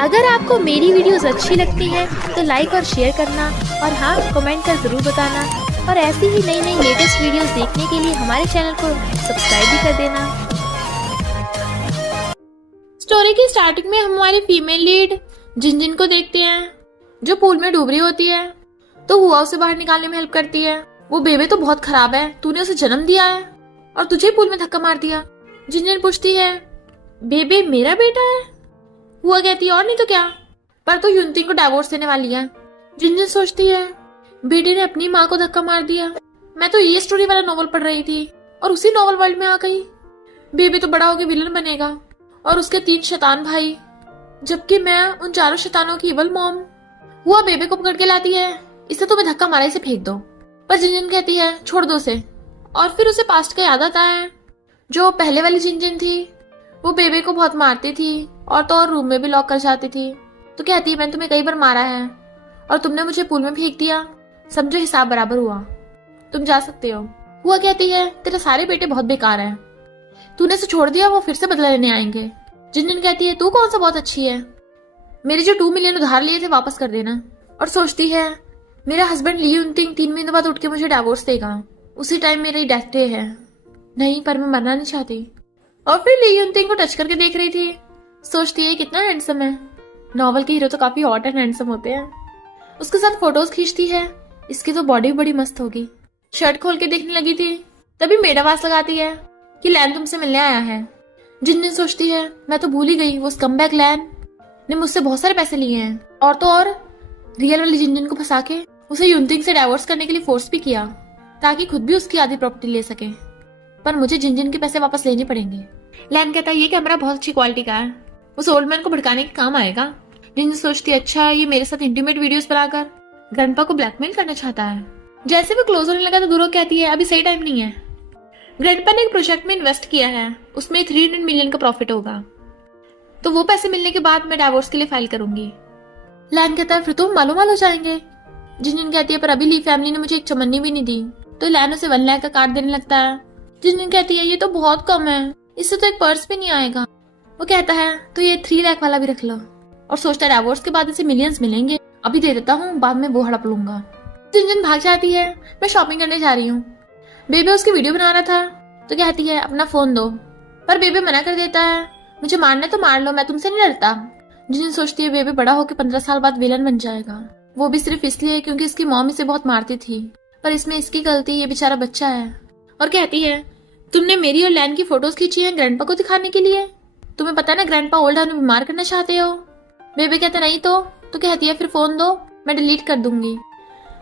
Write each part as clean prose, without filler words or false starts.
अगर आपको मेरी वीडियोस अच्छी लगती हैं तो लाइक और शेयर करना और हाँ कमेंट कर जरूर बताना और ऐसी ही नई नई लेटेस्ट वीडियोस देखने के लिए हमारे चैनल को सब्सक्राइब भी कर देना। स्टोरी की स्टार्टिंग में हम हमारी फीमेल लीड जिनजिन को देखते हैं जो पूल में डूब रही होती है तो हुआ उसे बाहर निकालने में हेल्प करती है। वो बेबे तो बहुत खराब है, तूने उसे जन्म दिया है और तुझे पूल में धक्का मार दिया। जिनजिन पूछती है बेबे मेरा बेटा है? हुआ कहती है और नहीं तो क्या, पर तो युनतिंग को डाइवोर्स देने वाली है। जिनजिन सोचती है बेटे ने अपनी माँ को धक्का मार दिया। मैं तो ये स्टोरी वाला नॉवल पढ़ रही थी और उसी नॉवल वर्ल्ड में आ गई। बेबे तो बड़ा होकर विलन बनेगा और उसके 3 शैतान भाई, जबकि मैं उन 4 शैतानों की इवल मॉम। हुआ बेबे को पकड़ के लाती है, इसे तुम्हें धक्का मारा, इसे फेंक दो। पर जिनजिन कहती है छोड़ दो उसे। और फिर उसे पास्ट का याद आता है। जो पहले वाली जिनजिन थी वो बेबे को बहुत मारती थी और तो और रूम में भी लॉक कर जाती थी। तो कहती है मैंने तुम्हें कई बार मारा है और तुमने मुझे पूल में फेंक दिया, समझो हिसाब बराबर हुआ, तुम जा सकते हो। हुआ कहती है तेरे सारे बेटे बहुत बेकार हैं, तूने इसे छोड़ दिया, वो फिर से बदला लेने आएंगे। जिनजिन कहती है तू कौन सा बहुत अच्छी है, मेरे जो 2 मिलियन उधार लिए थे वापस कर देना। और सोचती है मेरा हस्बैंड ली युनतिंग 3 महीने बाद उठ के मुझे डिवोर्स देगा, उसी टाइम मेरी डेथ डे है। नहीं, पर मैं मरना नहीं चाहती। और फिर ली युनतिंग को टच करके देख रही थी, सोचती है कितना हैंडसम है। नॉवल के हीरो तो काफी हॉट एंड हैंडसम होते हैं। उसके साथ फोटोज खींचती है, इसकी तो बॉडी बड़ी मस्त होगी। शर्ट खोल के देखने लगी थी तभी मेड आवाज लगाती है कि लैन तुमसे मिलने आया है। जिनजिन सोचती है मैं तो भूल ही गई वो स्कमबैग लैन ने मुझसे बहुत सारे पैसे लिए हैं और तो और रियल वाली जिनजिन को फंसा के उसे युनतिंग से डाइवोर्स करने के लिए फोर्स भी किया ताकि खुद भी उसकी आधी प्रॉपर्टी ले सके। पर मुझे जिनजिन के पैसे वापस लेने पड़ेंगे। लैन कहता है ये कैमरा बहुत अच्छी क्वालिटी का है, उस ओल्ड मैन को भड़काने के काम आएगा। जिनजिन सोचती है अच्छा ये मेरे साथ इंटीमेट वीडियोस बनाकर ग्रैंडपा को ब्लैकमेल करना चाहता है। जैसे वो क्लोज होने लगा तो दूरों कहती है अभी सही टाइम नहीं है। ग्रैंडपा ने एक प्रोजेक्ट में इन्वेस्ट किया है, उसमें 300 मिलियन का प्रॉफिट होगा, तो वो पैसे मिलने के बाद मैं डाइवोर्स के लिए फाइल करूंगी। लैन कहता है फिर तो मालूम हो जाएंगे। जिनजिन कहती है पर अभी ली फैमिली ने मुझे एक चमन्नी भी नहीं दी। तो लैन उसे 1 लाख का कार्ड देने लगता है। जिनजिन कहती है ये तो बहुत कम है, इससे तो एक पर्स भी नहीं आएगा। वो कहता है तो ये 3 लाख वाला भी रख लो और सोचता है डाइवोर्स के बाद इसे मिलियंस मिलेंगे, अभी दे देता हूँ, बाद में वो हड़प लूंगा। जिनजिन भाग जाती है, मैं शॉपिंग करने जा रही हूँ। बेबे उसकी वीडियो बना रहा था तो कहती है अपना फोन दो, पर बेबे मना कर देता है मुझे मारना तो मार लो, मैं तुमसे नहीं डरता। जिनजिन सोचती है बेबे बड़ा होकर 15 साल बाद विलन बन जाएगा, वो भी सिर्फ इसलिए क्योंकि इसकी मॉम इसे बहुत मारती थी, पर इसमें इसकी गलती, ये बेचारा बच्चा है। और कहती है तुमने मेरी और लैन की फोटोज खींची है ग्रैंडपा को दिखाने के लिए, तुम्हें पता है ना ग्रैंडपा ओल्ड है, बीमार करना चाहते हो। बेबे कहता नहीं तो कहती है फिर फोन दो, मैं डिलीट कर दूंगी।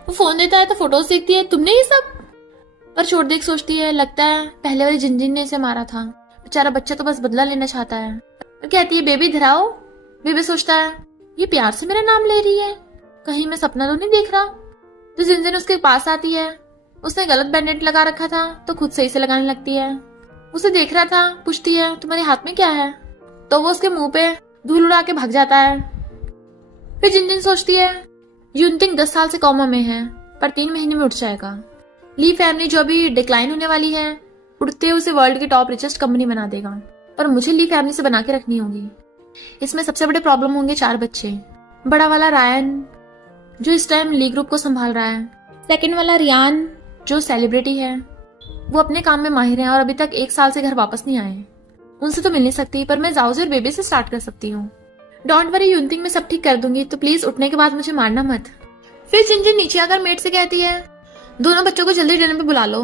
वो फोन देता है तो फोटोज देखती है, तुमने ये सब। पर छोड़ देख सोचती है लगता है पहले वाली जिनजिन ने इसे मारा था, बेचारा बच्चा तो बस बदला लेना चाहता है। और कहती है बेबी इधर आओ। बेबी सोचता है ये प्यार से मेरा नाम ले रही है, कहीं मैं सपना तो नहीं देख रहा। तो जिनजिन उसके पास आती है, उसने गलत बैंडेड लगा रखा था तो खुद सही से लगाने लगती है। उसे देख रहा था, पूछती है तुम्हारे हाथ में क्या है, तो वो उसके मुंह पे धूल उड़ा के भाग जाता है। फिर जिनजिन सोचती है युनतिंग 10 साल से कोमा में है पर 3 महीने में उठ जाएगा। ली फैमिली जो अभी डिक्लाइन होने वाली है, उड़ते उसे वर्ल्ड की टॉप रिचेस्ट कंपनी बना देगा, पर मुझे ली फैमिली से बना के रखनी होगी। इसमें सबसे बड़े प्रॉब्लम होंगे 4 बच्चे। बड़ा वाला रायन जो इस टाइम ली ग्रुप को संभाल रहा है, सेकंड वाला रियान जो सेलिब्रिटी है, वो अपने काम में माहिर है और अभी तक 1 साल से घर वापस नहीं आए, उनसे तो मिल नहीं सकती, पर मैं जाओजी और बेबी से स्टार्ट कर सकती हूँ। डोंट वरी युनतिंग मैं सब ठीक कर दूंगी, तो प्लीज उठने के बाद मुझे मारना मत। फिर जिनजिन नीचे आकर मेट से कहती है दोनों बच्चों को जल्दी डिनर पे बुला लो।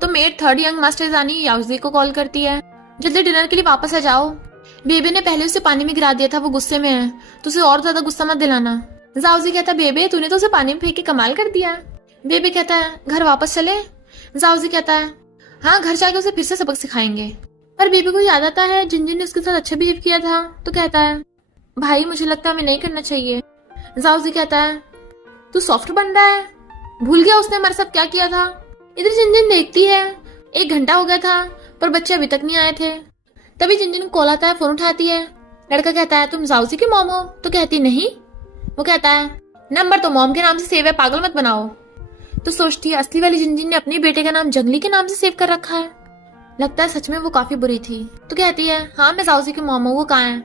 तो मेट 3rd यंग मास्टर जानी याउजी को कॉल करती है जल्दी डिनर के लिए वापस आ जाओ, बेबे ने पहले उसे पानी में गिरा दिया था, वो गुस्से में है, तो उसे और ज्यादा गुस्सा मत दिलाना। जाओजी कहता बेबे तूने तो उसे पानी में फेंक के कमाल कर दिया। बेबे कहता है घर वापस चले। जाओजी कहता है हाँ घर जाके उसे फिर से सबक सिखाएंगे। पर बेबी को याद आता है जिनजिन ने उसके साथ अच्छा बिहेव किया था, तो कहता है भाई मुझे लगता है हमें नहीं करना चाहिए। जाओजी कहता है तू सॉफ्ट बन रहा है, भूल गया उसने हमारे साथ क्या किया था। इधर जिनजिन देखती है 1 घंटा हो गया था पर बच्चे अभी तक नहीं आए थे। तभी जिनजिन को कॉल आता है, फोन उठाती है। लड़का कहता है तुम जाओजी की मॉम हो, तो कहती नहीं। वो कहता है नंबर तो मॉम के नाम से सेव है, पागल मत बनाओ। तो सोचती है असली वाली जिनजिन ने अपने बेटे का नाम जंगली के नाम से सेव कर रखा है, लगता है सच में वो काफी बुरी थी। तो कहती है हाँ मैं जाओजी की मॉम हूँ, वो कहाँ है।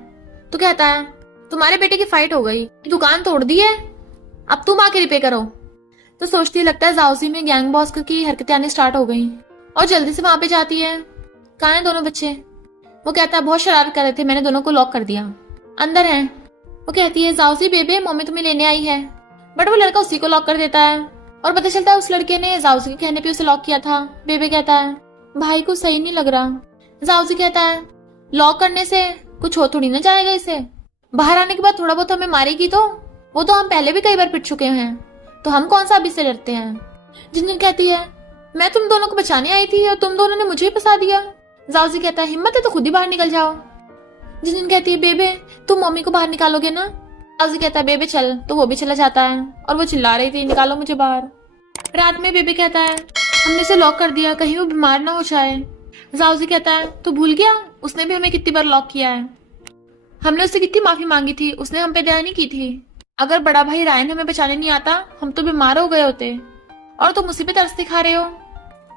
तो कहता है तुम्हारे बेटे की फाइट हो गई, दुकान तोड़ दी है, अब तुम आके रिपेयर करो। तो सोचती है लगता है जाओसी में गैंग बॉस की हरकतें आनी स्टार्ट हो गई और जल्दी से वहां पे जाती है। कहाँ है दोनों बच्चे? वो कहता है बहुत शरारत कर रहे थे, मैंने दोनों को लॉक कर दिया, अंदर है। वो कहती है जाओसी बेबे मम्मी तुम्हें लेने आई है, बट वो लड़का उसी को लॉक कर देता है और पता चलता है उस लड़के ने जाओसी के कहने पे उसे लॉक किया था। बेबे कहता है भाई को सही नहीं लग रहा। जाओसी कहता है लॉक करने से कुछ हो थोड़ी ना जाएगा, इसे बाहर आने के बाद थोड़ा बहुत हमें मारेगी तो वो तो हम पहले भी कई बार पिट चुके हैं, तो हम कौन सा अभी से डरते हैं। जिनजिन कहती है मैं तुम दोनों को बचाने आई थी और तुम दोनों ने मुझे ही फंसा दिया। जाओसी कहता है हिम्मत है तो खुद ही बाहर निकल जाओ। जिनजिन कहती है बेबे तुम मम्मी को बाहर निकालोगे ना। जाओसी कहता है बेबे चल, तो वो भी चला जाता है और वो चिल्ला रही थी निकालो मुझे बाहर। रात में बेबे कहता है हमने इसे लॉक कर दिया, कहीं वो बीमार ना हो जाए। जाओसी कहता है तू भूल गया उसने भी हमें कितनी बार लॉक किया है, हमने उससे कितनी माफी मांगी थी, उसने हम पे दया नहीं की थी। अगर बड़ा भाई रायन हमें बचाने नहीं आता हम तो बीमार हो गए होते और तुम उसी पे तरस दिखा रहे हो।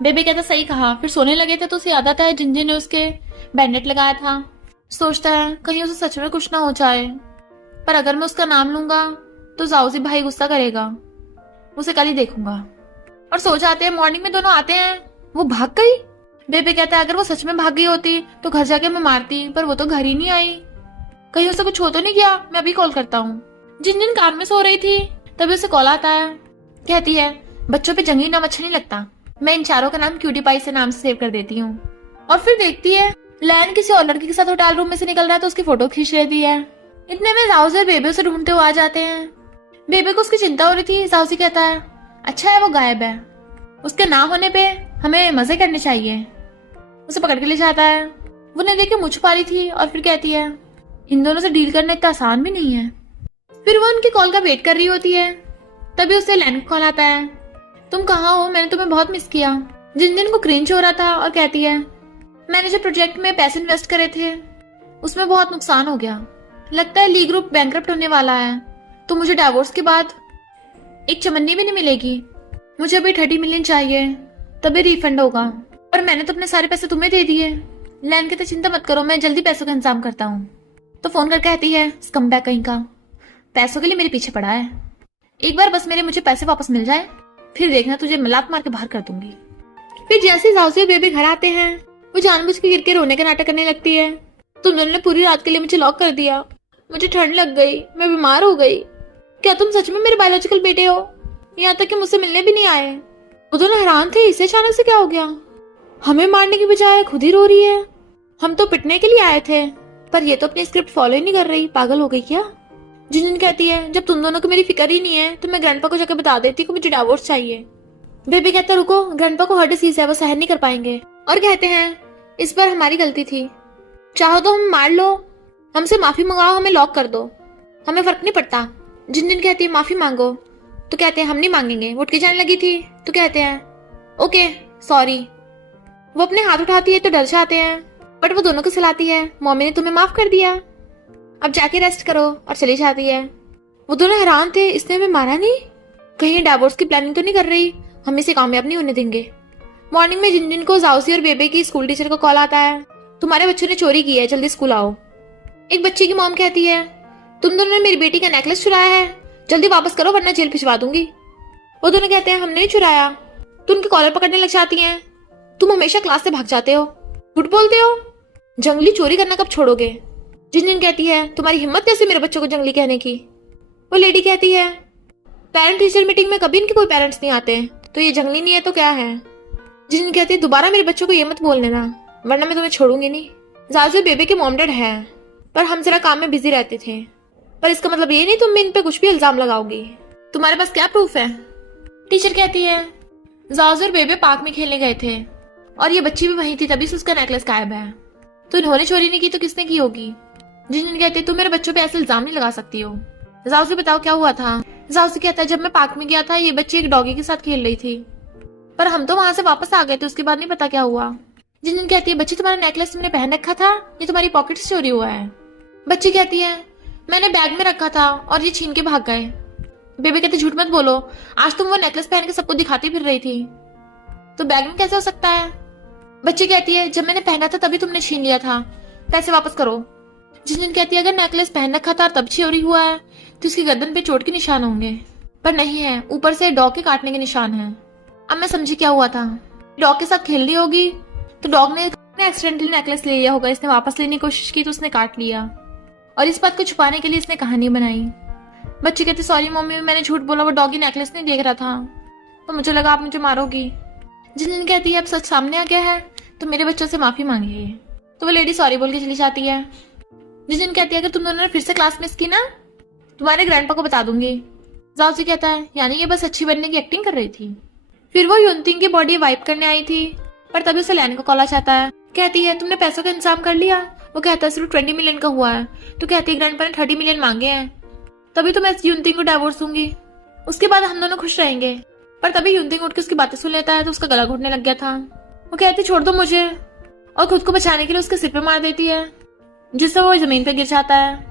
बेबे कहता सही कहा। फिर सोने लगे थे तो उसे याद आता है जिंजिन ने उसके बैंडेड लगाया था। सोचता है कहीं उसे सच में कुछ ना हो जाए, पर अगर मैं उसका नाम लूंगा तो जाओसी भाई गुस्सा करेगा, उसे कल ही देखूंगा। और सो जाते हैं। मॉर्निंग में दोनों आते हैं, वो भाग गई। बेबे कहता है अगर वो सच में भाग गई होती तो घर जाके मैं मारती, पर वो तो घर ही नहीं आई, कहीं उसे कुछ हो तो नहीं गया, मैं अभी कॉल करता हूँ। जिन कार में सो रही थी तभी उसे कॉल आता है। कहती है बच्चों पे जंगली नाम अच्छा नहीं लगता, मैं इन चारों का नाम क्यूटी पाई से नाम से सेव कर देती हूँ। और फिर देखती है लैन किसी और लड़की के साथ होटल रूम में से निकल रहा है तो उसकी फोटो खींच लेती है। इतने में जाओसी और बेबे उसे ढूंढते हुए आ जाते हैं। बेबे को उसकी चिंता हो रही थी। जाओसी कहता है अच्छा है वो गायब है, उसके ना होने पे हमें मजे करने चाहिए। उसे पकड़ के ले जाता है। वो ने देख के मुझ पा रही थी और फिर कहती है इन दोनों से डील करना इतना आसान भी नहीं है। फिर वो उनकी कॉल का वेट कर रही होती है, तभी उसे लैन कॉल आता है। तुम कहाँ हो, मैंने तुम्हें बहुत मिस किया। जिन को क्रिंज हो रहा था और कहती है मैंने जो प्रोजेक्ट में पैसे इन्वेस्ट करे थे उसमें बहुत नुकसान हो गया, लगता है ली ग्रुप बैंकरप्ट होने वाला है, तो मुझे डिवोर्स के बाद एक चमन्नी भी नहीं मिलेगी। मुझे अभी 30 मिलियन चाहिए तभी रिफंड होगा, और मैंने तो अपने सारे पैसे तुम्हें दे दिए। लैन कहते चिंता मत करो, मैं जल्दी पैसों का इंतजाम करता हूँ। तो फोन कर कहती है स्कमबैग कहीं का, पैसों के लिए मेरे पीछे पड़ा है, एक बार बस मुझे पैसे वापस मिल जाए, फिर देखना तुझे लात मार के बाहर कर दूंगी। फिर जैसे जाओसी और बेबी घर आते हैं वो जानबूझ के गिर के रोने का नाटक करने लगती है। तुम दोनों ने पूरी रात के लिए मुझे लॉक कर दिया, मुझे ठंड लग गई, मैं बीमार हो गई, क्या तुम सच में मेरे बायोलॉजिकल बेटे हो? यहाँ तक कि मुझसे मिलने भी नहीं आए। वो दोनों हैरान थे इसे अचानक से क्या हो गया, हमें मारने की बजाय खुद ही रो रही है। हम तो पिटने के लिए आए थे, पर ये तो अपनी स्क्रिप्ट फॉलो ही नहीं कर रही, पागल हो गई क्या? जिन कहती है जब तुम दोनों को मेरी फिक्र ही नहीं है तो मैं ग्रैंडपा को जाकर बता देती कि मुझे डिवोर्स चाहिए। बेबी कहता रुको, ग्रैंडपा को हार्ट डिसीज है, वो सहन नहीं कर पाएंगे, और कहते हैं इस बार हमारी गलती थी, चाहो तो हम मार लो, हमसे माफी मंगाओ, हमें लॉक कर दो, हमें फर्क नहीं पड़ता। जिन कहती है माफी मांगो, तो कहते हैं हम नहीं मांगेंगे, वो उठ के जाने लगी थी तो कहते हैं ओके सॉरी। वो अपने हाथ उठाती है तो डर जाते हैं, बट वो दोनों को सिलाती है मम्मी ने तुम्हें माफ कर दिया, अब जाके रेस्ट करो, और चली जाती है। वो दोनों हैरान थे इसने हमें मारा नहीं, कहीं डिवोर्स की प्लानिंग तो नहीं कर रही, हम इसे कामयाब नहीं होने देंगे। मॉर्निंग में जिन को जाओसी और बेबे की स्कूल टीचर का कॉल आता है, तुम्हारे बच्चों ने चोरी की है, जल्दी स्कूल आओ। एक बच्चे की मॉम कहती है तुम दोनों ने मेरी बेटी का नेकलेस चुराया है, जल्दी वापस करो वरना जेल भिजवा दूंगी। वो दोनों कहते हैं हमने नहीं चुराया। तो उनके कॉलर पकड़ने लग जाती हैं, तुम हमेशा क्लास से भाग जाते हो, झूठ बोलते हो, जंगली चोरी करना कब छोड़ोगे? जिन कहती है तुम्हारी हिम्मत कैसे मेरे बच्चों को जंगली कहने की? वो लेडी कहती है पेरेंट टीचर मीटिंग में कभी इनके कोई पेरेंट्स नहीं आते, तो ये जंगली नहीं है तो क्या है? जिन कहती है दोबारा मेरे बच्चों को ये मत बोल देना वरना मैं तुम्हें छोड़ूंगी नहीं। जाजू बेबे के मॉम डैड है, पर हम जरा काम में बिजी रहते थे, पर इसका मतलब ये नहीं तुम इन पे कुछ भी इल्जाम लगाओगी, तुम्हारे पास क्या प्रूफ है? टीचर कहती है जाजू और बेबे पार्क में खेलने गए थे और ये बच्ची भी वहीं थी, तभी से उसका नेकलेस गायब है, तो इन्होंने चोरी नहीं की तो किसने की होगी? जिन कहते तुम मेरे बच्चों पे ऐसे इल्जाम नहीं लगा सकती हो, जाओसी बताओ क्या हुआ था? जाओसी कहता है जब मैं पार्क में गया था ये बच्ची एक डॉगी के साथ खेल रही थी, पर हम तो वहां से वापस आ गए थे, उसके बाद नहीं पता क्या हुआ। जिन कहती है बच्ची तुम्हारा नेकलेस तुमने पहन रखा था, ये तुम्हारी पॉकेट से चोरी हुआ है। बच्ची कहती है मैंने बैग में रखा था और ये छीन के भाग गए। बेबी कहते झूठ मत बोलो, आज तुम वो नेकलेस पहन के सबको दिखाती फिर रही थी, तो बैग में कैसे हो सकता है? बच्ची कहती है जब मैंने पहना था तभी तुमने छीन लिया था, पैसे वापस करो। जिनजिन कहती है अगर नेकलेस पहन रखा था और तब चोरी हुआ है तो इसकी गर्दन पे चोट के निशान होंगे, पर नहीं है, ऊपर से डॉग के काटने के निशान हैं। अब मैं समझी क्या हुआ था। डॉग के साथ खेल रही होगी तो डॉग ने एक्सीडेंटली नेकलेस ले लिया होगा, इसने वापस लेने की कोशिश की तो उसने काट लिया, और इस बात को छुपाने के लिए इसने कहानी बनाई। बच्ची कहती सॉरी मम्मी, मैंने झूठ बोला, वो डॉगी नेकलेस नहीं देख रहा था, तो मुझे लगा आप मुझे मारोगी। जिनजिन कहती है अब सच सामने आ गया है तो मेरे बच्चों से माफी मांगिए, तो वो लेडी सॉरी बोल के चली जाती है। जिनजिन कहती है अगर तुम दोनों ने फिर से क्लास मिस की ना तुम्हारे ग्रैंडपा को बता दूंगी। जाओजी कहता है यानी ये बस अच्छी बनने की एक्टिंग कर रही थी। फिर वो युनतिंग की बॉडी वाइप करने आई थी, पर तभी उसे लेने का कॉल आ जाता है। कहती है तुमने पैसों का इंतजाम कर लिया? वो कहता है सिर्फ 20 मिलियन का हुआ है। तो कहती है ग्रैंडपा ने 30 मिलियन मांगे हैं, तभी तो मैं युनतिंग को डाइवोर्स दूंगी, उसके बाद हम दोनों खुश रहेंगे। पर तभी युनतिंग उठ के उसकी बातें सुन लेता है तो उसका गला घुटने लग गया था। वो कहती छोड़ दो मुझे, और खुद को बचाने के लिए उसके सिर पे मार देती है, जिससे वो जमीन पे गिर जाता है।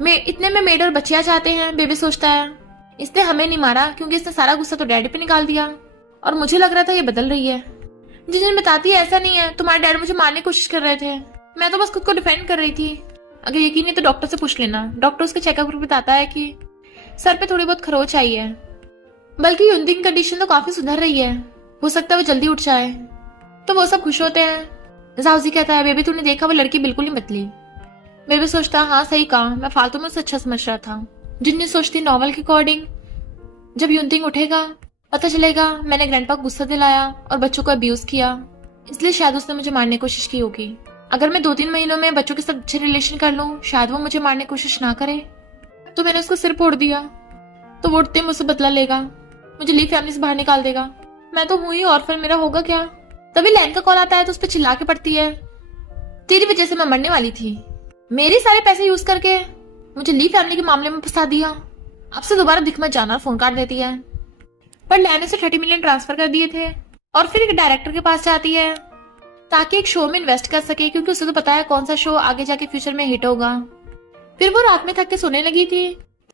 इतने में मेड और बच्चियां चाहते हैं। बेबी सोचता है इसने हमें नहीं मारा क्योंकि इसने सारा गुस्सा तो डैडी पे निकाल दिया, और मुझे लग रहा था ये बदल रही है। जिनजिन बताती है ऐसा नहीं है, तुम्हारे डैड मुझे मारने की कोशिश कर रहे थे, मैं तो बस खुद को डिफेंड कर रही थी। अगर यकीन नहीं तो डॉक्टर से पूछ लेना। डॉक्टर उसके चेकअप रिपोर्ट बताता है कि सर पे थोड़ी बहुत खरोच आई है, बल्कि युनतिंग कंडीशन तो काफी सुधर रही है, हो सकता है वो जल्दी उठ जाए। तो वो सब खुश होते हैं। जाओजी कहता है बेबी तूने देखा वो लड़की बिल्कुल नहीं बदली। बेबी सोचता हाँ सही कहा, मैं फालतू में उसे अच्छा समझ रहा था। जिनजिन सोचती नॉवल के अकॉर्डिंग जब युनतिंग उठेगा पता चलेगा मैंने ग्रैंडपा को गुस्सा दिलाया और बच्चों को अब्यूज किया, इसलिए शायद उसने मुझे मारने की कोशिश की होगी। अगर मैं 2-3 महीनों में बच्चों के साथ अच्छे रिलेशन कर लूं शायद वो मुझे मारने की कोशिश ना करे। तो मैंने उसको सिर फोड़ दिया, तो वो उठते मुझसे बदला लेगा, मुझे ली फैमिली से बाहर निकाल देगा। मैं तो हूं ही ऑर्फन, मेरा होगा क्या। तभी लैन का कॉल आता है तो उस पर चिल्ला के पड़ती है तेरी वजह से मैं मरने वाली थी, मेरे सारे पैसे यूज करके मुझे ली फैमिली के मामले में फंसा दिया, अब से दोबारा दिख मत जाना, फोन काट देती है। पर लैन ने 30 मिलियन ट्रांसफर कर दिए थे और फिर एक डायरेक्टर के पास जाती है ताकि एक शो में इन्वेस्ट कर सके, क्योंकि उसे तो पता है कौन सा शो आगे जाके फ्यूचर में हिट होगा। फिर वो रात में थक के सोने लगी थी,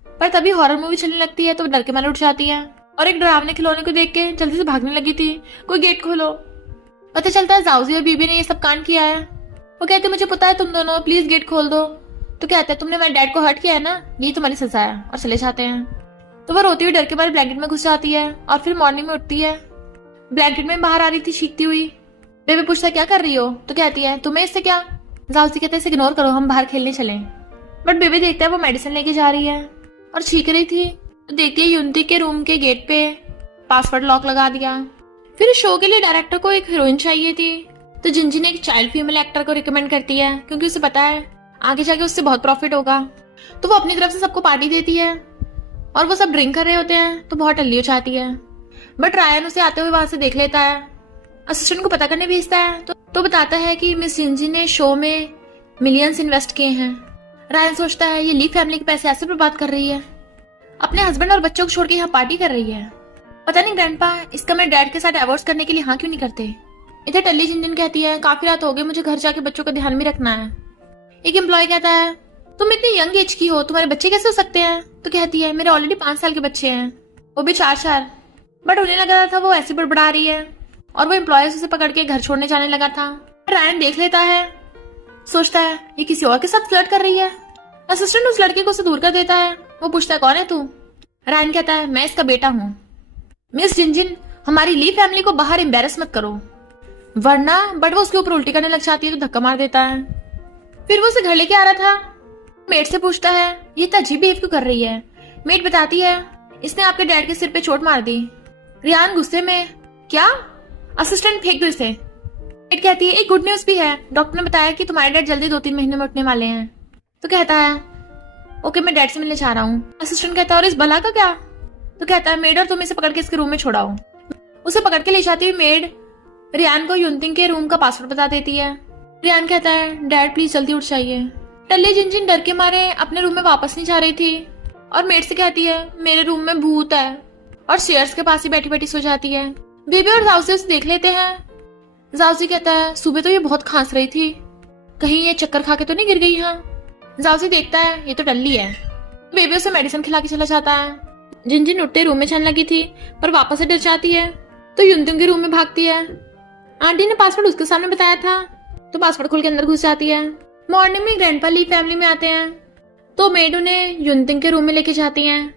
पर तभी हॉरर मूवी चलने लगती है तो वो डर के मारे उठ जाती है और एक डरावने खिलौने को देख के जल्दी से भागने लगी थी। कोई गेट खोलो। पता चलता है जाओजी और बीबी ने ये सब कांड किया है। वो कहते मुझे पता है तुम दोनों, प्लीज गेट खोल दो। तो कहता है तुमने मेरे डैड को हर्ट किया है ना, ये तुम्हारी सजा है, और चले जाते हैं। तो वो रोती हुई डर के मारे ब्लैंकेट में घुस जाती है और फिर मॉर्निंग में उठती है, ब्लैंकेट में बाहर आ रही थी चीखती हुई। बेबी पूछता क्या कर रही हो, तो कहती है तुम्हें इससे क्या। जाओजी कहते इसे इग्नोर करो, हम बाहर खेलने चले। बट बेबी देखता है वो मेडिसिन लेके जा रही है और छींक रही थी, तो देखती है युनतिंग के रूम के गेट पे पासवर्ड लॉक लगा दिया। फिर शो के लिए डायरेक्टर को एक हीरोइन चाहिए थी, तो जिनजिन एक चाइल्ड फीमेल एक्टर को रिकमेंड करती है क्योंकि उसे पता है आगे जाके उससे बहुत प्रॉफिट होगा। तो वो अपनी तरफ से सबको पार्टी देती है और वो सब ड्रिंक कर रहे होते हैं तो बहुत टल्ली हो जाती है। बट रायन उसे आते हुए वहां से देख लेता है, असिस्टेंट को पता करने भेजता है तो बताता है कि मिस जिनजिन ने शो में मिलियंस इन्वेस्ट किए हैं। रायन सोचता है ये ली फैमिली के पैसे ऐसे बर्बाद कर रही है, अपने हस्बैंड और बच्चों को छोड़ के यहाँ पार्टी कर रही है। पता नहीं ग्रैंडपा इसका मेरे डैड के साथ डाइवोर्स करने के लिए हाँ क्यों नहीं करते। इधर टल्ली जिनजिन कहती है काफी रात हो गई, मुझे घर जाके बच्चों का ध्यान भी रखना है। एक एम्प्लॉय कहता है तुम इतनी यंग एज की हो, तुम्हारे बच्चे कैसे हो सकते हैं। तो कहती है मेरे ऑलरेडी 5 साल के बच्चे हैं, वो भी 4। बट उन्हें लग रहा था वो ऐसी बड़बड़ा रही है और वो एम्प्लॉयज उसे पकड़ के घर छोड़ने जाने लगा था। रायन देख लेता है, सोचता है ये किसी और के साथ फ्लर्ट कर रही है। असिस्टेंट उस लड़के को उसे दूर कर देता है। वो पूछता है कौन है तू। रायन कहता है मैं इसका बेटा हूँ। मिस जिनजिन हमारी ली फैमिली को बाहर एम्बेरस मत करो वरना। बट वो उसके ऊपर उल्टी करने लग जाती है तो धक्का मार देता है। फिर वो उसे घर लेके आ रहा था, मेट से पूछता है ये इतना अजीब बिहेव क्यों कर रही है। मेट बताती है इसने आपके डैड के सिर पे चोट मार दी। रियान गुस्से में क्या, असिस्टेंट फेंक दो इसे। मेट कहती है एक गुड न्यूज भी है, डॉक्टर ने बताया कि तुम्हारे डैड जल्दी 2-3 महीने में उठने वाले हैं। तो कहता है ओके मैं डैड से मिलने जा रहा हूँ। असिस्टेंट कहता है और इस भला का क्या। तो कहता है मेड और तुम इसे पकड़ के इसके रूम में छोड़ाओ। उसे पकड़ के ले जाती हुई मेड रियान को युनतिंग के रूम का पासवर्ड बता देती है। रियान कहता है डैड प्लीज जल्दी उठ जाइए। टल्ली जिनजिन डर के मारे अपने रूम में वापस नहीं जा रही थी और मेड से कहती है मेरे रूम में भूत है, और चेयर्स के पास ही बैठी बैठी सो जाती है। बेबी और जाओजी उसे देख लेते हैं। जाओजी कहता है सुबह तो ये बहुत खांस रही थी, कहीं ये चक्कर खा के तो नहीं गिर गई। हाँ जाओजी देखता है ये तो टल्ली है। बेबी उसे मेडिसिन खिला के चला जाता है। जिनजिन उठते रूम में जाने लगी थी पर वापस से डर जाती है तो युनतिंग के रूम में भागती है। आंटी ने पासवर्ड उसके सामने बताया था तो पासवर्ड खोल के अंदर घुस जाती है। मॉर्निंग में ग्रैंडपा ली फैमिली में आते हैं तो मेड उन्हें युनतिंग के रूम में लेके जाती हैं,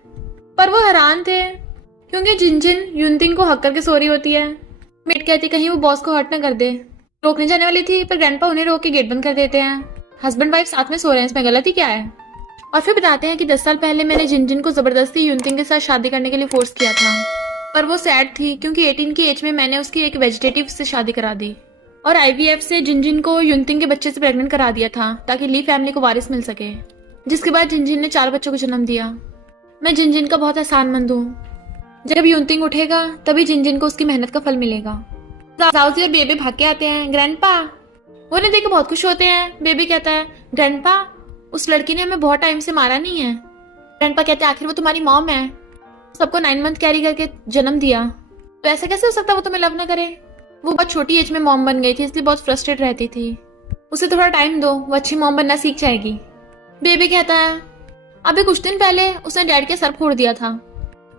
पर वो हैरान थे क्योंकि जिनजिन युनतिंग को हक करके सो रही होती है। मेड कहती कहीं वो बॉस को हर्ट ना कर दे। रोकने जाने वाली थी पर ग्रैंडपा उन्हें रोक के गेट बंद कर देते हैं। हस्बैंड वाइफ साथ में सो रहे हैं, इसमें गलती क्या है? और फिर बताते हैं कि 10 साल पहले मैंने जिनजिन को जबरदस्ती युनतिंग के साथ शादी करने के लिए फोर्स किया था, पर वो सैड थी क्योंकि 18 की एज में मैंने उसकी एक वेजिटेटिव से शादी करा दी और IVF से जिनजिन को युनतिंग के बच्चे से प्रेग्नेंट करा दिया था ताकि ली फैमिली को वारिस मिल सके, जिसके बाद जिनजिन ने 4 बच्चों को जन्म दिया। मैं जिनजिन का बहुत एहसानमंद हूँ। जब युनतिंग उठेगा तभी जिनजिन को उसकी मेहनत का फल मिलेगा। जाओजी और बेबी भाग के आते हैं। ग्रैंडपा वो उन्हें देख के बहुत खुश होते हैं। बेबी कहता है ग्रैंडपा उस लड़की ने हमें बहुत टाइम से मारा नहीं है। ग्रैंडपा कहते हैं आखिर वो तुम्हारी मॉम है, सबको 9 मंथ कैरी करके जन्म दिया, तो ऐसे कैसे हो सकता है वो तुम्हें लव ना करे? वो बहुत छोटी एज में मॉम बन गई थी इसलिए बहुत फ्रस्ट्रेट रहती थी, उसे थोड़ा टाइम दो, वो अच्छी मॉम बनना सीख जाएगी। बेबी कहता है अभी कुछ दिन पहले उसने डैड के सर फोड़ दिया था,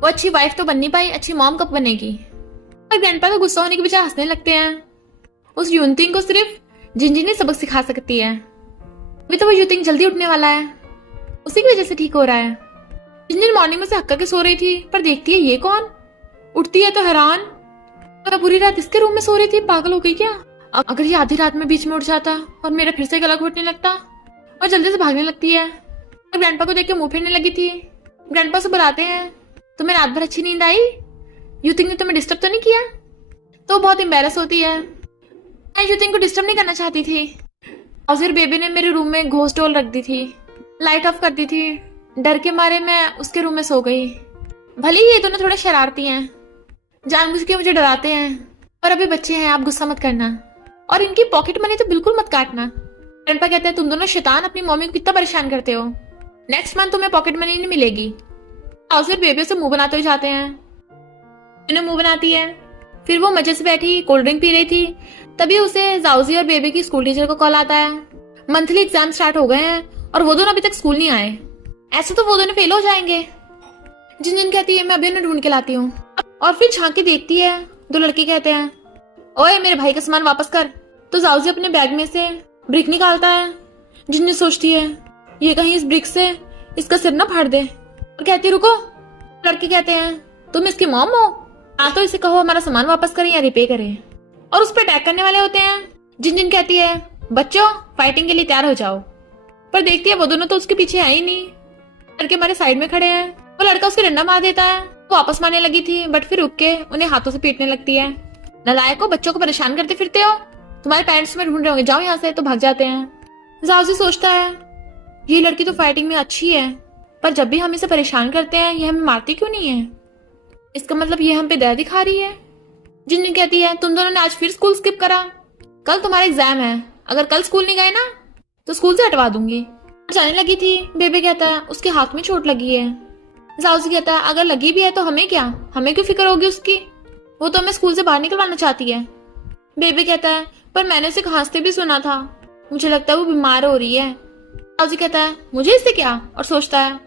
वो अच्छी वाइफ तो बन नहीं पाई, अच्छी मॉम कब बनेगी? और ग्रैंडपा तो गुस्सा होने के बजाय हंसने लगते हैं। उस युनतिंग को सिर्फ जिनजिन ही सबक सिखा सकती है। अभी तो वो युनतिंग जल्दी उठने वाला है, उसी की वजह से ठीक हो रहा है। जिनजिन मॉर्निंग में से हक्का के सो रही थी पर देखती है ये कौन? उठती है तो हैरान, और पूरी रात इसके रूम में सो रही थी, पागल हो गई क्या? अगर ये आधी रात में बीच में उठ जाता और मेरा फिर से गला घोटने लगता, और जल्दी से भागने लगती है। तो ग्रैंडपा को देख के मुंह फेरने लगी थी। ग्रैंडपा से बुलाते हैं तुम्हें रात भर अच्छी नींद आई? युनतिंग ने तुम्हें डिस्टर्ब तो नहीं किया? तो बहुत एम्बेरस होती है। मैं युनतिंग को डिस्टर्ब नहीं करना चाहती थी। और फिर बेबी ने मेरे रूम में घोस्ट डॉल रख दी थी, लाइट ऑफ कर दी थी, डर के मारे मैं उसके रूम में सो गई। भले ही ये दोनों थोड़े शरारती हैं, जानबूझ के मुझे डराते हैं, पर अभी बच्चे हैं, आप गुस्सा मत करना, और इनकी पॉकेट मनी तो बिल्कुल मत काटना। ग्रैंडपा कहते हैं तुम दोनों शैतान अपनी मम्मी को कितना परेशान करते हो, नेक्स्ट मंथ तुम्हें पॉकेट मनी नहीं मिलेगी। और फिर बेबी से मुंह बनाते हुए जाते हैं। उन्हें मुंह बनाती है। फिर वो मजे से बैठी कोल्ड ड्रिंक पी रही थी, तभी उसे जाओजी और बेबी की स्कूल टीचर को कॉल आता है। मंथली एग्जाम स्टार्ट हो गए हैं और वो दोनों अभी तक स्कूल नहीं आए, ऐसे तो वो दोनों फेल हो जाएंगे। जिनजिन कहती है मैं अभी उन्हें ढूंढ के लाती हूँ, और फिर झांक के देखती है। 2 लड़के कहते हैं ओए मेरे भाई का सामान वापस कर। तो जाओजी अपने बैग में से ब्रिक निकालता है। जिनजिन सोचती है ये कहीं इस ब्रिक से इसका सिर ना फाड़ दे, और कहती रुको। लड़के कहते हैं तुम इसकी मॉम हो? हाँ तो इसे कहो हमारा सामान वापस करें या रिपे करें, और उस पर अटैक करने वाले होते हैं। जिनजिन कहती है बच्चों फाइटिंग के लिए तैयार हो जाओ, पर देखती है वो दोनों तो उसके पीछे है ही नहीं, लड़के हमारे साइड में खड़े हैं। वो लड़का उसके डंडा मार देता है। वो वापस मारने लगी थी बट फिर रुक के उन्हें हाथों से पीटने लगती है। नालायकों, बच्चों को परेशान करते फिरते हो, तुम्हारे पेरेंट्स में ढूंढ रहे होंगे, जाओ यहाँ से। तो भाग जाते हैं। जाओजी सोचता है ये लड़की तो फाइटिंग में अच्छी है, पर जब भी हम इसे परेशान करते हैं ये हमें मारती क्यों नहीं है? इसका मतलब ये हम पे दया दिखा रही है। जिनजिन कहती है तुम दोनों ने आज फिर स्कूल स्किप करा, कल तुम्हारा एग्जाम है, अगर कल स्कूल नहीं गए ना तो स्कूल से हटवा दूंगी। जाने लगी थी। बेबी कहता है उसके हाथ में चोट लगी है। जाओजी कहता है अगर लगी भी है तो हमें क्या, हमें क्यों फिक्र होगी उसकी, वो तो हमें स्कूल से बाहर निकलवाना चाहती है। बेबी कहता है पर मैंने उसे खांसते भी सुना था, मुझे लगता है वो बीमार हो रही है। जाओजी कहता है मुझे इससे क्या, और सोचता है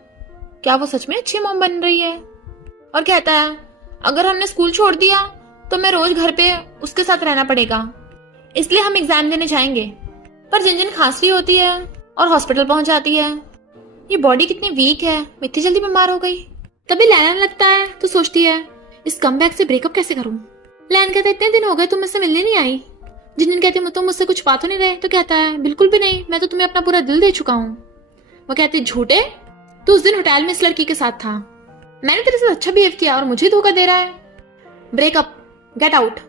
क्या वो सच में अच्छी मॉम बन रही है, और कहता है अगर हमने स्कूल छोड़ दिया तो मैं रोज घर पे उसके साथ रहना पड़ेगा, इसलिए हम एग्जाम देने जाएंगे। पर जिनजिन खांसी होती है और हॉस्पिटल पहुंच जाती है। ये बॉडी कितनी वीक है, मैं इतनी जल्दी बीमार हो गई। तभी लैन लगता है तो सोचती है इस कमबैक से ब्रेकअप कैसे करूं। लैन कहता है इतने दिन हो गए तुम मुझसे मिलने नहीं आई। जिनजिन कहती है तुम मुझसे कुछ पा तो नहीं रहे? तो कहता है बिल्कुल भी नहीं, मैं तो तुम्हें अपना पूरा दिल दे चुका हूँ। वो कहती झूठे, तू उस दिन होटल में इस लड़की के साथ था, मैंने तेरे से अच्छा बिहेव किया और मुझे धोखा दे रहा है। Breakup, get out.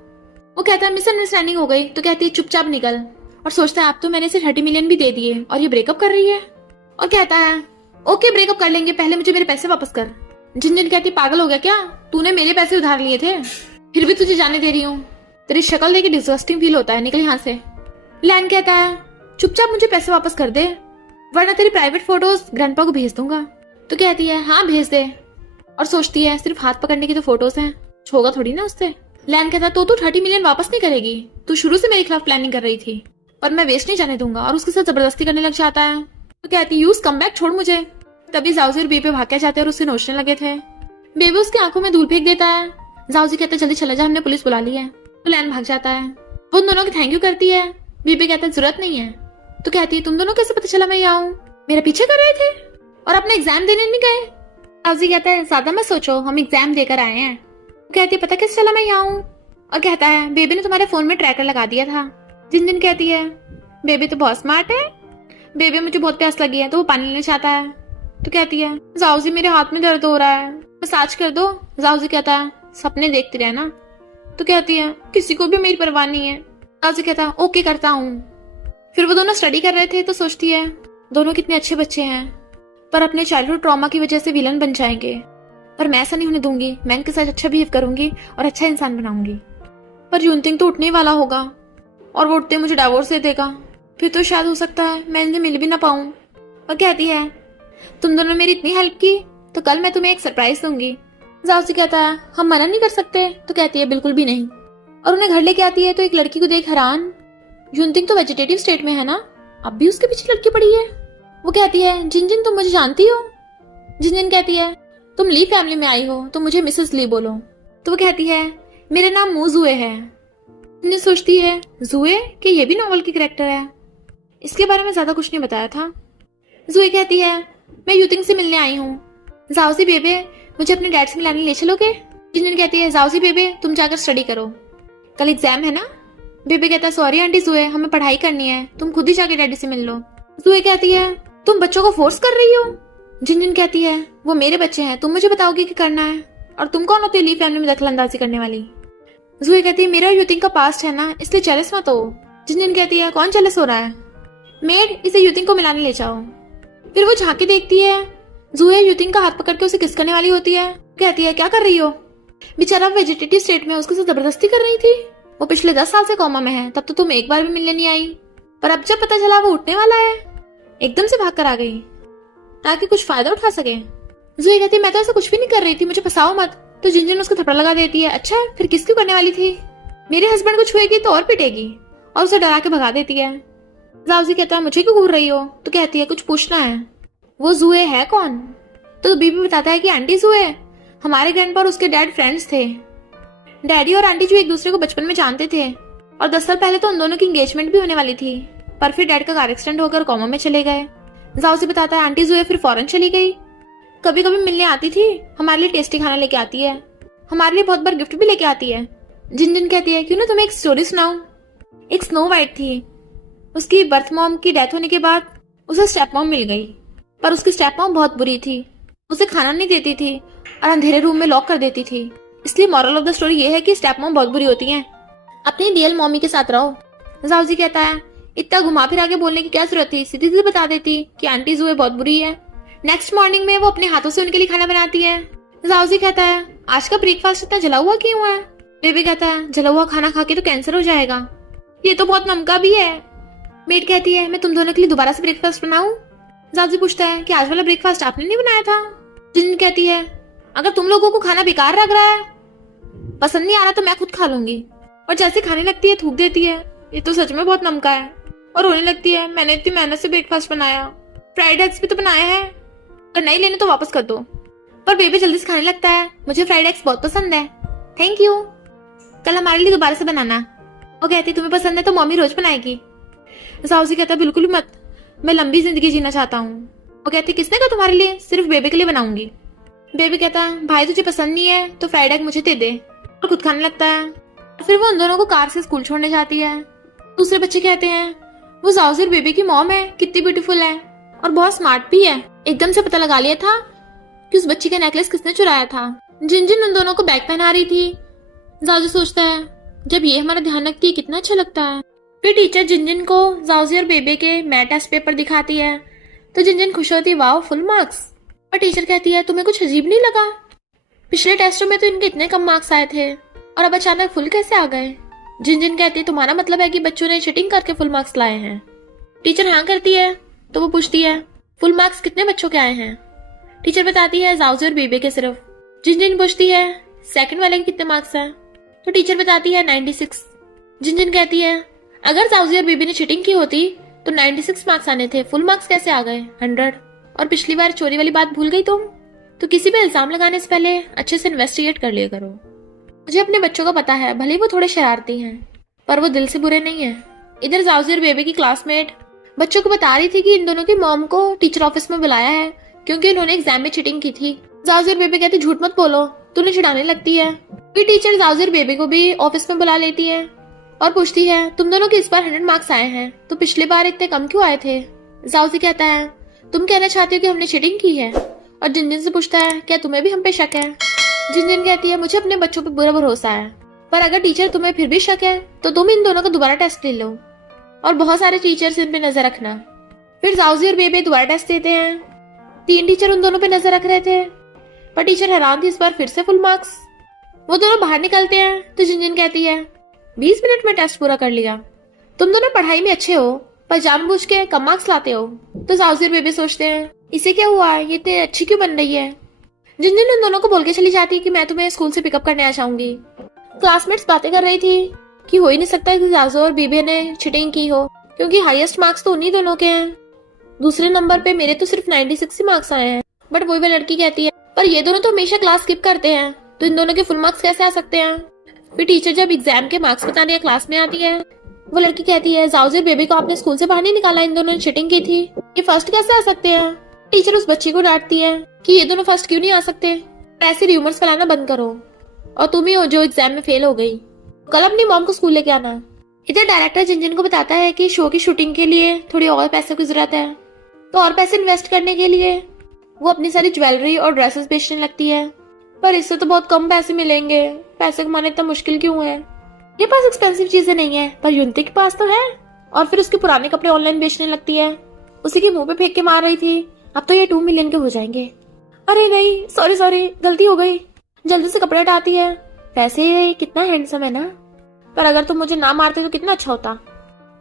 वो कहता है मिसअंडरस्टैंडिंग हो गई। तो कहती है चुपचाप निकल, और सोचता है अब तो मैंने इसे 30 मिलियन भी दे दिए और ये ब्रेकअप कर रही है। और कहता है ओके ब्रेकअप कर लेंगे, पहले मुझे मेरे पैसे वापस कर। जिनजिन कहती पागल हो गया क्या, तूने मेरे पैसे उधार लिए थे, फिर भी तुझे जाने दे रही हूँ, तेरी शक्ल देख के डिस्गस्टिंग फील होता है, निकल यहाँ से। लैन कहता है चुपचाप मुझे पैसे वापस कर दे वरना तेरी प्राइवेट फोटोज ग्रैंडपा को भेज दूंगा। तो कहती है हाँ भेज दे, और सोचती है सिर्फ हाथ पकड़ने की तो फोटोज हैं, होगा थोड़ी ना उससे। लैन कहता है तो तू 30 मिलियन वापस नहीं करेगी, तू शुरू से मेरे खिलाफ प्लानिंग कर रही थी, पर मैं वेस्ट नहीं जाने दूंगा, और उसके साथ जबरदस्ती करने लग जाता है। तो कहती यूज कम बैक, छोड़ मुझे। तभी जाओजी और बेबी पे भाग के जाते हैं और उससे नोचने लगे थे। बेबी उसकी आंखों में धूल फेंक देता है। जाओजी कहते जल्दी चला जा, हमने पुलिस बुला ली है। तो लैन भाग जाता है। वो दोनों की थैंक यू करती है। बेबी कहता है जरूरत नहीं है, तो कहती है तुम दोनों कैसे पता चला मैं यहाँ हूँ? मेरा पीछे कर रहे थे और अपना एग्जाम देने नहीं गए? जाओजी कहता है ज्यादा मत सोचो, हम एग्जाम देकर आए हैं। तो कहती है पता कैसे चला मैं यहाँ हूँ? और कहता है बेबी ने तुम्हारे फोन में ट्रैकर लगा दिया था। जिनजिन कहती है बेबी तो बहुत स्मार्ट है, बेबी मुझे बहुत प्यास लगी है तो वो पानी लेना चाहता है। तो कहती है जाओजी मेरे हाथ में दर्द हो रहा है, मसाज कर दो। जाओजी कहता है सपने देखती रहना। तो कहती है किसी को भी मेरी परवाह नहीं है। जाओजी कहता है ओके करता हूँ। फिर वो दोनों स्टडी कर रहे थे तो सोचती है दोनों कितने अच्छे बच्चे हैं, पर अपने चाइल्डहुड ट्रॉमा की वजह से विलन बन जाएंगे। पर मैं ऐसा नहीं होने दूंगी, मैं इनके साथ अच्छा बिहेव करूंगी और अच्छा इंसान बनाऊंगी। पर यूनतिंग तो उठने वाला होगा और वो उठते मुझे डाइवोर्स दे देगा, फिर तो शायद हो सकता है मैं इनसे मिल भी ना पाऊं। और कहती है तुम दोनों मेरी इतनी हेल्प की तो कल मैं तुम्हें एक सरप्राइज दूंगी। जाओजी कहता है हम मना नहीं कर सकते। तो कहती है बिल्कुल भी नहीं। और उन्हें घर लेके आती है तो एक लड़की को देख हैरान, यूनतिंग तो वेजिटेटिव स्टेट में है ना, अब भी उसके पीछे लड़की पड़ी है। वो कहती है जिनजिन तुम मुझे जानती हो? जिनजिन कहती है तुम ली फैमिली में आई हो तो मुझे मिसेस ली बोलो। तो वो कहती है मेरा नाम मू जुए है। जिनजिन सोचती है जुए कि ये भी नॉवल की कैरेक्टर है, इसके बारे में ज्यादा कुछ नहीं बताया था। जुए कहती है मैं यूतिंग से मिलने आई हूँ, जाओजी बेबे मुझे अपने डैड से मिलाने ले चलोगे? जिनजिन कहती है जाओजी बेबे तुम जाकर स्टडी करो, कल एग्जाम है ना। बेबे कहता है सॉरी आंटी जुए हमें पढ़ाई करनी है, तुम खुद ही जाके डैडी से मिल लो। जुए कहती है तुम बच्चों को फोर्स कर रही हो। जिनजिन कहती है वो मेरे बच्चे हैं, तुम मुझे बताओगे कि करना है, और तुम कौन होती है ली फैमिली में दखलंदाजी करने वाली। जुए कहती है मेरा यूतिंग का पास्ट है ना, इसलिए जेलस मत हो। जिनजिन कहती है कौन जेलस हो रहा है? मेड इसे यूतिंग को मिलाने ले जाओ। फिर वो झांके देखती है, जुए यूतिंग का हाथ पकड़ के उसे किस करने वाली होती है। कहती है क्या कर रही हो? बेचारा वेजिटेटिव स्टेट में उसके साथ जबरदस्ती कर रही थी, वो पिछले 10 साल से कोमा में है, तब तो तुम एक बार भी मिलने नहीं आई, पर अब जब पता चला वो उठने वाला है एकदम से भाग कर आ गई ताकि कुछ फायदा उठा सके। जुए कहती है मैं तो ऐसा कुछ भी नहीं कर रही थी, मुझे फंसाओ मत। तो जिनजिन उसको थप्पड़ लगा देती है, अच्छा फिर किस क्यों करने वाली थी? मेरे हस्बैंड को छुएगी तो और पिटेगी, और उसे डरा के भगा देती है। जाओजी कहता है मुझे क्यों घूर रही हो? तो कहती है कुछ पूछना है। वो जुए है कौन? तो बीबी बताता है कि आंटी जुए हमारे ग्रैंडपा और उसके डैड फ्रेंड्स थे। डैडी और आंटी जो एक दूसरे को बचपन में जानते थे, और 10 साल पहले तो उन दोनों की एंगेजमेंट भी होने वाली थी, पर फिर डैड का कार एक्सीडेंट होकर कोमा में चले गए। जाओजी बताता है आंटी जुए फिर फॉरेन चली गई, कभी कभी मिलने आती थी, हमारे लिए टेस्टी खाना लेके आती है, हमारे लिए बहुत बार गिफ्ट भी लेके आती है। जिनजिन कहती है क्यों ना तुम्हें एक स्टोरी सुनाऊं। एक स्नो वाइट थी, उसकी बर्थ मॉम की डेथ होने के बाद उसे स्टेप मॉम मिल गई, पर उसकी स्टेप मॉम बहुत बुरी थी, उसे खाना नहीं देती थी और अंधेरे रूम में लॉक कर देती थी। इसलिए मॉरल ऑफ द स्टोरी ये है कि स्टेप मॉम बहुत बुरी होती हैं, अपनी रियल मॉमी के साथ रहो। जाओजी कहता है इतना घुमा फिर आगे बोलने की क्या जरूरत थी, सीधी सीधी बता देती कि आंटी जुए बहुत बुरी है। नेक्स्ट मॉर्निंग में वो अपने हाथों से उनके लिए खाना बनाती है। जाओजी कहता है आज का ब्रेकफास्ट इतना जला हुआ क्यों है? बेबी कहता है जला हुआ खाना खा के तो कैंसर हो जाएगा, ये तो बहुत नमका भी है। मेड कहती है मैं तुम दोनों के लिए दोबारा से ब्रेकफास्ट बनाऊं? जाओजी पूछता है कि आज वाला ब्रेकफास्ट आपने नहीं बनाया था? जिन कहती है अगर तुम लोगों को खाना बेकार लग रहा है, पसंद नहीं आ रहा तो मैं खुद खा लूंगी। और जैसे खाने लगती है थूक देती है, ये तो सच में बहुत नमका है, और रोने लगती है मैंने इतनी मेहनत से ब्रेकफास्ट बनाया, फ्राइड एग्स भी तो बनाए हैं, अगर नहीं लेने तो वापस कर दो। पर बेबी जल्दी से खाने लगता है, मुझे फ्राइड एग्स बहुत पसंद है, थैंक यू, कल हमारे लिए दोबारा से बनाना। वो कहती तुम्हें पसंद है तो मम्मी रोज बनाएगी। जाओजी कहता बिल्कुल भी मत, मैं लंबी जिंदगी जीना चाहता हूँ। वो कहती किसने कहा तुम्हारे लिए, सिर्फ बेबी के लिए बनाऊंगी। बेबी कहता भाई तुझे पसंद नहीं है तो फ्राइड एग मुझे दे दे, और खुद खाने लगता है। फिर वो उन दोनों को कार से स्कूल छोड़ने जाती है। दूसरे बच्चे कहते हैं वो जाओजी और बेबी की मॉम है, कितनी ब्यूटीफुल है और बहुत स्मार्ट भी है, एकदम से पता लगा लिया था कि उस बच्ची का नेकलेस किसने चुराया था। जिनजिन उन दोनों को बैग पहना रही थी। जाओजी सोचता है जब ये हमारा ध्यान रखती है कितना अच्छा लगता है। फिर टीचर जिनजिन को जाओजी और बेबे के मैथ टेस्ट पेपर दिखाती है तो जिनजिन खुश होती है, वाओ फुल मार्क्स। और टीचर कहती है तुम्हें कुछ अजीब नहीं लगा, पिछले टेस्टों में तो इनके इतने कम मार्क्स आए थे और अब अचानक फुल कैसे आ गए। जिनजिन कहती है तुम्हारा मतलब है कि बच्चों ने चीटिंग करके फुल मार्क्स लाए हैं। टीचर हाँ करती है तो वो पूछती है फुल मार्क्स कितने बच्चों के आए हैं। टीचर बताती है जाओजी और बेबे के सिर्फ। जिनजिन पूछती है सेकंड वाले के कितने मार्क्स हैं, तो टीचर बताती है 96। जिनजिन कहती है अगर जाओजी और बेबी ने चीटिंग की होती तो 96 मार्क्स आने थे, फुल मार्क्स कैसे आ गए 100। और पिछली बार चोरी वाली बात भूल गई तुम, तो किसी पे इल्जाम लगाने से पहले अच्छे से इन्वेस्टिगेट कर लिया करो। मुझे अपने बच्चों का पता है, भले वो थोड़े शरारती हैं पर वो दिल से बुरे नहीं है। इधर जाओजी और बेबी की क्लासमेट बच्चों को बता रही थी कि इन दोनों की मॉम को टीचर ऑफिस में बुलाया है क्योंकि इन्होंने एग्जाम में चीटिंग की थी। जाउजी और बेबी कहते झूठ मत बोलो, तूने चिढ़ाने लगती है। फिर टीचर जाउजी और बेबी को भी ऑफिस में बुला लेती है और पूछती है तुम दोनों के इस बार 100 मार्क्स आए हैं तो पिछले बार इतने कम क्यों आए थे। जाउजी कहता है तुम कहना चाहती हो कि हमने चीटिंग की है, और जिनजिन से पूछता है क्या तुम्हें भी हम पे शक है। जिनजिन कहती है मुझे अपने बच्चों पे पूरा भरोसा है, पर अगर टीचर तुम्हें फिर भी शक है तो तुम इन दोनों का दोबारा टेस्ट ले लो और बहुत सारे टीचर्स इन पे नजर रखना। फिर जाउजी और बेबी दोबारा टेस्ट देते हैं। 3 टीचर उन दोनों पे नजर रख रहे थे, पर टीचर हैरान थी इस बार फिर से फुल मार्क्स। वो दोनों बाहर निकलते हैं तो जिनजिन कहती है 20 मिनट में टेस्ट पूरा कर लिया, तुम दोनों पढ़ाई में अच्छे हो पर जानबूझ के कम मार्क्स लाते हो। तो जाउजी और बेबी सोचते हैं इसे क्या हुआ, ये इतनी अच्छी क्यों बन रही है। जिनजिन उन दोनों को बोल के चली जाती है कि मैं तुम्हें स्कूल से पिकअप करने आ जाऊंगी। क्लासमेट्स बातें कर रही थी कि हो ही नहीं सकता कि जाउजी और बेबी ने चीटिंग की हो, क्योंकि हाईएस्ट मार्क्स तो उन्हीं दोनों के हैं। दूसरे नंबर पे मेरे तो सिर्फ 96 ही मार्क्स आए हैं। बट वही लड़की कहती है पर ये दोनों तो हमेशा क्लास स्किप करते हैं, तो इन दोनों के फुल मार्क्स कैसे आ सकते हैं। फिर टीचर जब एग्जाम के मार्क्स बताने क्लास में आती है, वो लड़की कहती है जाउजी और बेबी को आपने स्कूल से बाहर नहीं निकाला, इन दोनों ने चीटिंग की थी, ये फर्स्ट कैसे आ सकते हैं। टीचर उस बच्ची को डांटती है कि ये दोनों फर्स्ट क्यों नहीं आ सकते, ऐसे र्यूमर्स फैलाना बंद करो, और तुम ही हो जो एग्जाम में फेल हो गई, कल अपनी मॉम को स्कूल लेके आना। इधर डायरेक्टर जिनजिन को बताता है कि शो की शूटिंग के लिए थोड़ी और पैसे की जरूरत है, तो और पैसे इन्वेस्ट करने के लिए वो अपनी सारी ज्वेलरी और ड्रेसेस बेचने लगती है। पर इससे तो बहुत कम पैसे मिलेंगे, पैसे कमाने इतना मुश्किल क्यों है। ये पास एक्सपेंसिव चीजें नहीं है पर युनती के पास तो है। और फिर उसके पुराने कपड़े ऑनलाइन बेचने लगती है। उसी के मुंह पे फेंक के मार रही थी अब तो ये 2 मिलियन के हो जाएंगे। अरे नहीं, सॉरी गलती हो गई। जल्दी से कपड़े हटाती है। वैसे ये कितना हैंडसम है ना, पर अगर तुम मुझे ना मारते तो कितना अच्छा होता।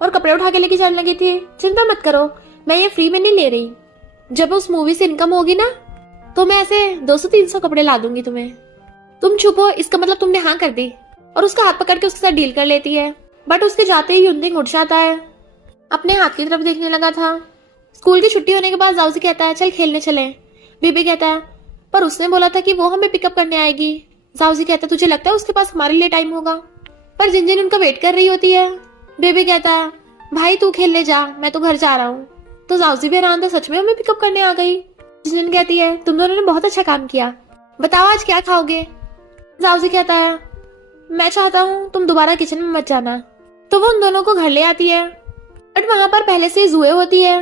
और कपड़े उठा के लेके जाने लगी थी। चिंता मत करो, मैं ये फ्री में नहीं ले रही, जब उस मूवी से इनकम होगी ना तो मैं ऐसे 200-300 कपड़े ला दूंगी तुम्हें। तुम चुप हो, इसका मतलब तुमने हाँ कर दी। और उसका हाथ पकड़ के उसके साथ डील कर लेती है। बट उसके जाते ही युनतिंग उठ जाता है, अपने हाथ की तरफ देखने लगा था। स्कूल की छुट्टी होने के बाद जाउजी कहता है चल खेलने चले। बेबी कहता है पर उसने बोला था कि वो हमें पिकअप करने आएगी। जाउजी कहता है तुझे लगता है उसके पास हमारे लिए टाइम होगा। पर जिनजिन उनका वेट कर रही होती है। बेबी कहता है भाई तू खेलने जा, मैं तो घर जा रहा हूँ। तो जाउजी भी हैरान था, सच में हमें पिकअप करने आ गई। जिनजिन कहती है तुम दोनों ने बहुत अच्छा काम किया, बताओ आज क्या खाओगे। जाउजी कहता है मैं चाहता हूँ तुम दोबारा किचन में मत जाना। तो वो उन दोनों को घर ले आती है, बट वहां पर पहले से जुए होती है।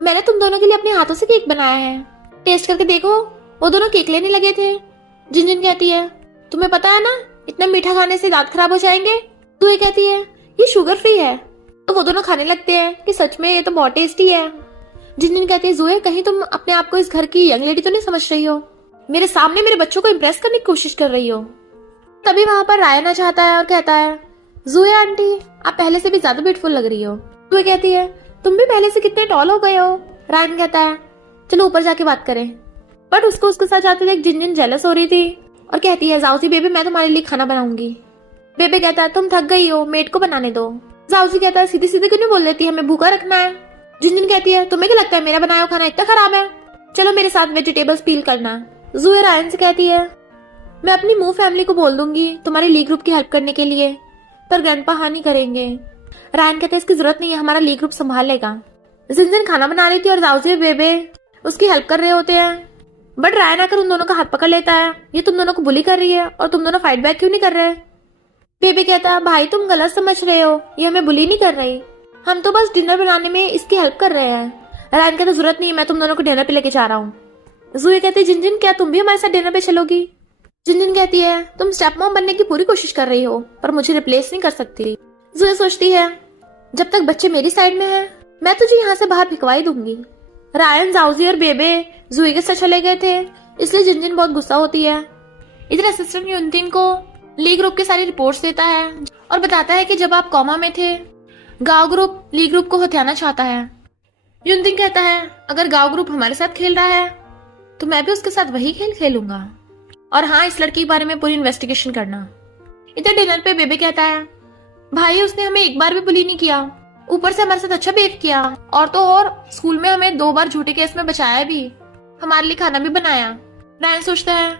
मैंने तुम दोनों के लिए अपने हाथों से केक बनाया है, टेस्ट करके देखो। वो दोनों केक लेने लगे थे। जिनजिन कहती है तुम्हें पता है ना इतना मीठा खाने से दांत खराब हो जाएंगे। तो ये कहती है ये शुगर फ्री है। तो वो दोनों खाने लगते हैं कि सच में ये तो बहुत टेस्टी है। जिनजिन कहती है जुए कहीं तुम अपने आप को इस घर की यंग लेडी तो नहीं समझ रही हो, मेरे सामने मेरे बच्चों को इम्प्रेस करने की कोशिश कर रही हो। तभी वहां पर रायन आ जाता है और कहता है जुए आंटी आप पहले से भी ज्यादा ब्यूटीफुल लग रही हो। जुए कहती है तुम भी पहले से कितने टॉल हो गए हो। रायन कहता है चलो ऊपर जाके बात करें। बट उसको उसके साथ जाते देख जिनजिन जेलस हो रही थी और कहती है जाउजी बेबी मैं तुम्हारे लिए खाना बनाऊंगी। बेबी कहता है तुम थक गई हो, मेड को बनाने दो। जाउजी कहता है सीधी सीधी क्यों नहीं बोल देती, हमें भूखा रखना है। जिनजिन कहती है तुम्हें क्या लगता है मेरा बनाया हुआ खाना इतना खराब है, चलो मेरे साथ वेजिटेबल्स पील करना। जुए रायन से कहती है मैं अपनी मूव फैमिली को बोल दूंगी तुम्हारे ली ग्रुप की हेल्प करने के लिए, पर ग्रैंडपा हानि करेंगे। रायन कहते हैं इसकी जरूरत नहीं है, हमारा ली ग्रुप संभाल लेगा। जिनजिन खाना बना रही थी और जाउजी बेबे उसकी हेल्प कर रहे होते हैं। बट रायन आकर उन दोनों का हाथ पकड़ लेता है, ये तुम दोनों को बुली कर रही है और तुम दोनों फाइट बैक क्यों नहीं कर रहे। बेबी कहता है भाई तुम गलत समझ रहे हो, ये हमें बुली नहीं कर रही, हम तो बस डिनर बनाने में इसकी हेल्प कर रहे हैं। रायन कहता जरूरत नहीं, मैं तुम दोनों को डिनर पे लेके जा रहा हूँ। जुए कहती जिनजिन क्या तुम भी हमारे साथ डिनर पे चलोगी। जिनजिन कहती है तुम स्टेप मॉम बनने की पूरी कोशिश कर रही हो पर मुझे रिप्लेस नहीं कर सकती। जुए सोचती है जब तक बच्चे मेरी साइड में हैं मैं तुझे यहाँ से बाहर भिखवाई दूंगी। रायन जाउजी और बेबे जुए के साथ चले गए थे, इसलिए जिनजिन बहुत गुस्सा होती है। इधर असिस्टेंट युनतिंग को ली ग्रुप की सारी रिपोर्ट्स देता है और बताता है कि जब आप कॉमा में थे गांव ग्रुप ली ग्रुप को हथियाना चाहता है। युनतिंग कहता है अगर गांव ग्रुप हमारे साथ खेल रहा है तो मैं भी उसके साथ वही खेल खेलूंगा, और हाँ इस लड़की के बारे में पूरी इन्वेस्टिगेशन करना। इधर डिनर पे बेबे कहता है भाई उसने हमें एक बार भी बुली नहीं किया, ऊपर से हमारे साथ अच्छा बिहेव किया, और तो और स्कूल में हमें 2 बार झूठे केस में बचाया भी, हमारे लिए खाना भी बनाया। रायन सोचता है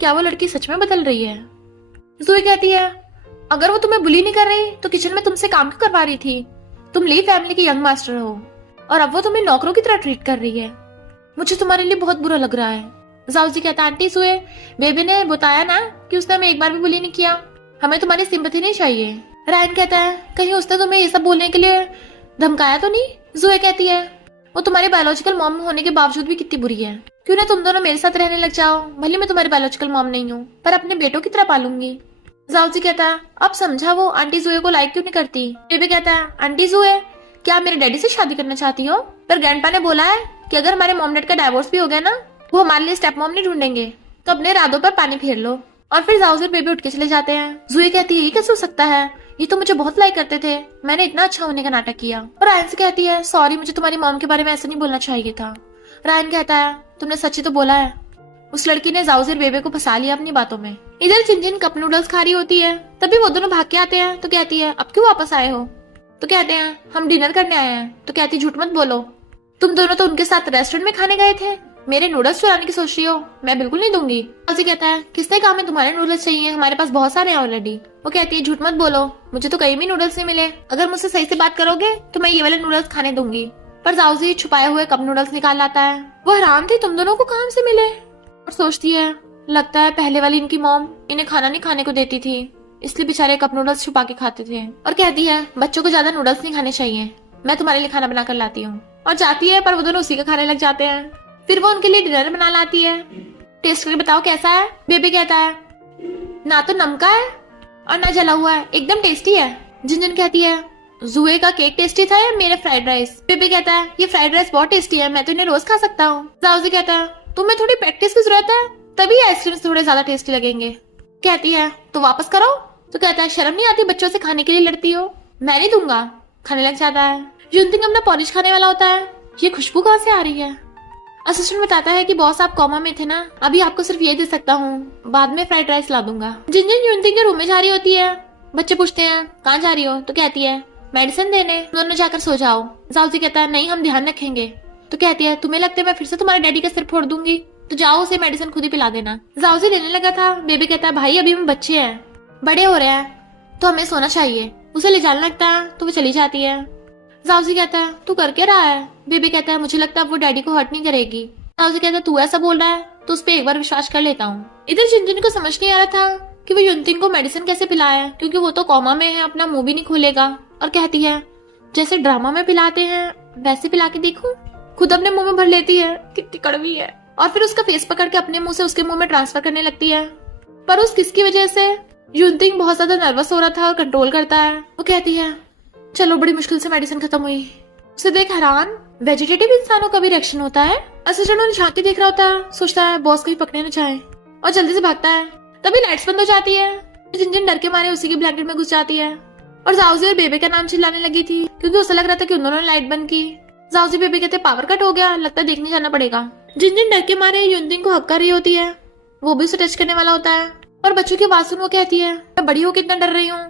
क्या वो लड़की सच में बदल रही है। जुई कहती है अगर वो तुम्हें बुली नहीं कर रही तो किचन में तुमसे काम क्यों करवा रही थी, तुम ली फैमिली की यंग मास्टर हो, और अब वो तुम्हें नौकरों की तरह ट्रीट कर रही है। मुझे तुम्हारे लिए बहुत बुरा लग रहा है। जाओजी कहता है, आंटी सुए, बेबी ने बताया ना कि उसने हमें एक बार भी बुली नहीं किया, हमें तुम्हारी सिंपैथी नहीं चाहिए। रायन कहता है, कहीं उसने तुम्हें ये सब बोलने के लिए धमकाया तो नहीं? जुए कहती है, वो तुम्हारी बायोलॉजिकल मॉम होने के बावजूद भी कितनी बुरी है। क्यों ना तुम दोनों मेरे साथ रहने लग जाओ, भले मैं तुम्हारी बायोलॉजिकल मॉम नहीं हूँ पर अपने बेटों की तरह पालूंगी। जाओजी कहता है, अब समझा वो आंटी जुए को लाइक क्यों नहीं करती। बेबी कहता है, आंटी जुए, क्या मेरे डैडी से शादी करना चाहती हो? पर ग्रैंडपा ने बोला है कि अगर हमारे मॉम डैड का डाइवोर्स भी हो गया ना, वो हमारे लिए स्टेप मॉम नहीं ढूंढेंगे, तो अपने इरादों पर पानी फेर लो। और फिर जाओजी और बेबी उठ के चले जाते हैं। जुए कहती है, ये कैसे हो सकता है, ये तो मुझे बहुत लाइक करते थे, मैंने इतना अच्छा होने का नाटक किया। और रायन से कहती है, सॉरी, मुझे तुम्हारी मॉम के बारे में ऐसा नहीं बोलना चाहिए था। रायन कहता है, तुमने सच ही तो बोला है। उस लड़की ने जाउजी और बेबे को फंसा लिया अपनी बातों में। इधर चिंजिन कप नूडल्स खा रही होती है, तभी वो दोनों भाग के आते हैं। तो कहती है, अब क्यों वापस आए हो? तो कहते हैं, हम डिनर करने आए हैं। तो कहती है, झूठ मत बोलो, तुम दोनों तो उनके साथ रेस्टोरेंट में खाने गए थे, मेरे नूडल्स चुराने की सोच रही हो? मैं बिल्कुल नहीं दूंगी। जाउजी कहता है, किसने कहा मैं तुम्हारे नूडल्स चाहिए, हमारे पास बहुत सारे हैं ऑलरेडी। वो कहती है, झूठ मत बोलो, मुझे तो कहीं भी नूडल्स नहीं मिले, अगर मुझसे सही से बात करोगे तो मैं ये वाले नूडल्स खाने दूंगी। पर जाउजी छुपाए हुए कप नूडल्स निकाल लाता है। वो हैरान थी तुम दोनों को कहां से मिले, और सोचती है, लगता है पहले वाली इनकी मॉम इन्हें खाना नहीं खाने को देती थी, इसलिए बेचारे कप नूडल्स छुपा के खाते थे। और कहती है, बच्चों को ज्यादा नूडल्स नहीं खाने चाहिए, मैं तुम्हारे लिए खाना बना कर लाती हूँ। और जाती है, पर वो दोनों उसी का खाने लग जाते हैं। फिर वो उनके लिए डिनर बना लाती है। टेस्ट करके बताओ कैसा है? बेबी कहता है, ना तो नमका है और ना जला हुआ है, एकदम टेस्टी है। जिनजिन कहती है, जुए का केक टेस्टी था या मेरे फ्राइड राइस? बेबी कहता है, ये फ्राइड राइस बहुत टेस्टी है, मैं तो इन्हें रोज खा सकता हूँ। जाउजी कहता है, तुम्हें थोड़ी प्रैक्टिस की जरूरत है, तभी आइसक्रीम थोड़े ज्यादा टेस्टी लगेंगे। कहती है, तो वापस करो। तो कहता है, शर्म नहीं आती बच्चों से खाने के लिए लड़ती हो? मैं नहीं दूंगा। खाने लग जाता है। युनतिंग अपना पॉलिश खाने वाला होता है। ये खुशबू कहाँ से आ रही है? असिस्टेंट बताता है कि बॉस आप कोमा में थे ना, अभी आपको सिर्फ ये दे सकता हूँ, बाद में फ्राइड राइस ला दूंगा। जिनजिन युनतिंग के रूम में जा रही होती है। बच्चे पूछते हैं, कहाँ जा रही हो? तो कहती है, मेडिसिन देने, दोनों जाकर सो जाओ। जाउजी कहता है, नहीं हम ध्यान रखेंगे। तो कहती है, तुम्हें लगता है मैं फिर से तुम्हारे डैडी का सिर फोड़ दूंगी, तो जाओ उसे मेडिसिन खुद ही पिला देना। जाउजी लेने लगा था। बेबी कहता है, भाई अभी हम बच्चे हैं, बड़े हो रहे हैं, तो हमें सोना चाहिए। उसे ले जाने लगता है तो वो चली जाती है। जाउजी कहता है, तू कर क्या रहा है? बेबी कहता है, मुझे लगता है वो डैडी को हर्ट नहीं करेगी। जाउजी कहता है, तू ऐसा बोल रहा है तो उस पर एक बार विश्वास कर लेता हूँ। इधर जिनजिन को समझ नहीं आ रहा था कि वो युनतिंग को मेडिसिन कैसे पिलाया, क्योंकि वो तो कोमा में है, अपना मुंह भी नहीं खोलेगा। और कहती है, जैसे ड्रामा में पिलाते हैं वैसे पिला के देखूं। खुद अपने मुंह में भर लेती है, कितनी कड़वी है। और फिर उसका फेस पकड़ के अपने मुंह से उसके मुंह में ट्रांसफर करने लगती है। पर उस किसकी वजह से युनतिंग बहुत ज्यादा नर्वस हो रहा था और कंट्रोल करता है। वो कहती है, चलो बड़ी मुश्किल से मेडिसिन खत्म हुई। उसे देख हैरान, वेजिटेटिव इंसानों का भी रिएक्शन होता है। असिस्टेंट उन्हें झांकते देख रहा होता है, सोचता है बॉस कहीं पकड़ने न जाए, और जल्दी से भागता है। तभी लाइट्स बंद हो जाती है। जिनजिन डर के मारे उसी की ब्लैंकेट में घुस जाती है। और जाउजी और बेबे का नाम चिल्लाने लगी थी, क्योंकि उसे लग रहा था कि उन दोनों ने लाइट बंद की। जाउजी बेबे कहते, पावर कट हो गया, लगता है देखने जाना पड़ेगा। जिनजिन डर के मारे युनतिंग को हक कर रही होती है, वो भी उसे टच करने वाला होता है। और बच्चों की आवाज सुन वो कहती है, मैं बड़ी हो कितना डर रही हूँ,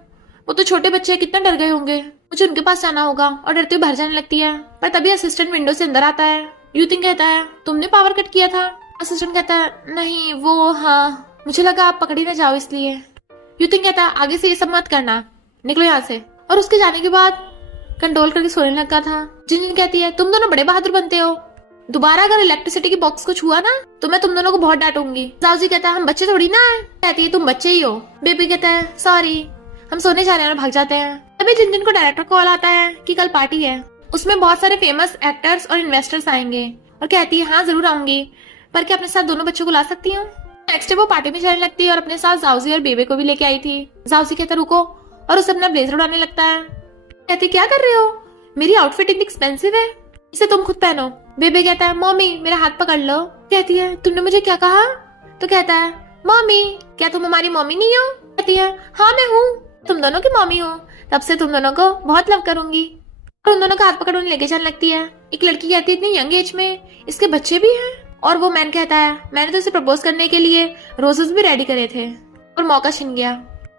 वो तो छोटे बच्चे कितना डर गए होंगे, मुझे उनके पास जाना होगा। और डरते हुए बाहर जाने लगती है। पर तभी असिस्टेंट विंडो से अंदर आता है। युनतिंग कहता है, तुमने पावर कट किया था? असिस्टेंट कहता है, नहीं वो, हाँ मुझे लगा आप पकड़ी न जाओ इसलिए। युनतिंग कहता है, आगे से ये सब मत करना, निकलो यहाँ से। और उसके जाने के बाद कंट्रोल करके सोने लगा था। जिनजिन कहती है, तुम दोनों बड़े बहादुर बनते हो, दोबारा अगर इलेक्ट्रिसिटी की बॉक्स को छुआ ना तो मैं तुम दोनों को बहुत डांटूंगी। जाउजी कहता है, हम बच्चे थोड़ी ना है। कहती है, तुम बच्चे ही हो। बेबी कहता है, सॉरी, हम सोने जा रहे हैं और भाग जाते हैं। तभी जिनजिन को डायरेक्टर कॉल आता है कि कल पार्टी है, उसमें बहुत सारे फेमस एक्टर्स और इन्वेस्टर्स आएंगे। और कहती है, हाँ जरूर आऊंगी, पर क्या अपने साथ दोनों बच्चों को ला सकती हूँ? नेक्स्ट डे वो पार्टी में जाने लगती है और अपने साथ जाउजी और बेबे को भी लेके आई थी। जाउजी कहता, रुको, और उसे अपना ब्लेजर उड़ाने लगता है। कहती, क्या कर रहे हो, मेरी आउटफिट इतनी एक्सपेंसिव है, इसे तुम खुद पहनो। बेबे कहता है, मम्मी मेरा हाथ पकड़ लो। कहती है, तुमने मुझे क्या कहा? तो कहता है, मम्मी क्या तुम हमारी मम्मी नहीं हो? कहती है, हाँ मैं हूँ, तुम दोनों की मम्मी हो, तब से तुम दोनों को बहुत लव करूंगी। और उन दोनों का हाथ पकड़ उन्हें लेके जाने लगती है। एक लड़की कहती है, इतनी यंग एज में इसके बच्चे भी हैं? और वो मैन कहता है, मैंने तो इसे प्रपोज करने के लिए रोजेस भी रेडी करे थे और मौका छिन गया।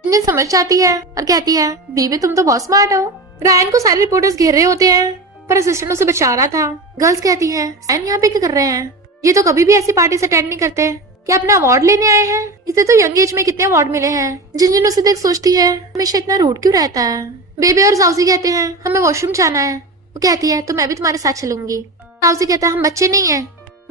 जिनजिन समझ जाती है और कहती है, बीबी तुम तो बहुत स्मार्ट हो। रायन को सारे रिपोर्टर्स घेर रहे होते हैं, पर असिस्टेंट उसे बचा रहा था। गर्ल्स कहती हैं, रायन यहाँ पे क्या कर रहे हैं, ये तो कभी भी ऐसी पार्टी से अटेंड नहीं करते, क्या अपना अवार्ड लेने आए हैं? इसे तो यंग एज में कितने अवार्ड मिले हैं। जिनजिन उसे देख सोचती है, हमेशा इतना रूड क्यों रहता है। बेबी और जाउजी कहते हैं, हमें वॉशरूम जाना है। वो कहती है तो मैं भी तुम्हारे साथ चलूंगी। जाओजी कहता है हम बच्चे नहीं है।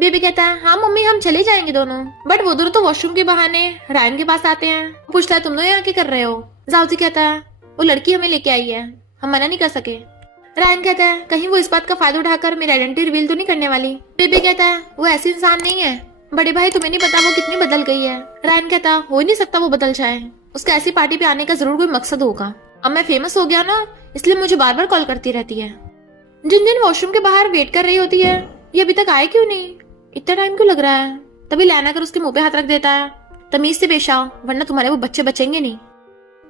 बेबी कहता है हाँ मम्मी हम चले जाएंगे दोनों। बट वो दोनों तो वॉशरूम के बहाने रायन के पास आते हैं। पूछता है तुम दोनों यहाँ क्या कर रहे हो। जाओजी कहता है वो लड़की हमें लेके आई है, हम मना नहीं कर सके। रायन कहता है कहीं वो इस बात का फायदा उठाकर मेरी आइडेंटिटी रिवील तो नहीं करने वाली। बेबी कहता है वो ऐसी इंसान नहीं है बड़े भाई, तुम्हें नहीं पता वो कितनी बदल गई है। रायन कहता हो ही नहीं सकता वो बदल जाए, उसका ऐसी पार्टी पे आने का जरूर कोई मकसद होगा। अब मैं फेमस हो गया ना इसलिए मुझे बार बार कॉल करती रहती है। जिन वॉशरूम के बाहर वेट कर रही होती है, ये अभी तक आए क्यों नहीं, इतना टाइम क्यों लग रहा है। तभी लैन आकर उसके मुंह पे हाथ रख देता है, तमीज से पेश आओ वरना तुम्हारे वो बच्चे बचेंगे नहीं।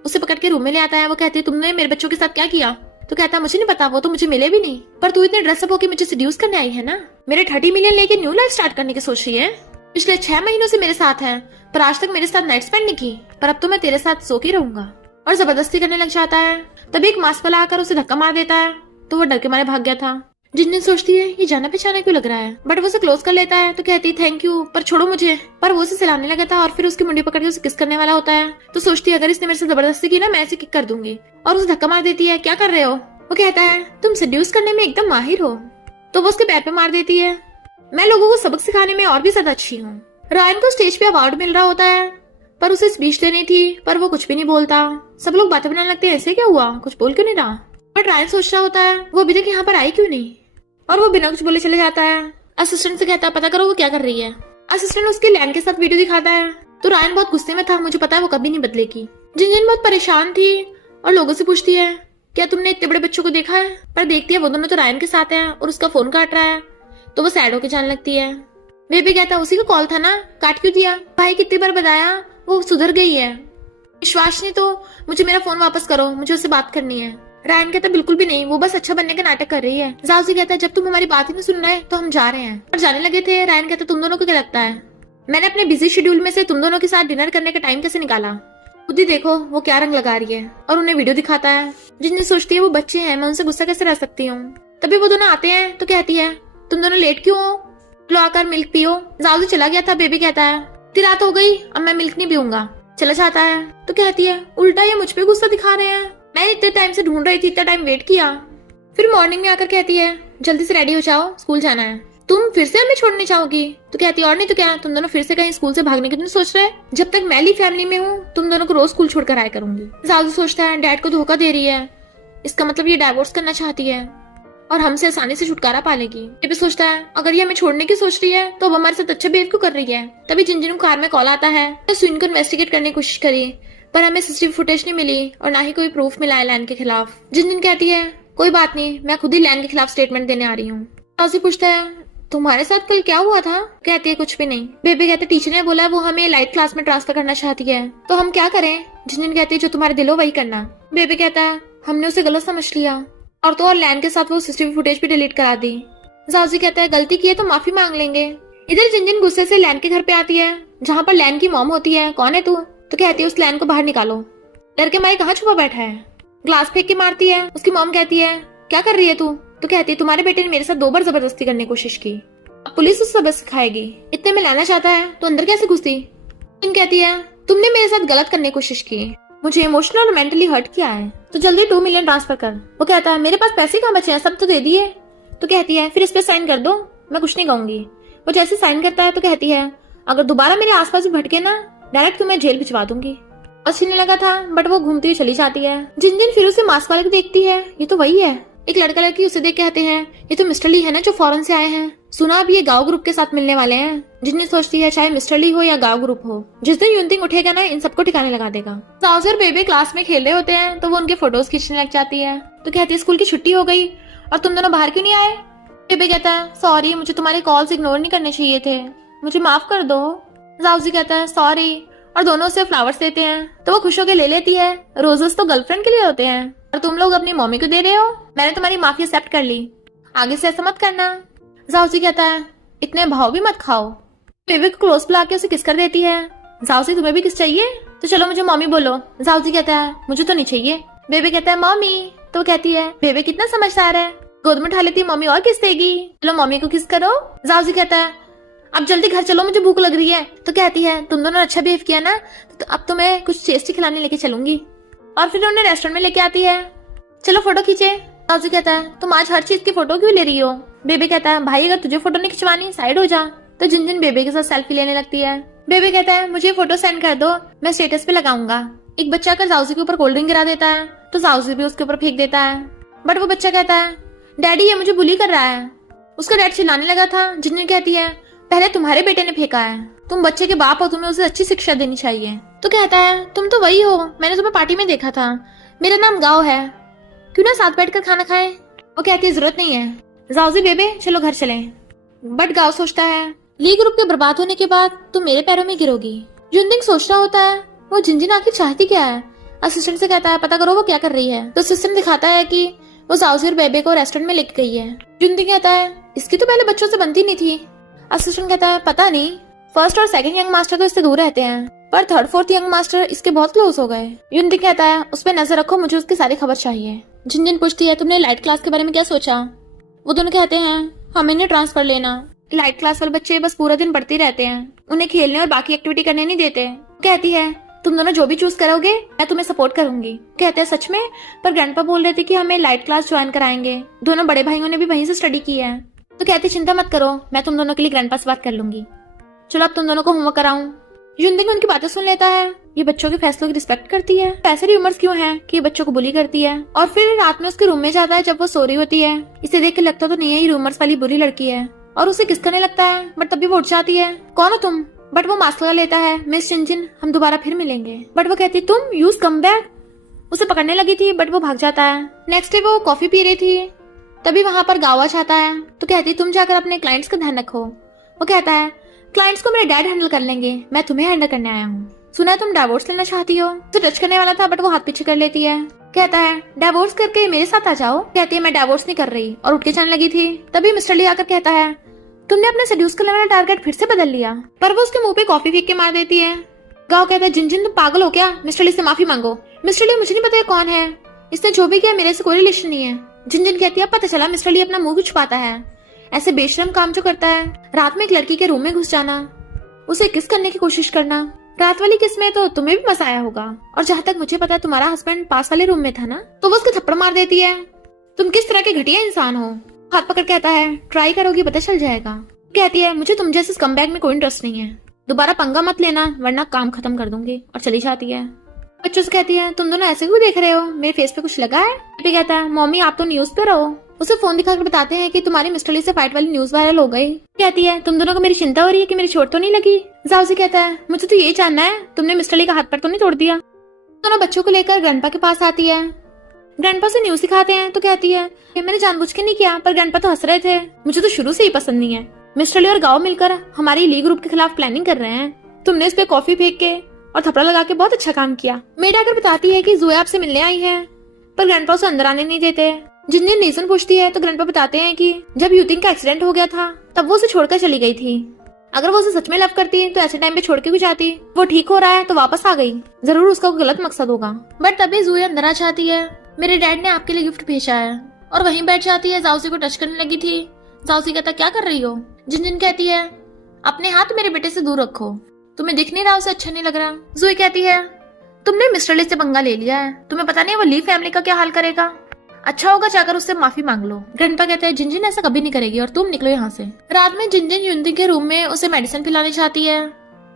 उसे पकड़ के रूम में ले आता है। वो कहती है तुमने मेरे बच्चों के साथ क्या किया। तो कहता है मुझे नहीं पता, वो तो मुझे मिले भी नहीं। पर तू इतने ड्रेसअप होके मुझे सीड्यूस करने आई है ना। मेरे 30 मिलियन लेके न्यू लाइफ स्टार्ट करने की सोच रही है। पिछले 6 महीनों से मेरे साथ है पर आज तक मेरे साथ नाइट स्पेंड नहीं की, पर अब तो मैं तेरे साथ सो के रहूंगा। और जबरदस्ती करने लग जाता है। तभी एक मास्क वाला आकर उसे धक्का मार देता है तो वो डर के मारे भाग गया था। जिन सोचती है ये जाना पहचाना क्यों लग रहा है, बट वो उसे क्लोज कर लेता है। तो कहती है थैंक यू पर छोड़ो मुझे। पर वो उसे सिलाने लगा था और फिर उसकी मुंडी पकड़ के उसे किस करने वाला होता है। तो सोचती है अगर इसने मेरे से जबरदस्ती की ना मैं इसे किक कर दूंगी, और उसे धक्का मार देती है। क्या कर रहे हो। वो कहता है तुम सेड्यूस करने में एकदम माहिर हो। तो वो उसके पैर पे मार देती है। मैं लोगों को सबक सिखाने में और भी ज्यादा अच्छी हूँ। रायन को स्टेज पे अवार्ड मिल रहा होता है पर उसे स्पीच देनी थी, पर वो कुछ भी नहीं बोलता। सब लोग बातें बनाने लगते हैं ऐसे क्या हुआ, कुछ बोल क्यों नहीं रहा। बट रायन सोच रहा होता है वो अभी तक यहाँ पर आई क्यों नहीं, और वो बिना कुछ बोले चले जाता है। असिस्टेंट से कहता है पता करो वो क्या कर रही है। असिस्टेंट उसके लैन के साथ वीडियो दिखाता है। तो रायन बहुत गुस्से में था, मुझे पता है वो कभी नहीं बदलेगी। जिन बहुत परेशान थी और लोगों से पूछती है क्या तुमने इतने बड़े बच्चों को देखा है, पर देखती है वो दोनों तो रायन के साथ है और उसका फोन काट रहा है। तो वो सैड होके जाने लगती है। बेबी कहता है उसी का कॉल था ना, काट क्यों दिया। भाई कितनी बार बताया वो सुधर गई है। विश्वास नहीं तो मुझे मेरा फोन वापस करो, मुझे उससे बात करनी है। रायन कहता है बिल्कुल भी नहीं, वो बस अच्छा बनने का नाटक कर रही है। जाओजी कहता है जब तुम हमारी बात ही नहीं सुन रहे तो हम जा रहे हैं। और जाने लगे थे। रायन कहता है तुम दोनों को क्या लगता है मैंने अपने बिजी शेड्यूल में से तुम दोनों के साथ डिनर करने का टाइम कैसे निकाला। खुद ही देखो वो क्या रंग लगा रही है, और उन्हें वीडियो दिखाता है। जिन सोचती है वो बच्चे हैं, मैं उनसे गुस्सा कैसे रह सकती हूँ। तभी वो दोनों आते हैं तो कहती है तुम दोनों लेट क्यों हो, लो आकर मिल्क पियो। जाओजी चला गया था। बेबी कहता है इतनी रात हो गई अब मैं मिल्क नहीं पीऊंगा, चला जाता है। तो कहती है उल्टा ये मुझ पे गुस्सा दिखा रहे हैं, मैं इतने टाइम से ढूंढ रही थी, इतना टाइम वेट किया। फिर मॉर्निंग में आकर कहती है जल्दी से रेडी हो जाओ स्कूल जाना है। तुम फिर से हमें छोड़ने चाहोगी। तो कहती है और नहीं तो क्या, तुम दोनों फिर से कहीं स्कूल से भागने की नहीं सोच रहे। जब तक मैं ली फैमिली में हूँ तुम दोनों को रोज स्कूल छोड़कर आया करूंगी। जाजू सोचता है डैड को धोखा दे रही है, इसका मतलब ये डाइवोर्स करना चाहती है और हमसे आसानी से छुटकारा पा लेगी। ये भी सोचता है अगर ये हमें छोड़ने की सोच रही है तो अब हमारे साथ अच्छा बिहेव क्यों कर रही है। तभी जिन कार में कॉल आता है तो सुइन को इन्वेस्टिगेट करने की कोशिश करी पर हमें सीसीटीवी फुटेज नहीं मिली और ना ही कोई प्रूफ मिला है लैन के खिलाफ। जिन कहती है कोई बात नहीं, मैं खुद ही लैन के खिलाफ स्टेटमेंट देने आ रही हूँ। ऑजी पूछता है तुम्हारे साथ कल क्या हुआ था। कहती है कुछ भी नहीं। बेबी कहते टीचर ने बोला वो हमें लाइट क्लास में ट्रांसफर करना चाहती है, तो हम क्या करें। जिन कहती है जो तुम्हारे दिल हो वही करना। बेबी कहता है हमने उसे गलत समझ लिया और तो और लैन के साथ वो सीसीटीवी फुटेज भी डिलीट करा दी। जाजी कहता है गलती की है तो माफी मांग लेंगे। इधर जिन गुस्से से लैन के घर पे आती है जहाँ पर लैन की मॉम होती है। कौन है तू। तो कहती है उस लैन को बाहर निकालो। डर के मारे कहाँ छुपा बैठा है। ग्लास फेंक के मारती है। उसकी मॉम कहती है क्या कर रही है तू। तो कहती है तुम्हारे बेटे ने मेरे साथ 2 बार जबरदस्ती करने की कोशिश की, अब पुलिस उसे सबक सिखाएगी। इतने में लाना चाहता है तो अंदर कैसे घुसती। कहती है तुमने मेरे साथ गलत करने की कोशिश की, मुझे इमोशनल और मेंटली हर्ट किया है, तो जल्दी 2 मिलियन ट्रांसफर कर। वो कहता है मेरे पास पैसे कहाँ बचे हैं, सब तो दे दिए। तो कहती है फिर इस पे साइन कर दो, मैं कुछ नहीं कहूंगी। वो जैसे साइन करता है तो कहती है अगर दोबारा मेरे आसपास भी भटके ना डायरेक्ट तुम्हें जेल भिजवा दूंगी। और छीनने लगा था बट वो घूमती हुई चली जाती है। जिन फिर उसे मास्क वाले को देखती है, ये तो वही है। एक लड़का लड़की उसे देख कहते हैं ये तो मिस्टर ली है ना जो फॉरेन से आए हैं, सुना अब ये गांव ग्रुप के साथ मिलने वाले हैं। जिन्नी सोचती है चाहे मिस्टर ली हो या गांव ग्रुप हो, जिस दिन यूनथिंग उठेगा ना इन सबको ठिकाने लगा देगा। साउस और बेबे क्लास में खेल रहे होते हैं तो वो उनके फोटोज खींचने लग जाती है। तो कहती है स्कूल की छुट्टी हो गई और तुम दोनों बाहर क्यों नहीं आए। बेबे कहता है सॉरी, मुझे तुम्हारे कॉल्स इग्नोर नहीं करने चाहिए थे, मुझे माफ कर दो। जाउजी कहता है सॉरी और दोनों से फ्लावर्स देते हैं। तो वो खुश होकर ले लेती है। रोजेस तो गर्लफ्रेंड के लिए होते हैं और तुम लोग अपनी मम्मी को दे रहे हो, मैंने तुम्हारी माफी एक्सेप्ट कर ली, आगे से ऐसा मत करना। जाउजी कहता है इतने भाव भी मत खाओ। बेबी को क्लोज बुला के उसे किस कर देती है। जाउजी तुम्हें भी किस चाहिए। तो चलो मुझे मम्मी बोलो। जाउजी कहता है मुझे तो नहीं चाहिए। बेबी कहता है मम्मी। तो वो कहती है बेबी कितना समझदार है, गोद में उठा लेती है, मम्मी और किस देगी, चलो मम्मी को किस करो। जाउजी कहता है अब जल्दी घर चलो, मुझे भूख लग रही है। तो कहती है तुम दोनों अच्छा बिहेव किया ना, तो अब तो मैं कुछ टेस्टी खिलाने लेके चलूंगी। और फिर उन्हें रेस्टोरेंट में लेके आती है। चलो फोटो खींचे। जाओजी कहता है तुम आज हर चीज की फोटो क्यों ले रही हो? बेबे कहता है भाई अगर तुझे फोटो नहीं खिंचवानी साइड हो जा। तो जिनजिन बेबे के साथ सेल्फी लेने लगती है। बेबे कहता है मुझे फोटो सेंड कर दो, मैं स्टेटस पे लगाऊंगा। एक बच्चा आकर जाओजी के ऊपर कोल्ड ड्रिंक गिरा देता है तो जाओजी भी उसके ऊपर फेंक देता है। बट वो बच्चा कहता है डैडी ये मुझे बुली कर रहा है। उसका डैड चिल्लाने लगा था। जिनजिन कहती है पहले तुम्हारे बेटे ने फेंका है, तुम बच्चे के बाप हो, तुम्हें उसे अच्छी शिक्षा देनी चाहिए। तो कहता है तुम तो वही हो, मैंने तुम्हें पार्टी में देखा था, मेरा नाम गाओ है, क्यों ना साथ बैठकर खाना खाएं? वो कहती है जरूरत नहीं है, जाओजी बेबे चलो घर चलें। बट गाओ सोचता है ली ग्रुप के बर्बाद होने के बाद तुम मेरे पैरों में गिरोगी। युनतिंग सोच रहा होता है वो जिनजिन आखिर चाहती क्या है। असिस्टेंट से कहता है पता करो वो क्या कर रही है। तो असिस्टेंट दिखाता है कि वो जाओजी और बेबे को रेस्टोरेंट में लेके गई है। युनतिंग कहता है इसकी तो पहले बच्चों से बनती नहीं थी। असिस्टेंट कहता है पता नहीं, फर्स्ट और सेकंड यंग मास्टर तो इससे दूर रहते हैं, पर थर्ड फोर्थ यंग मास्टर इसके बहुत क्लोज हो गए। युनतिंग कहता है उस पर नजर रखो, मुझे उसकी सारी खबर चाहिए। जिनजिन पूछती है तुमने लाइट क्लास के बारे में क्या सोचा? वो दोनों कहते हैं हमें नहीं ट्रांसफर लेना, लाइट क्लास वाले बच्चे बस पूरा दिन पढ़ते रहते हैं, उन्हें खेलने और बाकी एक्टिविटी करने नहीं देते। कहती है तुम दोनों जो भी चूज करोगे मैं तुम्हें सपोर्ट करूंगी। कहते हैं सच में? पर ग्रैंडपा बोल रहे थे कि हमें लाइट क्लास ज्वाइन कराएंगे, दोनों बड़े भाइयों ने भी वहीं से स्टडी की है। तो कहती चिंता मत करो, मैं तुम दोनों के लिए ग्रैंडपा से बात कर लूंगी, चलो अब तुम दोनों को होमवर्क कराऊं। युनतिंग उनकी बातें सुन लेता है, ये बच्चों के फैसलों की रिस्पेक्ट करती है, ऐसे र्यूमर्स क्यों हैं कि ये बच्चों को बुली करती है। और फिर रात में उसके रूम में जाता है जब वो सो रही होती है। इसे देख के लगता तो नहीं है ये रूमर्स वाली बुरी लड़की है और उसे किस करने लगता है, बट तभी वो उठ जाती है। कौन हो तुम? बट वो मास्क लगा लेता है, मिस जिनजिन हम दोबारा फिर मिलेंगे। बट वो कहती तुम यूज कम बैक। उसे पकड़ने लगी थी बट वो भाग जाता है। नेक्स्ट डे वो कॉफी पी रही थी, तभी वहां पर गावा जाता है। तो कहती तुम जाकर अपने क्लाइंट्स का ध्यान रखो। वो कहता है क्लाइंट्स को मेरे डैड हैंडल कर लेंगे, मैं तुम्हें हैंडल करने आया हूँ। सुना है तुम डिवोर्स लेना चाहती हो। तो टच करने वाला था बट वो हाथ पीछे कर लेती है। कहता है डिवोर्स करके मेरे साथ आ जाओ। कहती है मैं डिवोर्स नहीं कर रही और उठ के जाने लगी थी। तभी मिस्टर ली आकर कहता है तुमने अपने सेड्यूस करने वाला टारगेट फिर से बदल लिया। पर वो उसके मुंह पे कॉफी फेंक के मार देती है। गाओ कहता है जिनजिन तुम पागल हो क्या, मिस्टर ली से माफी मांगो। मिस्टर ली मुझे नहीं पता कौन है, इसने जो भी किया मेरे से कोई रिलेशन नहीं है। जिनजिन कहती है पता चला मिस्टर ली अपना मुंह भी छुपाता है, ऐसे बेशरम काम जो करता है। रात में एक लड़की के रूम में घुस जाना, उसे किस करने की कोशिश करना, रात वाली किस में तो तुम्हें भी मजा आया होगा। और जहाँ तक मुझे पता है तुम्हारा हस्बैंड पास वाले रूम में था ना। तो वो उसको थप्पड़ मार देती है, तुम किस तरह के घटिया इंसान हो। हाथ पकड़ कहता है ट्राई करोगी पता चल जाएगा। कहती है मुझे तुम जैसे स्कमबैग में कोई इंटरेस्ट नहीं है, दोबारा पंगा मत लेना वरना काम खत्म कर दूंगी। और चली जाती है। बच्चों से कहती है तुम दोनों ऐसे क्यों देख रहे हो, मेरे फेस पे कुछ लगा है? कहता है मम्मी आप तो न्यूज पे रहो। उसे फोन दिखाकर बताते हैं कि तुम्हारी मिस्टर ली से फाइट वाली न्यूज वायरल हो गई। कहती है तुम दोनों को मेरी चिंता हो रही है कि मेरी चोट तो नहीं लगी। जाओजी कहता है मुझे तो यही जानना है तुमने मिस्टर ली का हाथ पर तो नहीं तोड़ दिया। दोनों बच्चों को लेकर ग्रैंडपा के पास आती है। ग्रैंडपा से न्यूज दिखाते हैं तो कहती है मैंने जानबूझ के नहीं किया, पर ग्रैंडपा तो हंस रहे थे, मुझे तो शुरू से ही पसंद नहीं है। मिस्टर ली और गाओ मिलकर हमारी ली ग्रुप के खिलाफ प्लानिंग कर रहे हैं, तुमने इस पे कॉफी फेंक के और थप्पड़ लगा के बहुत अच्छा काम किया। मेड आकर बताती है कि जोया आपसे मिलने आई है, पर ग्रैंडपा उसे अंदर आने नहीं देते। जिनजिन रीजन पूछती है तो ग्रैंडपा बताते हैं कि जब युतिंग का एक्सीडेंट हो गया था तब वो उसे छोड़कर चली गई थी। अगर वो उसे सच में लव करती तो ऐसे टाइम पे छोड़ के भी जाती। वो ठीक हो रहा है तो वापस आ गई, जरूर उसका कोई गलत मकसद होगा। बट तभी जोया अंदर आ जाती है, मेरे डैड ने आपके लिए गिफ्ट भेजा है, और वहीं बैठ जाती है। जाओजी को टच करने लगी थी। जाओजी कहता क्या कर रही हो? जिनजिन कहती है अपने हाथ मेरे बेटे से दूर रखो, तुम्हें दिख नहीं रहा उसे अच्छा नहीं लग रहा। जोया कहती है तुमने मिस्टर ली से पंगा ले लिया है, तुम्हें पता नहीं वो ली फैमिली का क्या हाल करेगा, अच्छा होगा जाकर उससे माफी मांग लो। ग्रैंडपा कहते हैं जिनजिन ऐसा कभी नहीं करेगी और तुम निकलो यहाँ से। रात में जिनजिन युनतिंग के रूम में उसे मेडिसिन पिलाने चाहती है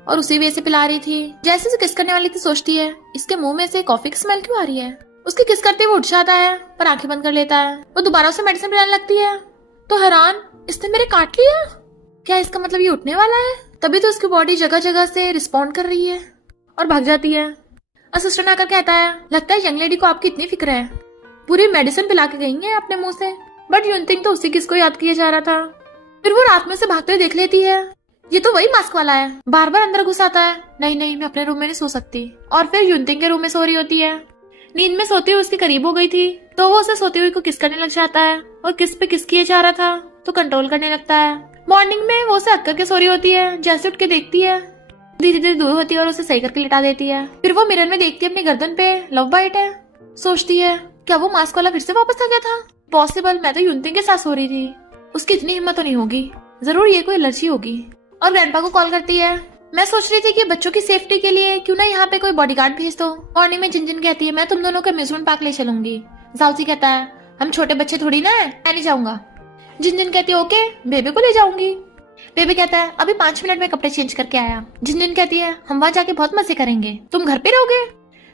और उसी वे से पिला रही थी। जैसे उसे किस करने वाली थी सोचती है इसके मुंह में से कॉफी की स्मेल क्यों आ रही है। उसके किस करते वो उठ जाता है पर आंखें बंद कर लेता है। वो दोबारा उसे मेडिसिन पिलाने लगती है तो हैरान इसने मेरे काट लिया, क्या इसका मतलब ये उठने वाला है? तभी तो उसकी बॉडी जगह जगह से रिस्पॉन्ड कर रही है और भाग जाती है। असिस्टेंट आकर कहता है लगता है यंग लेडी को आपकी इतनी फिक्र है, पूरी मेडिसिन पिला के गई है अपने मुंह से। बट युनतिंग तो उसी किसको याद किया जा रहा था। फिर वो रात में से भागते हुए देख लेती है, ये तो वही मास्क वाला है। बार बार अंदर घुस आता है, नहीं नहीं मैं अपने रूम में नहीं सो सकती। और फिर युनतिंग के रूम में सो रही होती है। नींद में सोते हुए उसके करीब हो गई थी तो वो उसे सोते हुए को किस करने लग जाता है और किस पे किस किए जा रहा था तो कंट्रोल करने लगता है। मॉर्निंग में वो उसे हक करके सो रही होती है, जैसे उठ के देखती है धीरे धीरे दूर होती है और उसे सही करके लिटा देती है। फिर वो मिरर में देखती है अपनी गर्दन पे लव बाइट है, सोचती है क्या वो मास्क वाला फिर से वापस आ गया था? पॉसिबल, मैं तो युनतिंग के साथ सो रही थी, उसकी इतनी हिम्मत तो नहीं होगी, जरूर ये कोई एलर्जी होगी। और ग्रैंडपा को कॉल करती है, मैं सोच रही थी कि बच्चों की सेफ्टी के लिए क्यों ना यहाँ पे कोई बॉडीगार्ड भेज दो। मॉर्निंग में जिनजिन कहती है मैं तुम दोनों को अम्यूजमेंट पार्क ले चलूंगी। जाओजी कहता है हम छोटे बच्चे थोड़ी ना है, मैं नहीं जाऊंगा। जिनजिन कहती है ओके, बेबी को ले जाऊंगी। बेबी कहता है अभी 5 मिनट में कपड़े चेंज करके आया। जिनजिन कहती है हम वहाँ जाके बहुत मजे करेंगे, तुम घर पे रहोगे?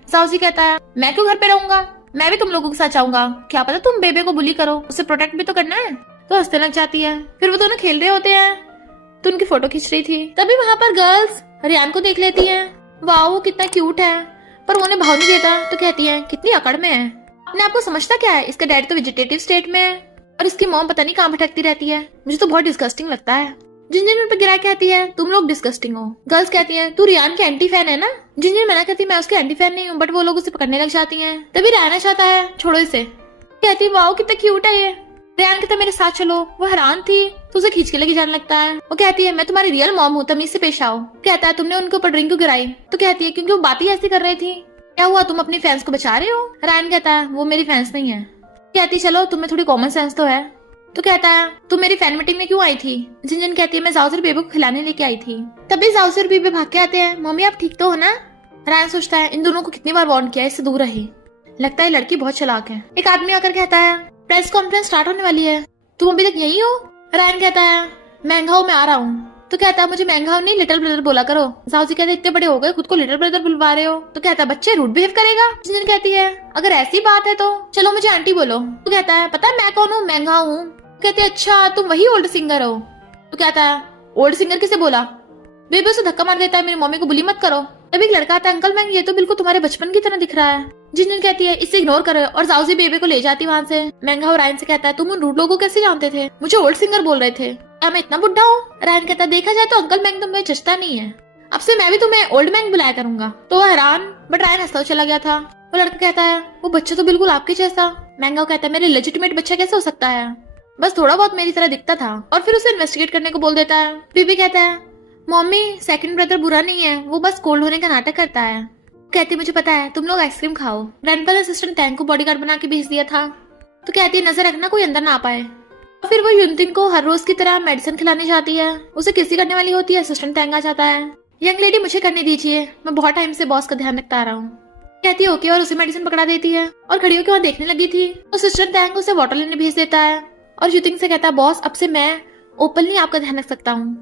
जाओजी कहता है मैं क्यों घर पे रहूंगा, मैं भी तुम लोगों के साथ जाऊंगा, क्या पता तुम बेबे को बुली करो, उसे प्रोटेक्ट भी तो करना है। तो हंसने लग जाती है। फिर वो दोनों खेल रहे होते हैं तो उनकी फोटो खींच रही थी। तभी वहाँ पर गर्ल्स रियान को देख लेती है। वाह वो कितना क्यूट है, पर वो उन्हें भाव नहीं देता। तो कहती है कितनी अकड़ में है, अपने आप को समझता क्या है, इसका डैडी तो वेजिटेटिव स्टेट में है और इसकी मॉम पता नहीं कहाँ भटकती रहती है, मुझे तो बहुत डिस्गस्टिंग लगता है। जिनजिन उन पर गिरा कहती है तुम लोग डिस्गस्टिंग हो। गर्ल्स कहती है तू रियान की एंटी फैन है ना। जिनजिन मना करती है मैं उसकी एंटी फैन नहीं हूँ, बट वो लोग उसे पकड़ने लग जाती हैं। तभी रहना चाहता है छोड़ो इसे। कहती है वाओ कितना क्यूट है ये। रियान कहता है मेरे साथ चलो। वो हैरान थी तो उसे खींच के लेके जाने लगता है। वो कहती है मैं तुम्हारी रियल मॉम हूँ, तमीज से पेश आओ। कहता है तुमने उनके ऊपर ड्रिंक क्यों गिराई? तो कहती है क्योंकि वो बात ही ऐसी कर रही थी। क्या हुआ तुम अपनी फैंस को बचा रहे हो? रियान कहता है वो मेरी फैंस नहीं है। कहती चलो तुम्हें थोड़ी कॉमन सेंस तो है। तो कहता है तुम मेरी फैन मीटिंग में क्यों आई थी? जिनजिन कहती है मैं जाउसर बेबी को खिलाने लेके आई थी। तभी जाउसर बेबी भाग के आते हैं। मम्मी आप ठीक तो हो ना? रायन सोचता है इन दोनों को कितनी बार वार्न किया, इससे दूर रही, लगता है लड़की बहुत चालाक है। एक आदमी आकर कहता है प्रेस कॉन्फ्रेंस स्टार्ट होने वाली है, तुम अभी तक यही हो? रायन कहता है मैंगाओ में आ रहा हूँ। तो कहता है मुझे मैंगाओ नहीं लिटिल ब्रदर बोला करो। जाउजी कहते इतने बड़े हो गए खुद को लिटिल ब्रदर बुलवा रहे हो। तो कहता है बच्चे रूड बिहेव करेगा। जिनजिन कहती है अगर ऐसी बात है तो चलो मुझे आंटी बोलो। तो कहता है पता है मैं कौन हूँ? मैंगाओ हूँ। कहते अच्छा तुम वही ओल्ड सिंगर हो। तो कहता है ओल्ड सिंगर किसे बोला? बेबी उसे धक्का मार देता है मेरी मम्मी को बुली मत करो। तभी एक लड़का आता है अंकल मैंग ये तो बिल्कुल तुम्हारे बचपन की तरह दिख रहा है। जिनजिन कहती है इसे इग्नोर करो और जाउजी बेबी को ले जाती वहाँ से। मैंगा और रायन से कहता है तुम उन रूड लोगों को कैसे जानते थे, मुझे ओल्ड सिंगर बोल रहे थे, क्या मैं इतना बुढ़ा हूँ? रायन कहता है देखा जाए तो अंकल मैंग तुम्हें जचता नहीं है, अब से मैं भी तुम्हें ओल्ड मैंग बुलाया करूंगा। तो वो हैरान, बट रायन हंसता चला गया था। वो लड़का कहता है वो बच्चा तो बिल्कुल आपके जैसा। मैंगा कहता है मेरे लेजिटिमेट बच्चा कैसे हो सकता है, बस थोड़ा बहुत मेरी तरह दिखता था, और फिर उसे इन्वेस्टिगेट करने को बोल देता है। बेबी कहता है मम्मी सेकंड ब्रदर बुरा नहीं है, वो बस कोल्ड होने का नाटक करता है। कहती मुझे पता है, तुम लोग आइसक्रीम खाओ। ग्रैंडपा असिस्टेंट टैंक को बॉडीगार्ड बना के भेज दिया था। तो कहती है नजर रखना कोई अंदर ना आ पाए। फिर वो युनतिंग को हर रोज की तरह मेडिसिन खिलाने जाती है। उसे किसी करने वाली होती है, असिस्टेंट टैंक आ जाता है। यंग लेडी मुझे करने दीजिए, मैं बहुत टाइम से बॉस का ध्यान रखता आ रहा हूँ। कहती है ओके और उसे मेडिसिन पकड़ा देती है और खड़ी होकर वहाँ देखने लगी थी। असिस्टेंट टैंक उसे वाटर लेने भेज देता है और युतिंग से कहता है बॉस अब से मैं ओपनली आपका ध्यान रख सकता हूँ,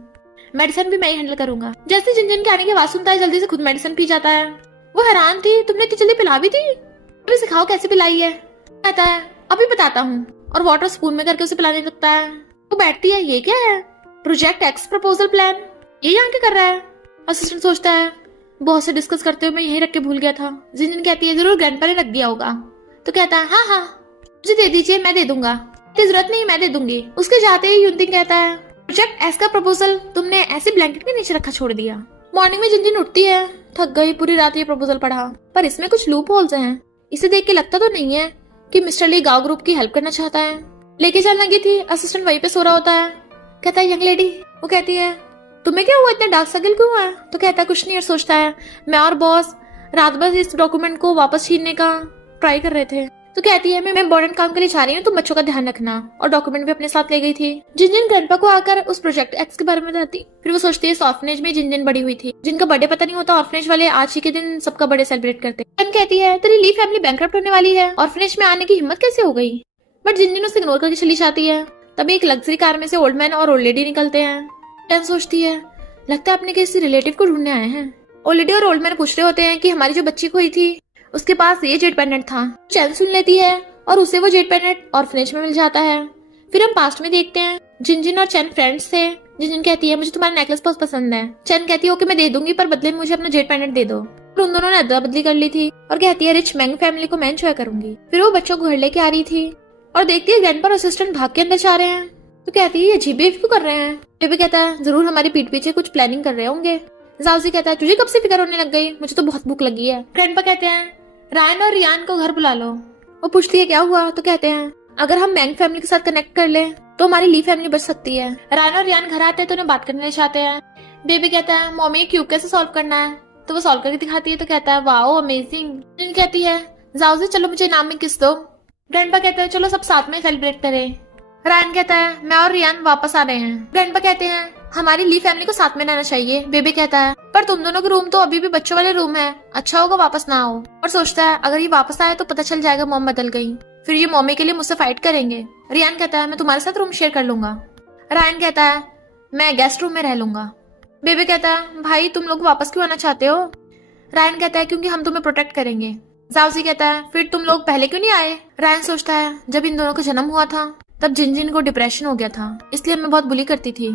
मेडिसिन भी मैं ही हैंडल करूंगा। जैसे जिनजिन के आने की आवाज सुनता है जल्दी से खुद मेडिसिन पी जाता है। वो हैरान थी तुमने इतनी जल्दी पिला भी दी, अभी सिखाओ कैसे पिलाई है। कहता है अभी बताता हूँ और वाटर स्पून में करके उसे पिलाने लगता है। वो बैठती है ये क्या है, प्रोजेक्ट एक्स प्रपोजल प्लान, ये यहाँ क्या कर रहा है? असिस्टेंट सोचता है बहुत से डिस्कस करते हुए मैं यही रख के भूल गया था। जिनजिन कहती है जरूर ग्रैंडपा ने रख दिया होगा। तो कहता है हाँ हाँ मुझे दे दीजिए मैं दे दूंगा, जरूरत नहीं मैं दे दूंगी। उसके जाते ही युनतिंग कहता है प्रोजेक्ट एस का प्रपोजल तुमने ऐसे ब्लैंकेट के नीचे रखा छोड़ दिया। मॉर्निंग में जिनजिन उठती है, थक गई, पूरी रात ये प्रपोजल पढ़ा, पर इसमें कुछ लूप होल्स हैं। इसे देख के लगता तो नहीं है कि मिस्टर ली गांव ग्रुप की हेल्प करना चाहता है। लेके चलने लगी थी, असिस्टेंट वहीं पे सो रहा होता है। कहता है यंग लेडी, वो कहती है तुम्हें क्या हुआ, इतना डार्क सर्कल क्यों हुआ? तो कहता है कुछ नहीं, और सोचता है मैं और बॉस रात भर इस डॉक्यूमेंट को वापस छीनने का ट्राई कर रहे थे। तो कहती है मैं इम्पोर्टेंट काम के लिए जा रही हूँ, तुम बच्चों का ध्यान रखना, और डॉक्यूमेंट भी अपने साथ ले गई थी। जिनजिन ग्रैंडपा को आकर उस प्रोजेक्ट एक्स के बारे में बताती। फिर वो सोचती है इस ऑर्फनेज में जिनजिन बड़ी हुई थी, जिनका बर्थडे पता नहीं होता, ऑर्फनेज वाले आज ही के दिन सबका बर्थडे सेलिब्रेट करते। कहती है तेरी ली फैमिली बैंकरप्ट होने वाली है, ऑर्फनेज में आने की हिम्मत कैसे हो गई? बट जिनजिन उसे इग्नोर करके चली जाती है। तभी एक लग्जरी कार में से ओल्ड मैन और ओल्ड लेडी निकलते हैं। टेन सोचती है लगता है अपने किसी रिलेटिव को ढूंढने आए हैं। ओल्ड लेडी और ओल्ड मैन पूछ रहे होते हैं कि हमारी जो बच्ची खोई थी उसके पास ये जेट पेंडेंट था। चैन सुन लेती है और उसे वो जेट पेंडेंट ऑर्फनेज में मिल जाता है। फिर हम पास्ट में देखते हैं, जिनजिन और चैन फ्रेंड्स थे। जिनजिन कहती है मुझे तुम्हारा नेकलेस बहुत पसंद है। चैन कहती है ओके मैं दे दूंगी, पर बदले में मुझे अपना जेट पेंडेंट दे दो। और उन दोनों ने अदला बदली कर ली थी और कहती है रिच मैंग फैमिली को मैं एंजॉय करूंगी। फिर वो बच्चों को घर लेके आ रही थी और देखती है ग्रैंडपा और असिस्टेंट भाग के अंदर जा रहे हैं। तो कहती है ये अजीब बिहेव क्यों कर रहे हैं? बेबी कहता है जरूर हमारी पीठ पीछे कुछ प्लानिंग कर रहे होंगे। जाउजी कहता है तुझे कब से फिक्र होने लग गई, मुझे तो बहुत भूख लगी है। ग्रैंडपा कहते हैं रायन और रियान को घर बुला लो। वो पूछती है क्या हुआ? तो कहते हैं अगर हम मैंग फैमिली के साथ कनेक्ट कर ले तो हमारी ली फैमिली बच सकती है। रायन और रियान घर आते हैं तो उन्हें बात करने चाहते हैं। बेबी कहता है मम्मी क्यूब कैसे सॉल्व करना है? तो वो सॉल्व करके दिखाती है। तो कहता है वाओ अमेजिंग। कहती है जाओजी चलो मुझे इनाम में किस दो। ग्रैंडपा कहते हैं चलो सब साथ में सेलिब्रेट करें। रायन कहता है मैं और रियान वापस आ रहे हैं। ग्रैंडपा कहते हैं हमारी ली फैमिली को साथ में रहना चाहिए। बेबी कहता है पर तुम दोनों के रूम तो अभी भी बच्चों वाले रूम है, अच्छा होगा वापस ना आओ। और सोचता है अगर ये वापस आए तो पता चल जाएगा मॉम बदल गई। फिर ये मम्मी के लिए मुझसे फाइट करेंगे। रियान कहता है मैं तुम्हारे साथ रूम शेयर कर लूंगा। रायन कहता है मैं गेस्ट रूम में रह लूंगा। बेबी कहता है भाई तुम लोग वापस क्यों आना चाहते हो? रायन कहता है क्योंकि हम तुम्हें प्रोटेक्ट करेंगे। जाओजी कहता है फिर तुम लोग पहले क्यों नहीं आए? रायन सोचता है जब इन दोनों का जन्म हुआ था तब जिनजिन को डिप्रेशन हो गया था, इसलिए मैं बहुत बुली करती थी।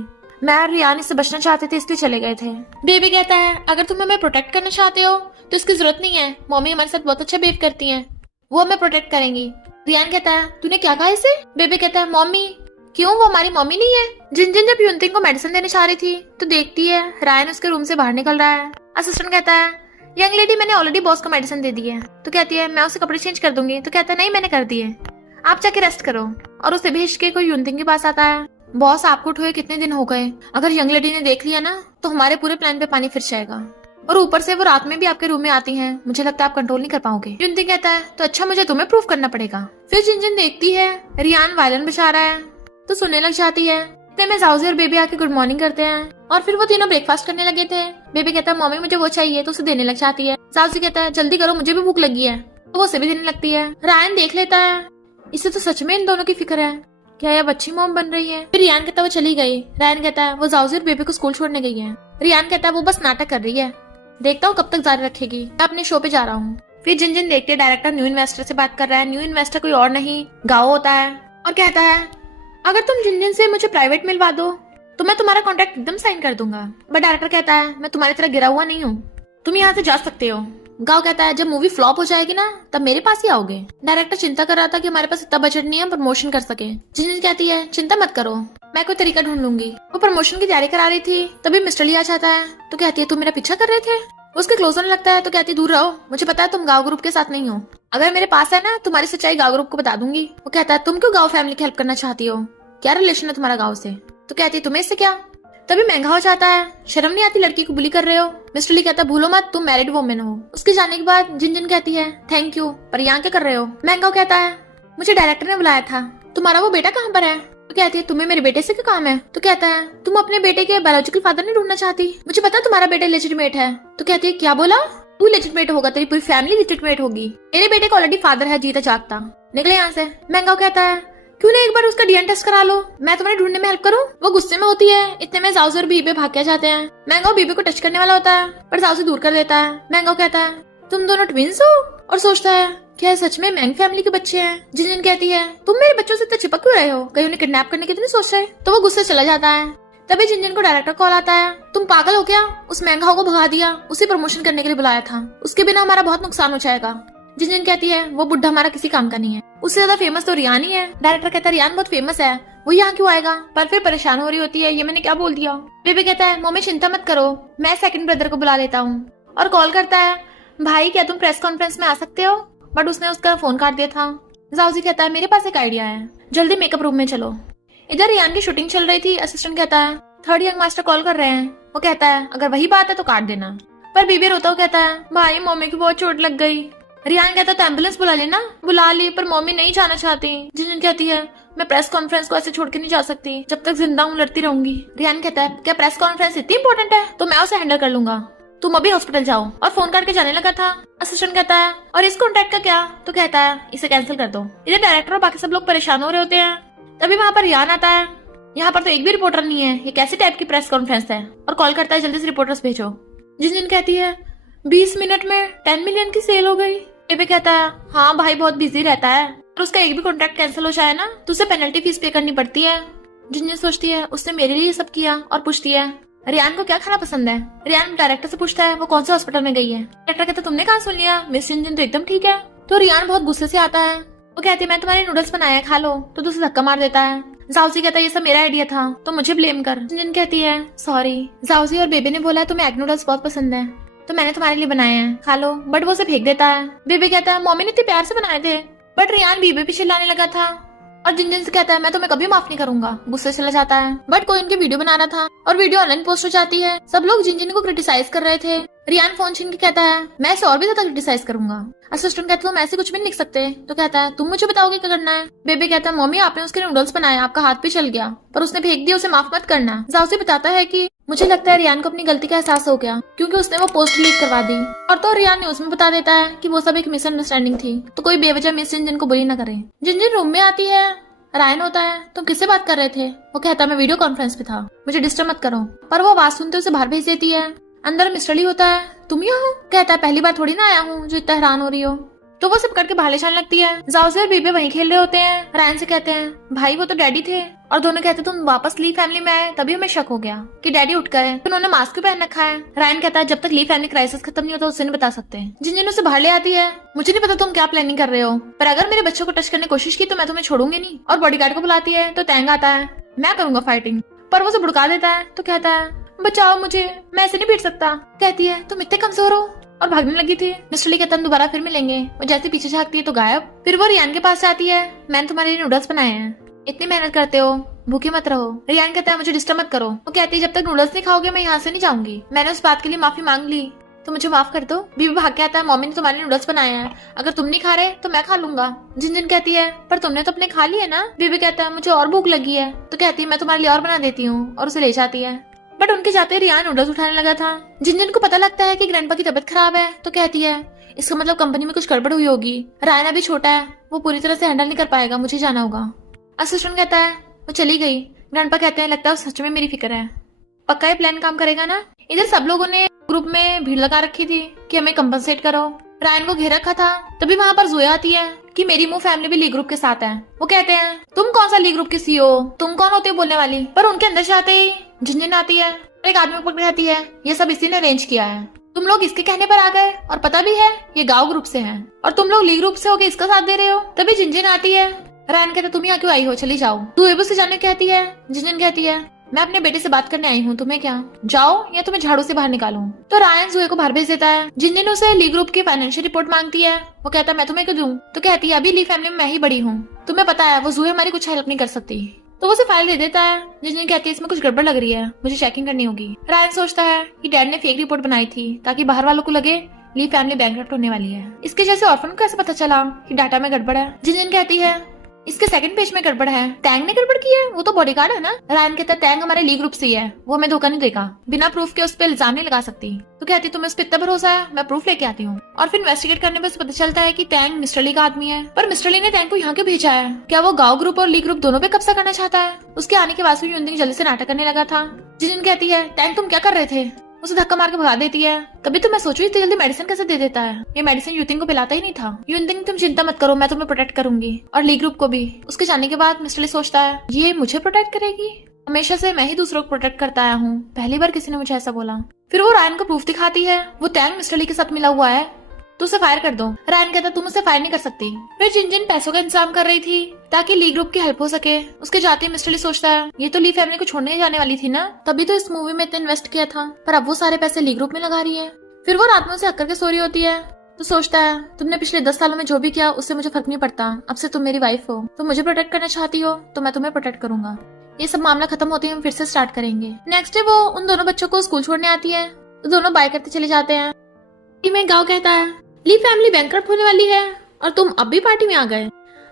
मैं और रियान इससे बचना चाहते थे इसलिए चले गए थे। बेबी कहता है अगर तुम हमें प्रोटेक्ट करना चाहते हो तो इसकी जरूरत नहीं है, मम्मी हमारे साथ बहुत अच्छा बिहेव करती हैं, वो हमें प्रोटेक्ट करेंगी। रियान कहता है तूने क्या कहा इसे? बेबी कहता है मम्मी। क्यों, वो हमारी मम्मी नहीं है? जिनजिन जब युनतिंग को मेडिसिन देने चाह रही थी तो देखती है रायन उसके रूम से बाहर निकल रहा है। असिस्टेंट कहता है यंग लेडी मैंने ऑलरेडी बॉस को मेडिसिन दे दी है। तो कहती है मैं उसे कपड़े चेंज कर दूंगी। तो कहता है नहीं मैंने कर दिए, आप जाके रेस्ट करो। और उसे भेज के कोई युनतिंग के पास आता है। बॉस आपको उठे कितने दिन हो गए, अगर यंग लेडी ने देख लिया ना तो हमारे पूरे प्लान पे पानी फिर जाएगा, और ऊपर से वो रात में भी आपके रूम में आती हैं, मुझे लगता है आप कंट्रोल नहीं कर पाओगे। युनतिंग कहता है तो अच्छा मुझे तुम्हें प्रूफ करना पड़ेगा। फिर जिनजिन देखती है रियान वायलिन बजा रहा है तो सुनने लग जाती है। इतने में जाओजी और बेबी आके गुड मॉर्निंग करते हैं और फिर वो तीनों ब्रेकफास्ट करने लगे थे। बेबी कहता है मम्मी मुझे वो चाहिए तो उसे देने लग जाती है। जाओजी कहता है जल्दी करो मुझे भी भूख लगी है, तो वो उसे भी देने लगती है। रायन देख लेता है इसे तो सच में इन दोनों की फिक्र है, क्या यह बच्ची मॉम बन रही है। फिर रियान कहता है वो चली गई। रायन कहता है वो जाओजी और बेबी को स्कूल छोड़ने गई है। रियान कहता है वो बस नाटक कर रही है, देखता हूँ कब तक जारी रखेगी, मैं अपने शो पे जा रहा हूँ। फिर जिनजिन देखते हैं डायरेक्टर न्यू इन्वेस्टर से बात कर रहा है। न्यू इन्वेस्टर कोई और नहीं गाओ होता है और कहता है अगर तुम जिनजिन से मुझे प्राइवेट मिलवा दो तो मैं तुम्हारा कॉन्ट्रैक्ट एकदम साइन कर दूंगा। बट डायरेक्टर कहता है मैं तुम्हारी तरह गिरा हुआ नहीं हूँ, तुम यहाँ से जा सकते हो। गाओ कहता है जब मूवी फ्लॉप हो जाएगी ना तब मेरे पास ही आओगे। डायरेक्टर चिंता कर रहा था कि हमारे पास इतना बजट नहीं है प्रमोशन कर सके। जिनजिन कहती है चिंता मत करो मैं कोई तरीका ढूंढ लूंगी। वो प्रमोशन की तैयारी करा रही थी तभी मिस्टर ली आ जाता है तो कहती है तुम मेरा पीछा कर रहे थे। उसके क्लोज होने लगता है तो कहती है दूर रहो, मुझे पता है तुम गाँव ग्रुप के साथ नहीं हो, अगर मेरे पास है ना तुम्हारी सच्चाई गाँव ग्रुप को बता दूंगी। वो कहता है तुम क्यों गाँव फैमिली की हेल्प करना चाहती हो, क्या रिलेशन है तुम्हारा गाँव से? तो कहती है तुम्हें इससे क्या? तभी महंगा हो जाता है, शर्म नहीं आती लड़की को बुली कर रहे हो। मिस्टर ली कहता है भूलो मत तुम मैरिड वुमेन हो। उसके जाने के बाद जिनजिन कहती है थैंक यू, पर यहाँ क्या कर रहे हो? महंगा कहता है मुझे डायरेक्टर ने बुलाया था, तुम्हारा वो बेटा कहाँ पर है? तो कहती है तुम्हें मेरे बेटे से क्या काम है? तो कहता है तुम अपने बेटे के बायोलॉजिकल फादर नहीं ढूंढना चाहती, मुझे पता तुम्हारा बेटा लेजिटिमेट है। तो कहती है क्या बोला? तू लेजिटिमेट होगा, तेरी पूरी फैमिली लेजिटिमेट होगी, मेरे बेटे का ऑलरेडी फादर है जीता जागता, निकले यहाँ से। महंगा कहता है क्यों नहीं एक बार उसका डीएनए टेस्ट करा लो, मैं तुम्हारे ढूंढने में हेल्प करूं। वो गुस्से में होती है। इतने में जाओजी और बीबी भाग के जाते हैं। मैंगो बीबी को टच करने वाला होता है पर जाओजी दूर कर देता है। मैंगो कहता है तुम दोनों ट्विंस हो, और सोचता है क्या सच में मैंग फैमिली के बच्चे हैं। जिनजिन कहती है तुम मेरे बच्चों से इतना चिपक क्यों रहे हो, कहीं उन्हें किडनैप करने की तो नहीं सोच रहे? तो वो गुस्से चला जाता है। तभी जिनजिन को डायरेक्टर कॉल आता है, तुम पागल हो क्या, उस महंगा को भगा दिया, उसी प्रमोशन करने के लिए बुलाया था, उसके बिना हमारा बहुत नुकसान हो जाएगा। जिनजिन कहती है वो बुढ़ा हमारा किसी काम का नहीं है, उससे ज्यादा फेमस तो रियान ही है। डायरेक्टर कहता है रियान बहुत फेमस है, वो यहाँ क्यों आएगा? पर फिर परेशान हो रही होती है ये मैंने क्या बोल दिया। बेबी कहता है मम्मी चिंता मत करो, मैं सेकंड ब्रदर को बुला लेता हूँ, और कॉल करता है भाई क्या तुम प्रेस कॉन्फ्रेंस में आ सकते हो, बट उसने उसका फोन काट दिया था। जाओजी कहता है मेरे पास एक आइडिया है, जल्दी मेकअप रूम में चलो। इधर रियान की शूटिंग चल रही थी। असिस्टेंट कहता है थर्ड यंग मास्टर कॉल कर रहे हैं। वो कहता है अगर वही बात है तो काट देना, पर बीबी रोता हुआ कहता है भाई मम्मी की बहुत चोट लग गई। रियान कहता है तो एम्बुलेंस बुला लेना। बुला ली पर मम्मी नहीं जाना चाहती। जिनजिन कहती है मैं प्रेस कॉन्फ्रेंस को ऐसे छोड़ के नहीं जा सकती, जब तक जिंदा हूँ लड़ती रहूंगी। रियान कहता है क्या प्रेस कॉन्फ्रेंस इतनी इंपॉर्टेंट है, तो मैं उसे हैंडल कर लूंगा, तुम अभी हॉस्पिटल जाओ, और फोन काट के जाने लगा था। असिस्टेंट कहता है और इस कॉन्ट्रैक्ट का क्या? तो कहता है इसे कैंसिल कर दो। इधर डायरेक्टर और बाकी सब लोग परेशान हो रहे होते हैं। तभी वहाँ पर रियान आता है, यहाँ पर तो एक भी रिपोर्टर नहीं है, ये कैसी टाइप की प्रेस कॉन्फ्रेंस है, और कॉल करता है जल्दी से रिपोर्टर्स भेजो। जिनजिन कहती है 20 मिनट में 10 मिलियन की सेल हो गई। बेबी कहता है हाँ भाई बहुत बिजी रहता है, और उसका एक भी कॉन्ट्रैक्ट कैंसिल हो जाए ना तो उसे पेनल्टी फीस पे करनी पड़ती है। जिनजिन सोचती है उसने मेरे लिए सब किया, और पूछती है रियान को क्या खाना पसंद है। रियान डायरेक्टर से पूछता है वो कौन से हॉस्पिटल में गई है। डायरेक्टर कहता है तुमने कहाँ सुन लिया, मिस जिनजिन तो एकदम ठीक है। तो रियान बहुत गुस्से से आता है। वो कहती है मैं तुम्हारे नूडल्स बनाया खा लो, तो उसे धक्का मार देता है। जाओजी कहता है ये सब मेरा आइडिया था, तो मुझे ब्लेम कर। जिनजिन कहती है सॉरी, जाओजी और बेबी ने बोला है तुम्हें एग नूडल्स बहुत पसंद है, तो मैंने तुम्हारे लिए बनाए हैं, खा लो, बट वो उसे फेंक देता है। बेबी कहता है मम्मी ने इतने प्यार से बनाए थे, बट रियान बीबी पे चिल्लाने लगा था। और जिनजिन से कहता है मैं तुम्हें कभी माफ नहीं करूंगा, गुस्से चला जाता है। बट कोई उनकी वीडियो बना रहा था और वीडियो ऑनलाइन पोस्ट हो जाती है। सब लोग जिनजिन को क्रिटिसाइज कर रहे थे। रियान फोन छीन के कहता है मैं इसे और भी ज्यादा क्रिटिसाइज करूंगा। असिस्टेंट कहता है तुम ऐसे कुछ भी नहीं लिख सकते। तो कहता है तुम मुझे बताओगे क्या करना है। बेबी कहता है मम्मी आपने उसके नूडल्स बनाए, आपका हाथ भी चल गया पर उसने फेंक दिया, उसे माफ मत करना। जाओसी बताता है कि मुझे लगता है रियान को अपनी गलती का एहसास हो गया क्योंकि उसने वो पोस्ट डिलीट करवा दी। और तो रियान न्यूज में बता देता है कि वो सब एक मिसअंडरस्टैंडिंग थी, तो कोई बेवजह मिस जिनजिन को बुरी न करे। जिनजिन रूम में आती है। रायन होता है तुम किससे बात कर रहे थे। वो कहता है मैं वीडियो कॉन्फ्रेंस पे था, मुझे डिस्टर्ब मत करो। पर वो आवाज सुनते उसे बाहर भेज देती है। अंदर मिस्टर ली होता है तुम यहाँ हो। कहता है पहली बार थोड़ी ना आया हूँ जो इतना हैरान हो रही हो। तो वो सब करके बाहर ले जाने लगती है। जाओसी और बीबी वहीं खेल रहे होते हैं। रायन से कहते हैं भाई वो तो डैडी थे, और दोनों कहते तुम वापस ली फैमिली में आए तभी हमें शक हो गया कि डैडी उठ गए, उन्होंने मास्क क्यों पहन रखा है। रायन कहता है जब तक ली फैमिली क्राइसिस खत्म नहीं होता उससे नहीं बता सकते। जिनजिन उसे बाहर ले आती है। मुझे नहीं पता तुम क्या प्लानिंग कर रहे हो, पर अगर मेरे बच्चों को टच करने की कोशिश की तो मैं तुम्हें छोड़ूंगी नहीं। और बॉडीगार्ड को बुलाती है तो टैंग आता है मैं करूंगा फाइटिंग, पर वो उसे भुड़का देता है। तो कहता है बचाओ मुझे, मैं ऐसे नहीं पीट सकता। कहती है तुम इतने कमजोर हो, और भागने लगी थी। मिस्टर ली कहता है दोबारा फिर मिलेंगे। वो जैसे पीछे झांकती है तो गायब। फिर वो रियान के पास जाती है मैंने तुम्हारे लिए नूडल्स बनाए हैं, इतनी मेहनत करते हो, भूखे मत रहो। रियान कहता है मुझे डिस्टर्ब मत करो। वो कहती है जब तक नूडल्स नहीं खाओगे मैं यहाँ से नहीं जाऊंगी, मैंने उस बात के लिए माफी मांग ली तो मुझे माफ कर दो। बीबी भाग के आता है मम्मी ने तुम्हारे नूडल्स बनाए हैं, अगर तुम नहीं खा रहे तो मैं खा लूंगा। जिनजिन कहती है पर तुमने तो अपने खा लिए ना। बीबी कहता है मुझे और भूख लगी है। तो कहती है मैं तुम्हारे लिए और बना देती हूँ, और उसे ले जाती है। बट उनके जाते रियान नूडल्स उठाने लगा था। जिनजिन को पता लगता है कि ग्रैंडपा की तबीयत खराब है, तो कहती है इसका मतलब कंपनी में कुछ गड़बड़ हुई होगी। रायन अभी छोटा है, वो पूरी तरह से हैंडल नहीं कर पाएगा, मुझे जाना होगा। असिस्टेंट कहता है वो चली गई। ग्रैंडपा कहते हैं लगता है सच में मेरी फिक्र है, पक्का ये प्लान काम करेगा ना। इधर सब लोगों ने ग्रुप में भीड़ लगा रखी थी कि हमें कंपनसेट करो। रायन को घेर रखा था। तभी वहाँ पर जोया आती है कि मेरी मुंह फैमिली भी ली ग्रुप के साथ है। वो कहते हैं तुम कौन सा ली ग्रुप की सीईओ, तुम कौन होती हो बोलने वाली। पर उनके अंदर से आते ही जिनजिन आती है और एक आदमी पकड़ कहती है ये सब इसी ने अरेंज किया है, तुम लोग इसके कहने पर आ गए, और पता भी है ये गाँव ग्रुप से है, और तुम लोग ली ग्रुप से होके इसका साथ दे रहे हो। तभी जिनजिन आती है। रायन कहता तुम यहाँ क्यों आई हो, चली जाओ। तू एबू से जाने कहती है। जिनजिन कहती है मैं अपने बेटे से बात करने आई हूँ, तुम्हें क्या, जाओ या तुम्हें झाड़ू से बाहर निकालूं। तो रायन जुए को बाहर भेज देता है। जिनजिन उसे ली ग्रुप की फाइनेंशियल रिपोर्ट मांगती है। वो कहता है मैं तुम्हें क्यों दूं। तो कहती है अभी ली फैमिली में मैं ही बड़ी हूँ, तुम्हें पता है वो जुए हमारी कुछ हेल्प नहीं कर सकती। तो वो उसे फाइल दे देता है। जिनजिन कहती है इसमें कुछ गड़बड़ लग रही है, मुझे चेकिंग करनी होगी। रायन सोचता है कि डैड ने फेक रिपोर्ट बनाई थी ताकि बाहर वालों को लगे ली फैमिली बैंकरप्ट होने वाली है। इसके जैसे ऑर्फन को कैसे पता चला कि डाटा में गड़बड़ है। जिनजिन कहती है इसके सेकंड पेज में गड़बड़ है, टैंग ने गड़बड़ की है, वो तो बॉडीगार्ड है ना। रायन कहता है टैंग हमारे ली ग्रुप से ही है, वो हमें धोखा नहीं देगा, बिना प्रूफ के उस पर इल्जाम नहीं लगा सकती। तो कहती तुम्हें उस पर इतना भरोसा है, मैं प्रूफ लेके आती हूँ। और फिर इन्वेस्टिगेट करने में पता चलता है कि टैंग मिस्टर ली का आदमी है। पर मिस्टर ली ने टैंग को यहाँ क्यों भेजा है, क्या वो गाँव ग्रुप और ली ग्रुप दोनों पे कब्जा करना चाहता है। उसके आने के बाद भी युनदिंग जल्दी से नाटक करने लगा था। जिनजिन कहती है टैंग तुम क्या कर रहे थे। उसे धक्का मार के भगा देती है। तभी तो मैं सोचू इतनी जल्दी मेडिसिन कैसे दे देता है, ये मेडिसिन युनदिंग को पिलाता ही नहीं था। युनदिंग तुम चिंता मत करो, मैं तुम्हें प्रोटेक्ट करूंगी, और ली ग्रुप को भी। उसके जाने के बाद मिस्टर ली सोचता है ये मुझे प्रोटेक्ट करेगी, हमेशा से मैं ही दूसरों को प्रोटेक्ट करता आया हूँ, पहली बार किसी ने मुझे ऐसा बोला। फिर वो रायन को प्रूफ दिखाती है, वो टैंग मिस्टर ली के साथ मिला हुआ है, तो उसे फायर कर दो। रायन कहता तुम उसे फायर नहीं कर सकती। फिर जिनजिन पैसों का इंतजाम कर रही थी ताकि ली ग्रुप की हेल्प हो सके। उसके जाते मिस्टर ली सोचता है ये तो ली फैमिली को छोड़ने जाने वाली थी ना, तभी तो इस मूवी में इतना इन्वेस्ट किया था, पर अब वो सारे पैसे ली ग्रुप में लगा रही है। फिर वो रात में उसे हक करके सो रही होती है। तो सोचता है तुमने पिछले 10 सालों में जो भी किया उससे मुझे फर्क नहीं पड़ता, अब से तुम मेरी वाइफ हो, तुम मुझे प्रोटेक्ट करना चाहती हो तो मैं तुम्हें प्रोटेक्ट करूंगा। ये सब मामला खत्म होते ही हम फिर से स्टार्ट करेंगे। नेक्स्ट डे वो उन दोनों बच्चों को स्कूल छोड़ने आती है, तो दोनों बाय करते चले जाते हैं। में गाँव कहता है ली फैमिली बैंकरप्ट होने वाली है और तुम अब भी पार्टी में आ गए।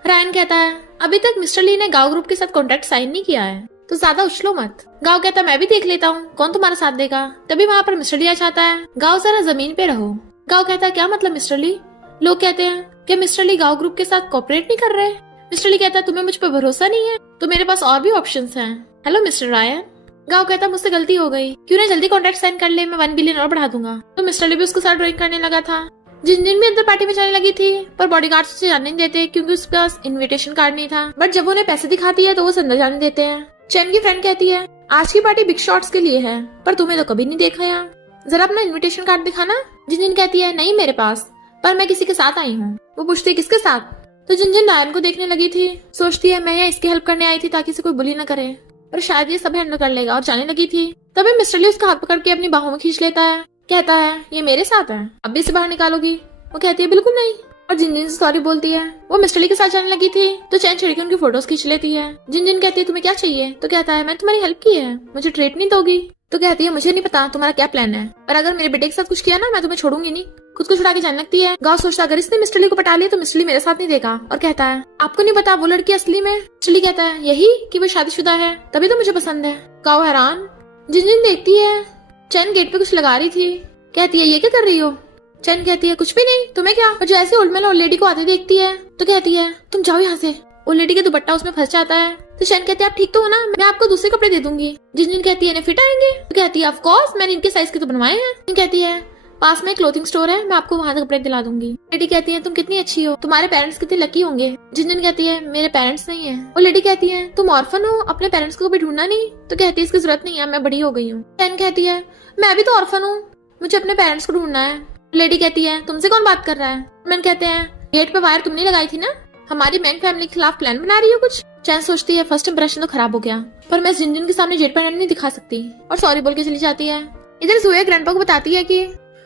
रायन कहता है अभी तक मिस्टर ली ने गाँव ग्रुप के साथ कॉन्ट्रैक्ट साइन नहीं किया है, तो ज्यादा उछलो मत। गाँव कहता है मैं भी देख लेता हूँ कौन तुम्हारा साथ देगा। तभी वहाँ पर मिस्टर ली आ जाता है। गाँव जरा जमीन पे रहो। गाँव कहता है क्या मतलब मिस्टर ली। लोग कहते हैं कि मिस्टर ली गाँव ग्रुप के साथ कोऑपरेट नहीं कर रहे। मिस्टर ली कहता है तुम्हें मुझ पर भरोसा नहीं है, तो मेरे पास और भी ऑप्शंस हैं। Hello mister Ryan. गाँव कहता है मुझसे गलती हो गई, क्यों ना जल्दी कॉन्ट्रैक्ट साइन कर ले, मैं 1 बिलियन और बढ़ा दूंगा। तो मिस्टर ली भी उसके साथ ड्राइंग करने लगा था। जिनजिन भी अंदर पार्टी में जाने लगी थी, पर बॉडीगार्ड उसे जाने नहीं देते क्योंकि उसके पास इनविटेशन कार्ड नहीं था। बट जब उन्हें पैसे दिखाती है तो वो अंदर जाने देते हैं। चैन की फ्रेंड कहती है आज की पार्टी बिग शॉट्स के लिए है, पर तुम्हें तो कभी नहीं देखा यहाँ, जरा अपना इनविटेशन कार्ड दिखाना। जिनजिन कहती है नहीं मेरे पास, पर मैं किसी के साथ आई हूँ। वो पूछती है किसके साथ। तो जिनजिन रायन को देखने लगी थी, सोचती है मैं यहाँ इसकी हेल्प करने आई थी ताकि इसे कोई बुली न करे, पर शायद ये सब हैंडल कर लेगा, और जाने लगी थी। तभी मिस्टर ली उसका हाथ पकड़ के अपनी बाहों में खींच लेता है। कहता है ये मेरे साथ है, अब भी इसे बाहर निकालोगी। वो कहती है बिल्कुल नहीं, और जिनजिन से सॉरी बोलती है। वो मिस्टर ली के साथ जाने लगी थी तो चैन छिड़ के उनकी फोटोज खींच लेती है। जिनजिन कहती है तुम्हें क्या चाहिए। तो कहता है मैंने तुम्हारी हेल्प की है, मुझे ट्रीट नहीं दोगी। तो कहती है मुझे नहीं पता तुम्हारा क्या प्लान है, पर अगर मेरे बेटे के साथ कुछ किया ना मैं तुम्हें छोड़ूंगी नहीं। खुद को छुड़ा के जाने लगती है। गाँव सोचता अगर इसने मिस्टर ली को पटा लिया तो मिस्टर ली मेरे साथ नहीं देगा, और कहता है आपको नहीं पता वो लड़की असली में। मिस्टर ली कहता है यही कि वो शादीशुदा है, तभी तो मुझे पसंद है। गाँव हैरान। जिन देखती है चैन गेट पे कुछ लगा रही थी, कहती है ये क्या कर रही हो। चैन कहती है कुछ भी नहीं, तुम्हें क्या। और जैसे ओल्ड मैन ओल्ड लेडी को आते देखती है तो कहती है तुम जाओ यहाँ से। ओल्ड लेडी का दुपट्टा उसमें फंस जाता है तो चैन कहती है आप ठीक तो हो ना, मैं आपको दूसरे कपड़े दे दूंगी। जिन कहती है फिट आएंगे, तो कहती है ऑफ कोर्स मैंने इनके साइज के तो बनवाए हैं। कहती है पास में क्लोथिंग स्टोर है, मैं आपको वहाँ से कपड़े दिला दूंगी। लेडी कहती है तुम कितनी अच्छी हो, तुम्हारे पेरेंट्स कितने लकी होंगे। जिन कहती है मेरे पेरेंट्स नहीं है। और लेडी कहती है तुम ऑर्फन हो, अपने पेरेंट्स को कभी ढूंढना नहीं। तो कहती है इसकी जरूरत नहीं है, मैं बड़ी हो गई हूँ। चैन कहती है मैं भी तो ऑर्फन हूँ, मुझे अपने पेरेंट्स को ढूंढना है। लेडी कहती है तुमसे कौन बात कर रहा है। मैन कहते हैं गेट पे वायर तुमने लगाई थी ना, हमारी मैंग फैमिली के खिलाफ प्लान बना रही हो कुछ। चैन सोचती है फर्स्ट इंप्रेशन तो खराब हो गया, पर मैं जिन के सामने जेट पैंट नहीं दिखा सकती, और सॉरी बोल के चली जाती है। इधर जोया ग्रैंडपा को बताती है कि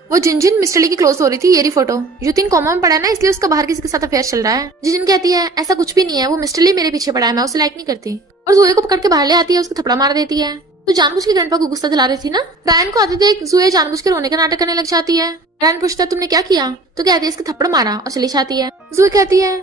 वो जिन मिस्टर ली की क्लोज हो रही थी। ये रही फोटो, यूथिन कॉमा में पड़ा है ना, इसलिए उसका बाहर किसी के साथ अफेयर चल रहा है। जिन कहती है ऐसा कुछ भी नहीं है, वो मिस्टर ली मेरे पीछे पड़ा है, मैं उसे लाइक नहीं करती। और जोया को पकड़ के बाहर ले आती है, उसको थप्पड़ मार देती है। तो जानबूझ के ग्रैंडपा को गुस्सा दिला रही थी ना। रायन को आते देख जोया जानबूझ के रोने का नाटक करने लग जाती है। रायन पूछता है तुमने क्या किया, तो कहती है इसके थप्पड़ मारा, और चली जाती है। जोया कहती है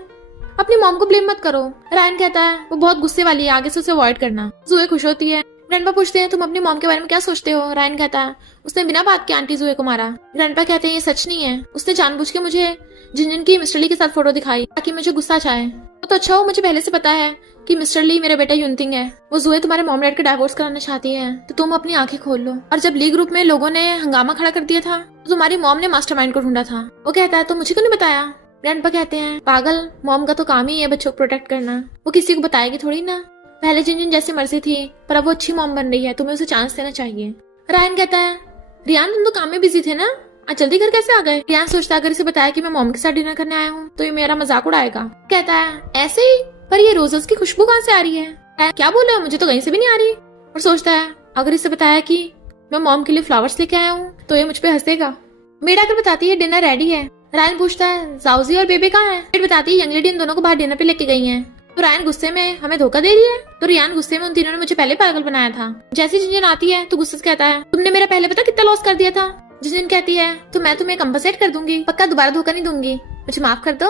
अपनी मॉम को ब्लेम मत करो। रायन कहता है वो बहुत गुस्से वाली है, आगे से उसे अवॉइड करना। जोया खुश होती है। ग्रैंडपा पूछते हैं तुम अपनी मॉम के बारे में क्या सोचते हो। रायन कहता है उसने बिना बात के आंटी जोया को मारा। ग्रैंडपा कहते हैं ये सच नहीं है, उसने जानबूझ के मुझे जिन की मिस्टर ली के साथ फोटो दिखाई ताकि मुझे गुस्सा जाए। तो अच्छा हो मुझे पहले से पता है कि मिस्टर ली मेरा बेटा यूनथिंग है, वो जोया तुम्हारे मॉम डैड का डाइवोर्स कराना चाहती है, तो तुम अपनी आंखें खोल लो। और जब ली ग्रुप में लोगों ने हंगामा खड़ा कर दिया था तो तुम्हारी मॉम ने मास्टरमाइंड को ढूंढा था। वो कहता है तो मुझे क्यों नहीं बताया। ग्रैंडपा कहते हैं पागल, मॉम का तो काम ही है बच्चों को प्रोटेक्ट करना, वो किसी को बताएगी थोड़ी ना। पहले जिन जैसी मर्जी थी, पर अब वो अच्छी मॉम बन रही है, तुम्हें उसे चांस देना चाहिए। रायन कहता है रियान तुम तो काम में बिजी थे ना, आज जल्दी घर कैसे आ गए। रियान सोचता है अगर इसे बताया कि मैं मॉम के साथ डिनर करने आया हूँ तो ये मेरा मजाक उड़ाएगा। कहता है ऐसे ही, पर ये रोजेस की खुशबू कहाँ से आ रही है। क्या बोल रहे हो, मुझे तो कहीं से भी नहीं आ रही। और सोचता है अगर इसे बताया कि मैं मॉम के लिए फ्लावर्स लेके आया हूँ तो ये मुझ पे हंसेगा। मेड आकर बताती है डिनर रेडी है। रायन पूछता है जाउजी और बेबे कहाँ है। मेड बताती है यंग लेडी इन दोनों को बाहर डिनर पे लेके गई है। तो रायन गुस्से में हमें धोखा दे रही है। तो रियान गुस्से में उन तीनों ने मुझे पहले पागल बनाया था। जैसी जिन आती है तो गुस्से से कहता है तुमने मेरा पहले पता कितना लॉस कर दिया था। जिन कहती है तो मैं तुम्हें कंपनसेट कर दूंगी, पक्का दोबारा धोखा नहीं दूंगी, मुझे माफ कर दो।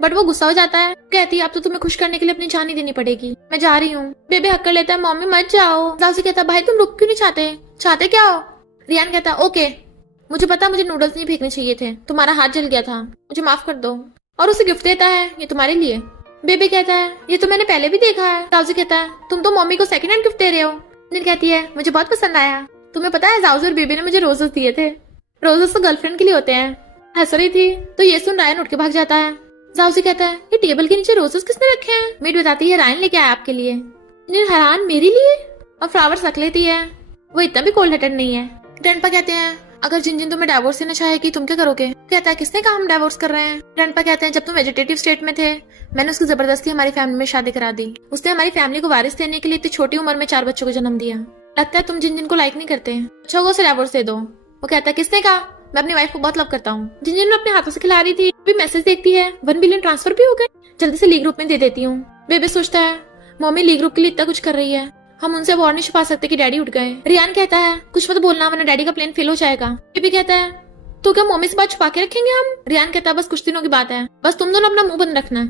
बट वो गुस्सा हो जाता है, कहती है अब तो तुम्हें खुश करने के लिए अपनी जान ही देनी पड़ेगी, मैं जा रही हूँ। बेबे हक कर लेता है मम्मी मत जाओ। जाउसी कहता है भाई तुम रुक क्यों नहीं चाहते क्या हो। रियान कहता है ओके मुझे पता मुझे नूडल्स नहीं फेंकने चाहिए थे, तुम्हारा हाथ जल गया था, मुझे माफ कर दो। और उसे गिफ्ट देता है ये तुम्हारे लिए। बेबे कहता है ये तो मैंने पहले भी देखा है। जाउसी कहता है तुम तो मम्मी को सेकंड हैंड गिफ्ट दे रहे हो। जिन कहती है मुझे बहुत पसंद आया। तुम्हें पता है जाउसी और बेबे ने मुझे रोजेस दिए थे, रोजेस तो गर्लफ्रेंड के लिए होते हैं। हंस रही थी तो ये सुन रायन उठ के भाग जाता है। जाउसी कहता है ये टेबल के नीचे रोजेस किसने रखे हैं। मेड बताती है रायन लेके आया आपके लिए। हैरान मेरे लिए, और फ्लावर्स रख लेती है, वो इतना भी कोल्ड हार्टेड नहीं है। ग्रैंडपा कहते हैं अगर जिन तुम्हें डाइवोर्स देना चाहेगी तुम क्या करोगे। कहता है किसने कहा हम डाइवोर्स कर रहे हैं। ग्रैंडपा कहते हैं जब तुम वेजिटेटिव स्टेट में थे मैंने उसकी जबरदस्ती हमारी फैमिली में शादी करा दी, उसने हमारी फैमिली को वारिस देने के लिए इतनी छोटी उम्र में 4 बच्चों को जन्म दिया। लगता है तुम जिन को लाइक नहीं करते, अच्छा उसे डाइवोर्स दे दो। वो कहता है किसने कहा, मैं अपनी वाइफ को बहुत लव करता हूँ। जिन अपने हाथों से खिला रही थी भी मैसेज देखती है 1 बिलियन ट्रांसफर भी हो गए, जल्दी से ली ग्रुप में दे देती हूँ। बेबे सोचता है मम्मी ली ग्रुप के लिए इतना कुछ कर रही है, हम उनसे अब और नहीं छुपा सकते कि डैडी उठ गए। रियान कहता है कुछ मत बोलना वरना डैडी का प्लान फेल हो जाएगा। बेबी कहता है तो क्या मम्मी से बात छुपा के रखेंगे हम। रियान कहता है बस कुछ दिनों की बात है, बस तुम दोनों अपना मुंह बंद रखना।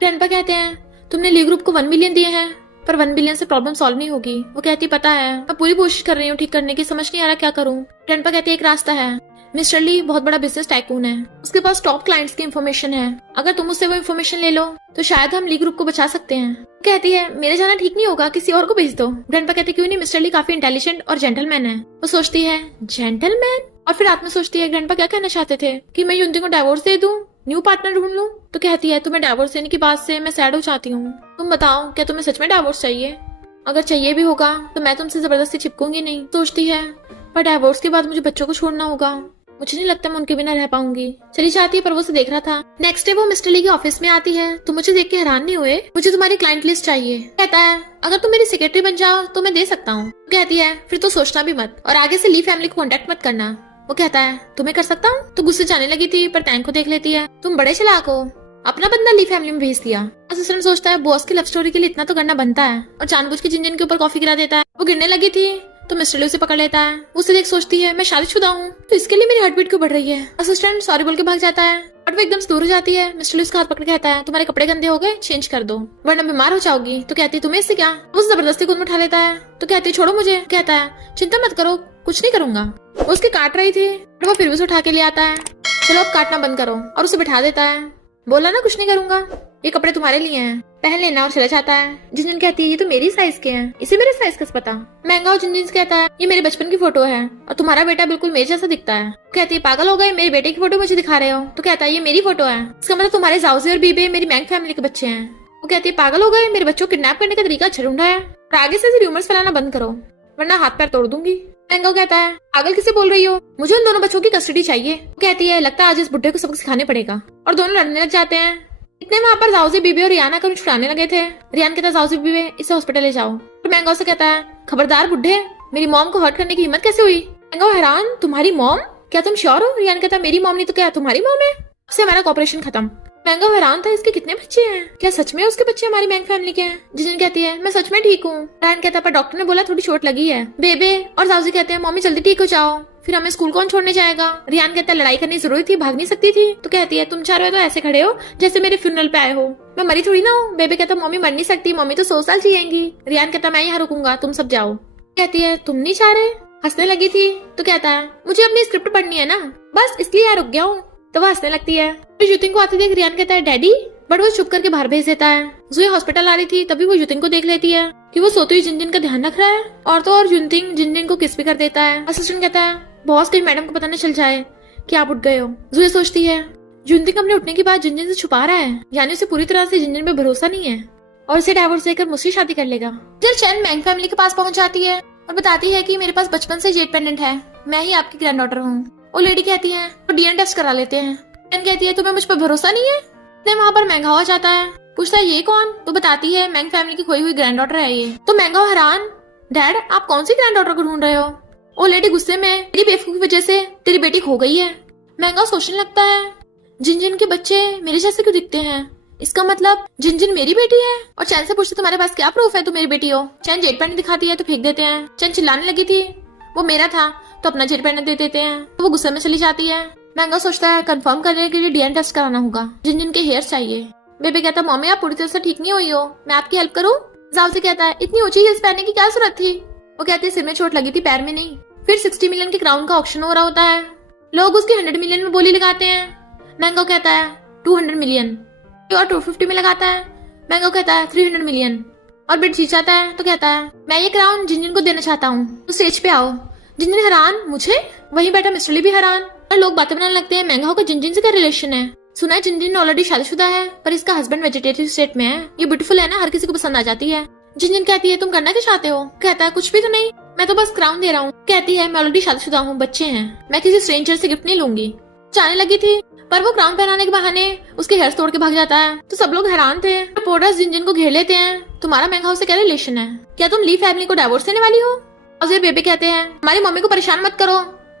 ग्रैंडपा कहते हैं तुमने ली ग्रुप को 1 बिलियन दिए हैं पर 1 बिलियन से प्रॉब्लम सॉल्व नहीं होगी। वो कहती पता है, मैं पूरी कोशिश कर रही हूँ ठीक करने की, समझ नहीं आ रहा क्या करूँ। ग्रैंडपा कहते एक रास्ता है, मिस्टर ली बहुत बड़ा बिजनेस टाइकून है, उसके पास टॉप क्लाइंट्स की इन्फॉर्मेशन है, अगर तुम उससे वो इन्फॉर्मेशन ले लो तो शायद हम ली ग्रुप को बचा सकते हैं। कहती है मेरे जाना ठीक नहीं होगा, किसी और को भेज दो। ग्रैंडपा कहते क्यों नहीं, मिस्टर ली काफी इंटेलिजेंट और जेंटलमैन है। वो सोचती है जेंटलमैन, और फिर रात में सोचती है ग्रैंडपा क्या कहना चाहते थे कि मैं युनती को डाइवोर्स दे दूं, न्यू पार्टनर ढूंढ लूं। तो कहती है तुम्हें डाइवोर्स देने की बात से मैं सैड हो जाती हूँ, तुम बताओ क्या तुम्हें सच में डाइवोर्स चाहिए, अगर चाहिए भी होगा तो मैं तुमसे जबरदस्ती चिपकूंगी नहीं। सोचती है पर डाइवोर्स के बाद मुझे बच्चों को छोड़ना होगा, मुझे नहीं लगता मैं उनके बिना रह पाऊंगी। चली जाती है पर वो उसे देख रहा था। नेक्स्ट डे वो मिस्टर ली के ऑफिस में आती है। तुम मुझे देख के हैरान नहीं हुए, मुझे तुम्हारी क्लाइंट लिस्ट चाहिए। कहता है अगर तुम मेरी सेक्रेटरी बन जाओ तो मैं दे सकता हूँ। कहती है फिर तो सोचना भी मत और आगे से ली फैमिली को कॉन्टेक्ट मत करना। वो कहता है तुम्हें कर सकता हूँ। तो गुस्से जाने लगी थी पर टैंक को देख लेती है, तुम बड़े चालाक हो, अपना बंदा ली फैमिली में भेज दिया। असिस्टेंट सोचता है बॉस की लव स्टोरी के लिए इतना तो करना बनता है, और जानबूझ के जिन के ऊपर कॉफी गिरा देता है। वो गिरने लगी थी तो मिस्टर ली उसे पकड़ लेता है। उसे देख सोचती है मैं शादीशुदा हूँ तो इसके लिए मेरी हार्ट बीट क्यों बढ़ रही है। असिस्टेंट सॉरी बोल के भाग जाता है बट वो एकदम दूर हो जाती है। मिस्टर ली उसका हाथ पकड़ के कहता है तुम्हारे कपड़े गंदे हो गए, चेंज कर दो वरना बीमार हो जाओगी। तो कहती है तुम्हें इससे क्या। वो जबरदस्ती गोद में उठा लेता है तो कहती है छोड़ो मुझे। कहता है चिंता मत करो, कुछ नहीं करूंगा। वो उसके काट रही थी बट वो फिर भी उसे उठा के ले आता है। चलो अब काटना बंद करो और उसे बिठा देता है। बोला ना कुछ नहीं करूंगा, ये कपड़े तुम्हारे लिए हैं, पहन लेना। और चला जाता है। जिनजिन कहती है ये तो मेरी साइज के हैं, इसे मेरे साइज का पता। महंगा जिनजिन से कहता है ये मेरे बचपन की फोटो है और तुम्हारा बेटा बिल्कुल मेरे जैसा दिखता है। कहती है पागल हो गए, मेरे बेटे की फोटो मुझे दिखा रहे हो। तो कहता है ये मेरी फोटो है, इसका मतलब तुम्हारे जाउजी और बीबे मेरी मैंग फैमिली के बच्चे हैं। वो कहती है पागल हो गए, मेरे बच्चों को किडनैप करने का तरीका अच्छा ढूंढा है और आगे से रूमर्स फैलाना बंद करो वरना हाथ पैर तोड़ दूंगी। महंगा कहता है पागल किसे बोल रही हो, मुझे उन दोनों बच्चों की कस्टडी चाहिए। कहती है लगता है आज इस बुड्ढे को सबक सिखाने पड़ेगा। और दोनों लड़ने लग जाते हैं। इतने वहाँ पर जाउजी बीबी और रियाना का छुड़ाने लगे थे। रियान कहता है जाउजी बीबी इसे हॉस्पिटल ले जाओ। तो महंगा से कहता है खबरदार बुड्ढे, मेरी मॉम को हर्ट करने की हिम्मत कैसे हुई। महंगा हैरान तुम्हारी मॉम, क्या तुम श्योर हो। रियान कहता है मेरी मॉम नहीं तो क्या तुम्हारी मॉम है, उससे हमारा कॉपरेशन खत्म। महंगा हैरान था इसके कितने बच्चे हैं, क्या सच में उसके बच्चे हमारी मैंग फैमिली के हैं। जिजिन कहती है मैं सच में ठीक हूँ। रियान कहता है पर डॉक्टर ने बोला थोड़ी चोट लगी है। बेबे और जाउजी कहते हैं मम्मी जल्दी ठीक हो जाओ, फिर हमें स्कूल कौन छोड़ने जाएगा। रियान कहता है लड़ाई करनी जरूरी थी, भाग नहीं सकती थी। तो कहती है तुम चारों तो ऐसे खड़े हो जैसे मेरे फ्यूनरल पे आए हो, मैं मरी थोड़ी ना हूँ। बेबे कहता मम्मी मर नहीं सकती, मम्मी तो 100 साल जिएंगी। रियान कहता मैं यहाँ रुकूंगा, तुम सब जाओ। कहती है तुम नहीं चाह रहे। हंसने लगी थी तो कहता है मुझे अपनी स्क्रिप्ट पढ़नी है ना, बस इसलिए यहाँ रुक गया हूँ। तो वो हंसने लगती है। तो युतिन को आते देख रियान कहता है डैडी, बट वो चुप करके बाहर भेज देता है। जुई हॉस्पिटल आ रही थी तभी वो युतिन को देख लेती है कि वो सोती हुई जिनजिन का ध्यान रख रहा है। और तो और युतिन जिनजिन को किस भी कर देता है। असिस्टेंट कहता है बॉस कहीं मैडम को पता न चल जाए कि आप उठ गए हो। जुई सोचती है युतिन अपने उठने के बाद जिनजिन से छुपा रहा है, यानी उसे पूरी तरह से जिनजिन पे भरोसा नहीं है और इसे डाइवोर्स देकर मुझसे शादी कर लेगा। जब चैन मैंग फैमिली के पास पहुंच जाती है और बताती है कि मेरे पास बचपन से जेट पेंडेंट है, मैं ही आपकी ग्रैंड डॉटर हूँ। वो लेडी कहती है तो डीएनए टेस्ट करा लेते हैं। चैन कहती है तुम्हें मुझ पर भरोसा नहीं है। वहाँ पर महंगा हो जाता है, पूछता है ये कौन। तो बताती है मैंग फैमिली की खोई हुई ग्रैंड डॉटर है ये। तो महंगा हैरान डैड आप कौन सी ग्रैंड डॉटर को ढूंढ रहे हो। वो लेडी गुस्से में तेरी बेवकूफी की वजह से तेरी बेटी खो गई है। महंगा सोचने लगता है जिनजिन के बच्चे मेरे जैसे क्यों दिखते हैं, इसका मतलब जिनजिन मेरी बेटी है। और चैन से पूछते तुम्हारे पास क्या प्रूफ है तुम मेरी बेटी हो। चैन जेट पैंट दिखाती है तो फेंक देते हैं। चैन चिल्लाने लगी थी वो मेरा था तो अपना जेट पैंट दे देते हैं। तो वो गुस्से में चली जाती है। महंगा सोचता है कंफर्म करने के लिए डीएनए टेस्ट कराना होगा, जिनजिन के हेयर चाहिए। बेबी कहता मम्मी आप पूरी तरह से ठीक नहीं हुई हो, मैं आपकी हेल्प करूं। जाउजी कहता है इतनी ऊंची हील्स पहनने की क्या जरूरत थी। वो कहती है सिर में चोट लगी थी, पैर में नहीं। फिर 60 मिलियन के क्राउन का ऑक्शन हो रहा होता है, लोग उसकी 100 मिलियन में बोली लगाते हैं। महंगा कहता है 200 मिलियन और 250 में लगाता है। महंगा कहता है 300 मिलियन और बिट जीत जाता है। तो कहता है मैं ये क्राउन जिनजिन को देना चाहता हूँ, तो स्टेज पे आओ। जिनजिन हैरान मुझे, वहीं बैठा मिस्टर ली भी हैरान और लोग बातें बनाने लगते हैं महंगा का जिनजिन से क्या रिलेशन है। सुना है जिनजिन ऑलरेडी शादीशुदा है पर इसका हस्बैंड वेजिटेरियन स्टेट में है, ये ब्यूटीफुल है ना, हर किसी को पसंद आ जाती है। जिनजिन कहती है तुम करना क्या चाहते हो। कहता है कुछ भी तो नहीं, मैं तो बस क्राउन दे रहा हूँ। कहती है मैं ऑलरेडी शादीशुदा हूँ, बच्चे हैं, मैं किसी स्ट्रेंजर से गिफ्ट नहीं लूंगी। जाने लगी थी पर वो क्राउन पहनाने के बहाने उसके हेयर तोड़ के भाग जाता है। तो सब लोग हैरान थे। रिपोर्टर्स जिनजिन को घेर लेते हैं, तुम्हारा महंगा से क्या रिलेशन है, क्या तुम ली फैमिली को डाइवोर्स देने वाली हो। और बेबी कहते हैं हमारी मम्मी को परेशान मत करो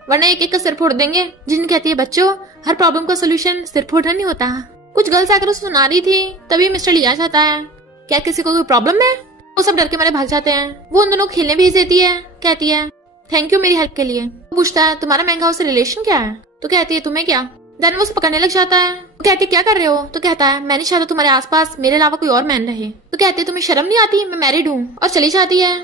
वरना एक एक का सिर फोड़ देंगे। जिन कहती है बच्चों हर प्रॉब्लम का सोल्यूशन सिर फोड़ना नहीं होता। कुछ गर्ल्स आकर उसे सुना रही थी तभी मिस्टर ली आ जाता है। क्या किसी को कोई प्रॉब्लम है। वो सब डर के मारे भाग जाते हैं। वो उन दोनों को खेलने भेज देती है, कहती है थैंक यू मेरी हेल्प के लिए। वो पूछता है तुम्हारा महंगा से रिलेशन क्या है। तो कहती है तुम्हें क्या। देन वो उसे पकड़ने लग जाता है। तो कहती है क्या कर रहे हो। तो कहता है मैं नहीं चाहता तुम्हारे आसपास मेरे अलावा कोई और मैन रहे। तो कहती है तुम्हें शर्म नहीं आती, मैं मैरिड हूँ। और चली जाती है।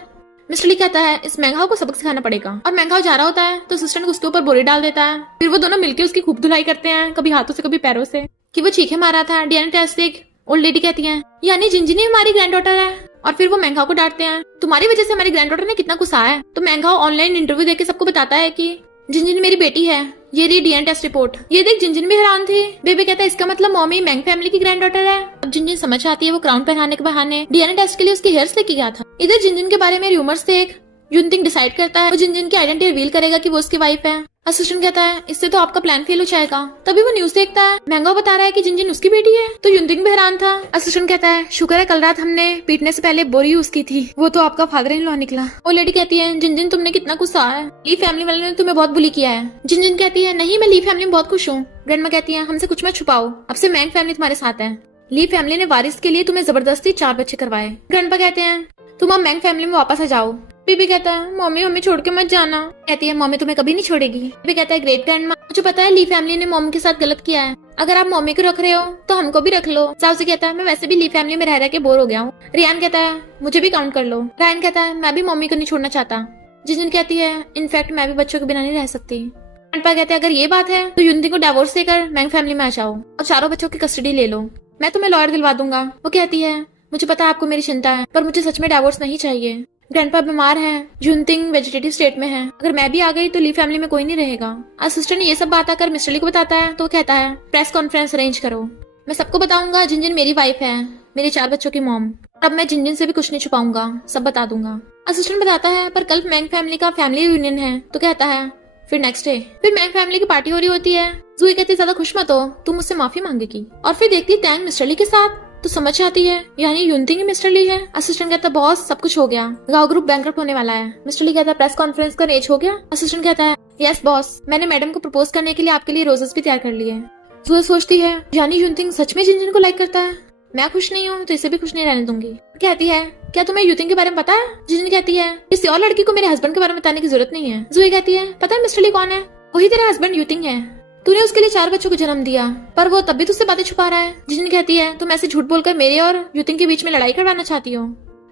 मिस्टर ली कहता है इस महंगाओ को सबक सिखाना पड़ेगा। और महंगाओ जा रहा होता है तो असिस्टेंट उसके ऊपर बोरी डाल देता है। फिर वो दोनों मिलकर उसकी खूब धुलाई करते हैं, कभी हाथों से कभी पैरों से, कि वो चीखे मारा था। डीएनए टेस्ट देख ओल्ड लेडी कहती है यानी जिनजिन हमारी ग्रैंड डॉटर है। और फिर वो महंगाओ को डांटते हैं तुम्हारी वजह से हमारी ग्रैंड डॉटर ने कितना गुस्सा है। तो महंगाओ ऑनलाइन इंटरव्यू देके सबको बताता है कि जिनजिन मेरी बेटी है, ये रही डीएनए टेस्ट रिपोर्ट। ये देख जिनजिन भी हैरान थी। बेबी कहता है इसका मतलब मॉमी मैंग फैमिली की ग्रैंड डॉटर है। अब जिनजिन समझ आती है वो क्राउन पहनाने के बहाने डीएनए टेस्ट के लिए उसके हेयर्स लेके गया था। इधर जिनजिन के बारे में रूमर्स थे। युनतिंग डिसाइड करता है वो जिनजिन की आइडेंटिटी रिवील करेगा कि वो उसकी वाइफ है। असिस्टेंट कहता है इससे तो आपका प्लान फेल हो जाएगा। तभी वो न्यूज देखता है, महंगा बता रहा है कि जिनजिन उसकी बेटी है। तो युनतिंग भी हैरान था। असिस्टेंट कहता है शुक्र है कल रात हमने पीटने से पहले बोरी यूज की थी, वो तो आपका फादर इन लॉ निकला। वो लेडी कहती है जिनजिन तुमने कितना गुस्सा है, ली फैमिली वाले ने तुम्हें बहुत बुली किया है। जिनजिन कहती है नहीं मैं ली फैमिली में बहुत खुश हूँ। ग्रैंडमा कहती है हमसे कुछ मत छुपाओ, अब से मैंग फैमिली तुम्हारे साथ है। ली फैमिली ने वारिस के लिए तुम्हें जबरदस्ती 4 बच्चे करवाए। ग्रैंडपा कहते हैं तुम अब मैंग फैमिली में वापस आ जाओ, बेबी कहता है मम्मी हमें छोड़ के मत जाना। कहती है मम्मी तुम्हें कभी नहीं छोड़ेगी। बेबी कहता है ग्रेट ग्रैंडमा, मुझे पता है ली फैमिली ने मॉम के साथ गलत किया है, अगर आप मम्मी को रख रहे हो तो हमको भी रख लो। साउसी कहता है मैं वैसे भी ली फैमिली में रह रह के बोर हो गया हूँ। रियान कहता है मुझे भी काउंट कर लो। रायन कहता है मैं भी मम्मी को नहीं छोड़ना चाहता। जिनजिन कहती है इनफैक्ट मैं भी बच्चों के बिना नहीं रह सकती। ग्रैंडपा कहते हैं अगर ये बात है तो युनतिंग को डिवोर्स देकर मैंग फैमिली में आ जाओ और चारों बच्चों की कस्टडी ले लो, मैं तुम्हें लॉयर दिलवा दूंगा। वो कहती है मुझे पता है आपको मेरी चिंता है, पर मुझे सच में डिवोर्स नहीं चाहिए। ग्रैंडपा बीमार है, युनतिंग वेजिटेटिव स्टेट में है, अगर मैं भी आ गई तो ली फैमिली में कोई नहीं रहेगा। असिस्टेंट ने ये सब बात आकर मिस्टर ली को बताता है तो वो कहता है प्रेस कॉन्फ्रेंस अरेंज करो, मैं सबको बताऊंगा जिनजिन मेरी वाइफ है, मेरे 4 बच्चों की मॉम। अब मैं जिनजिन से भी कुछ नहीं छुपाऊंगा, सब बता दूंगा। असिस्टेंट बताता है पर कल मैंग फैमिली का फैमिली यूनियन है। तो कहता है फिर नेक्स्ट डे फिर मैंग फैमिली की पार्टी हो रही होती है। जूही कहती है ज्यादा खुश मत हो, तुम मुझसे माफी मांगेगी। और फिर देखती है टैंग मिस्टर ली के साथ तो समझ आती है यानी युनतिंग ही मिस्टर ली है। असिस्टेंट कहता है बॉस सब कुछ हो गया, गाँव ग्रुप बैंकरप्ट होने वाला है। मिस्टर ली कहता है प्रेस कॉन्फ्रेंस का अरेंज हो गया। असिस्टेंट कहता है यस बॉस, मैंने मैडम को प्रपोज करने के लिए आपके लिए रोजेस भी तैयार कर लिए। जूही सोचती है यानी युनतिंग सच में जिनजिन को लाइक करता है, मैं खुश नहीं हूँ तो इसे भी खुश नहीं रहने दूंगी। कहती है क्या तुम्हें युनतिंग के बारे में पता है? जिनजिन कहती है किसी और लड़की को मेरे हस्बैंड के बारे में बताने की जरूरत नहीं है। जूही कहती है पता है मिस्टर ली कौन है? वही तेरा हस्बैंड युनतिंग है, तूने उसके लिए 4 बच्चों को जन्म दिया पर वो तब भी तुझसे बातें छुपा रहा है। जिनजिन कहती है तुम ऐसे झूठ बोलकर मेरे और युनतिंग के बीच में लड़ाई करवाना चाहती हो,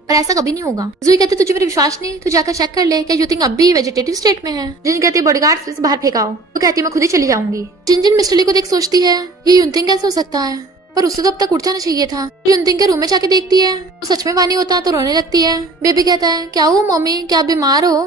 पर ऐसा कभी नहीं होगा। जूही कहती है तुझे मेरा विश्वास नहीं, तू जाकर चेक कर ले क्या युनतिंग अब भी वेजिटेटिव स्टेट में है। जिनजिन कहती है बॉडीगार्ड से बाहर फेंकाओ। तो कहती है मैं खुद ही चली जाऊंगी। जिनजिन मिस्टर ली को देख सोचती है ये युनतिंग कैसे हो सकता है, पर उसे तो अब तक उठ जाना चाहिए था। युनतिंग के रूम में जाके देखती है तो सच में वानी होता तो रोने लगती है। बेबी कहता है क्या हुआ मम्मी, क्या आप बीमार हो?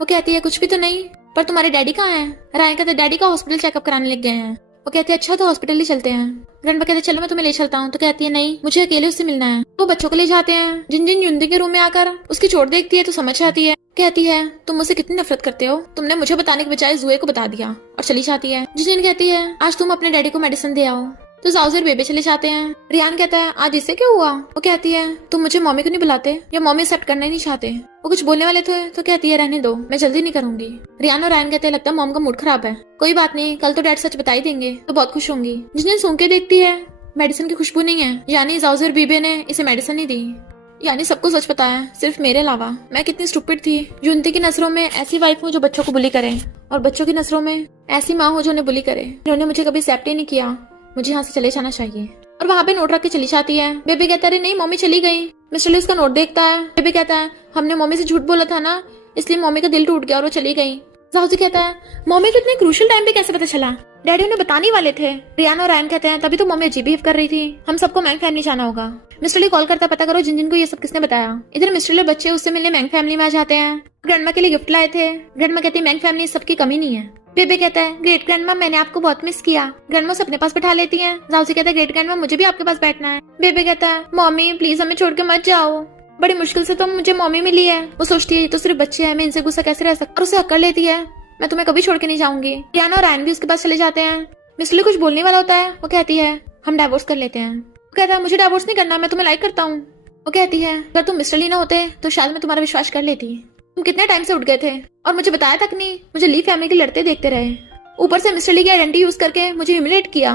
वो कहती है कुछ भी तो नहीं, पर तुम्हारे डैडी कहाँ हैं? रायन कहता है डैडी का हॉस्पिटल चेकअप कराने लग गए हैं। वो कहती है अच्छा तो हॉस्पिटल ही चलते हैं। ग्रैंडपा कहते हैं चलो मैं तुम्हें ले चलता हूँ। तो कहती है नहीं मुझे अकेले उससे मिलना है। तो बच्चों को ले जाते हैं। जिनजिन युनतिंग के रूम में आकर उसकी चोट देखती है तो समझ आती है। कहती है तुम मुझसे कितनी नफरत करते हो, तुमने मुझे बताने के बजाय जुए को बता दिया, और चली जाती है। जिनजिन कहती है आज तुम अपने डैडी को मेडिसिन दे आओ। तो जाउजर बेबे चले जाते हैं। रियान कहता है आज इससे क्या हुआ? वो कहती है तुम मुझे मम्मी को नहीं बुलाते या मम्मी एक्सेप्ट करना ही नहीं चाहते। वो कुछ बोलने वाले थे तो कहती है रहने दो, मैं जल्दी नहीं करूंगी। रियान और रायन कहते हैं लगता है मॉम का मूड खराब है, कोई बात नहीं कल तो डैड सच बता ही देंगे तो बहुत खुश होंगी। जिसने सूंघ के देखती है मेडिसिन की खुशबू नहीं है, यानी जाउजर बेबे ने इसे मेडिसिन नहीं दी, यानी सबको सच पता है सिर्फ मेरे अलावा। मैं कितनी स्टूपिड थी, युनतिंग की नजरों में ऐसी वाइफ हूँ जो बच्चों को बुली करे, और बच्चों की नजरों में ऐसी माँ हो जो उन्हें बुली करे। इन्होंने मुझे कभी एक्सेप्ट ही नहीं किया, मुझे यहाँ से चले जाना चाहिए। और वहाँ पे नोट रख के चली जाती है। बेबी कहता है नहीं मम्मी चली गई। मिस्टर ली उसका नोट देखता है। बेबी कहता है हमने मम्मी से झूठ बोला था ना, इसलिए मम्मी का दिल टूट गया और वो चली गई। जाउजी कहता है मम्मी को इतने क्रूशियल टाइम पे कैसे पता चला? डैडी उन्हें बताने वाले थे। रियान और रायन कहते हैं तभी तो मम्मी अजीब बिहेव कर रही थी, हम सबको मैंग फैमिली जाना होगा। मिस्टर ली कॉल करता पता करो जिनजिन को ये सब किसने बताया। इधर मिस्टर ली बच्चे उससे मिलने मैंग फैमिली में आ जाते हैं। ग्रैंडमा के लिए गिफ्ट लाए थे। ग्रैंडमा कहती है मैंग फैमिली सबकी कमी नहीं है। बेबे कहता है ग्रेट ग्रैंडमा मैंने आपको बहुत मिस किया। ग्रैंडमा से अपने पास बैठा लेती है। जाउसी कहता है ग्रेट ग्रैंडमा मुझे भी आपके पास बैठना है। बेबे कहता है मम्मी प्लीज हमें छोड़ के मत जाओ, बड़ी मुश्किल से तो मुझे मम्मी मिली है। वो सोचती है ये तो सिर्फ बच्चे हैं, मैं इनसे गुस्सा कैसे रह सकता, और उसे अक्कड़ लेती है मैं तुम्हें कभी छोड़ के नहीं जाऊंगी। रियान और रायन भी उसके पास चले जाते हैं। मिस्टर ली कुछ बोलने वाला होता है। वो कहती है हम डाइवोर्स कर लेते हैं। वो कहता है मुझे डाइवोर्स नहीं करना, मैं तुम्हें लाइक करता हूँ। वो कहती है अगर तुम मिस्टर ली ना होते तो शायद मैं तुम्हारा विश्वास कर लेती। तुम कितने टाइम से उठ गए थे और मुझे बताया तक नहीं, मुझे ली फैमिली के लड़ते देखते रहे, ऊपर से मिस्टर ली की आइडेंटिटी यूज करके मुझे ह्यूमिलेट किया।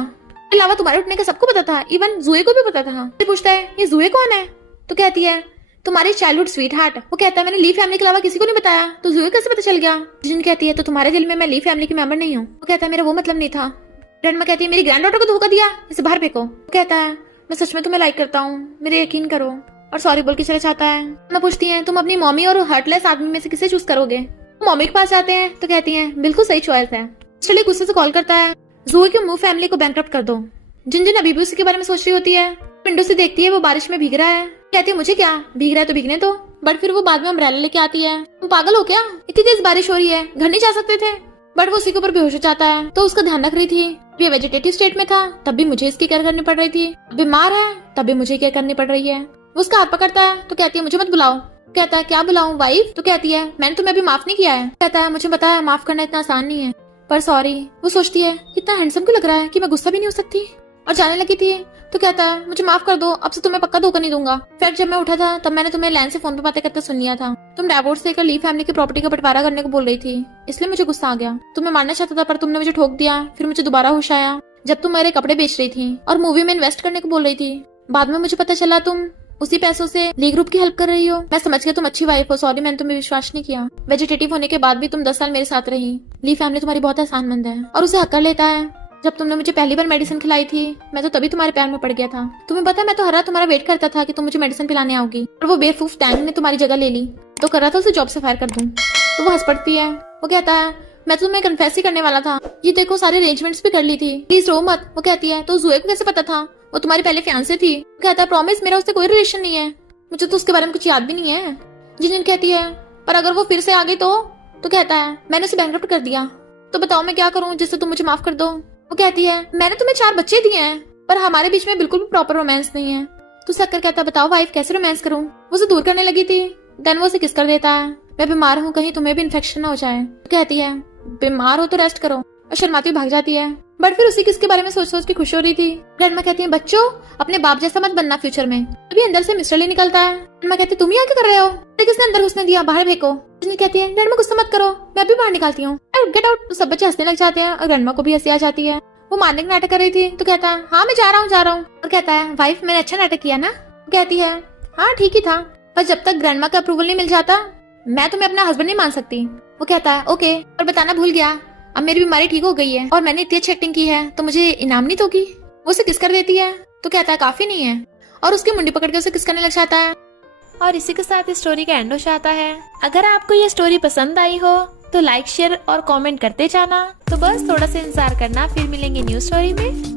अलावा तुम्हारे उठने का सबको पता था, इवन जुए को भी पता था। पूछता है ये जुए कौन है? तो कहती है तुम्हारी चाइल्डहुड स्वीट हार्ट। वो कहता है मैंने ली फैमिली के अलावा किसी को नहीं बताया, तो जुए कैसे पता चल गया? जिन कहती है तो तुम्हारे दिल में मैं ली फैमिली की मेंबर नहीं हूँ। वो कहता है मेरा वो मतलब नहीं था। ग्रैंडमा कहती है मेरी ग्रैंड डॉटर को धोखा दिया, इसे बाहर फेंको। वो कहता है मैं सच में तुम्हें लाइक करता हूँ, मेरे यकीन करो, और सॉरी बोल के चले जाता है। मैं पूछती है तुम अपनी मम्मी और हर्टलेस आदमी में से किसे चूज करोगे? मम्मी के पास जाते हैं तो कहती है बिल्कुल सही चॉइस है। मिस्टर गुस्से से कॉल करता है जुए की मूव फैमिली को बैंकरप्ट कर दो। जिनजिन अभी भी उसी के बारे में सोच रही होती है। विंडो से देखती है वो बारिश में भीग रहा है। कहती है मुझे क्या, भीग रहा है तो भीगने दो। बट फिर वो बाद में अम्ब्रेला लेके आती है। तुम पागल हो क्या, इतनी तेज बारिश हो रही है, घर नहीं जा सकते थे? बट वो उसी के ऊपर बेहोश हो जाता है। तो उसका ध्यान रख रही थी, ये वेजिटेटिव स्टेट में था तब भी मुझे इसकी केयर करनी पड़ रही थी, बीमार है तब भी मुझे केयर करनी पड़ रही है। वो उसका हाथ पकड़ता है तो कहती है मुझे मत बुलाओ। कहता है क्या बुलाऊं वाइफ? तो कहती है मैंने तुम्हें अभी माफ नहीं किया है। कहता है मुझे पता है माफ करना इतना आसान नहीं है, पर सॉरी। वो सोचती है इतना हैंडसम क्यों लग रहा है कि मैं गुस्सा भी नहीं हो सकती, और जाने लगी थी। तो कहता है मुझे माफ कर दो, अब से तुम्हें पक्का धोखा नहीं दूंगा। फिर जब मैं उठा था तब मैंने तुम्हें लैंड से फोन पे बातें करते सुन लिया था। तुम डाइवोर्स देकर ली फैमिली की प्रॉपर्टी का बंटवारा करने को बोल रही थी, इसलिए मुझे गुस्सा आ गया। तुम्हें मारना चाहता था पर तुमने मुझे ठोक दिया। फिर मुझे दोबारा होश आया जब तुम मेरे कपड़े बेच रही थी और मूवी में इन्वेस्ट करने को बोल रही थी। बाद में मुझे पता चला तुम उसी पैसों से ली ग्रुप की हेल्प कर रही हो। मैं समझ गया तुम अच्छी वाइफ हो, सॉरी मैंने तुम्हें विश्वास नहीं किया। वेजिटेटिव होने के बाद भी तुम 10 साल मेरे साथ रही। ली फैमिली तुम्हारी बहुत एहसानमंद है और उसे हक कर लेता है। जब तुमने मुझे पहली बार मेडिसिन खिलाई थी मैं तो तभी तुम्हारे पैर में पड़ गया था। तुम्हें पता है मैं तो हर रात तुम्हारा वेट करता था कि तुम मुझे मेडिसिन पिलाने आओगी, और वो बेवकूफ डैन ने तुम्हारी जगह ले ली तो कर रहा था उसे जॉब से फायर कर दूं। तो वो हंस पड़ती है। वो कहता है मैं तो तुम्हें कन्फेस ही करने वाला था, ये देखो सारे अरेंजमेंट्स भी कर ली थी, प्लीज रो मत। वो कहती है तो जुए को कैसे पता था, वो तुम्हारी पहले फियांसे थी। वो कहता है प्रॉमिस मेरा उससे कोई रिलेशन नहीं है, मुझे तो उसके बारे में कुछ याद भी नहीं है। जिन कहती है पर अगर वो फिर से आ गई तो कहता है मैंने उसे बैंकरप्ट कर दिया, तो बताओ मैं क्या करूं जिससे तुम मुझे माफ कर दो। वो कहती है मैंने तुम्हें 4 बच्चे दिए हैं पर हमारे बीच में बिल्कुल भी प्रॉपर रोमांस नहीं है। तो शक्कर कहता है बताओ वाइफ कैसे रोमांस करूं। वो उसे दूर करने लगी थी, देन वो उसे किस कर देता है। मैं बीमार हूँ कहीं तुम्हें भी इन्फेक्शन ना हो जाए। तो कहती है बीमार हो तो रेस्ट करो, और शर्माती भाग जाती है। बट फिर उसी किस के बारे में सोच सोच के खुश हो रही थी। ग्रैंडमा कहती है बच्चों अपने बाप जैसा मत बनना फ्यूचर में। तभी अंदर से मिस्टर ली निकलता है। ग्रैंडमा कहती है तुम यहाँ क्या कर रहे हो, किसने अंदर घुसने दिया, बाहर फेंको। कहती है ग्रैंडमा गुस्सा मत करो, मैं अभी बाहर निकालती हूँ, गेट आउट। तो सब बच्चे हंसने लग जाते हैं और ग्रैंडमा को भी हंसी आ जाती है। वो मारने का नाटक कर रही थी तो कहता है हाँ मैं जा रहा हूँ। और कहता है वाइफ मैंने अच्छा नाटक किया ना। कहती है हाँ ठीक ही था, पर जब तक ग्रैंडमा का अप्रूवल नहीं मिल जाता मैं तुम्हें अपना हस्बैंड नहीं मान सकती। वो कहता है ओके, और बताना भूल गया अब मेरी बीमारी ठीक हो गई है और मैंने इतनी अच्छी एक्टिंग की है तो मुझे इनाम नहीं दोगी। वो उसे किस कर देती है तो कहता है काफी नहीं है, और उसकी मुंडी पकड़ के उसे किस करने लग जाता है। और इसी के साथ इस स्टोरी का एंड हो जाता है। अगर आपको ये स्टोरी पसंद आई हो तो लाइक शेयर और कमेंट करते जाना। तो बस थोड़ा सा इंतजार करना, फिर मिलेंगे न्यू स्टोरी में।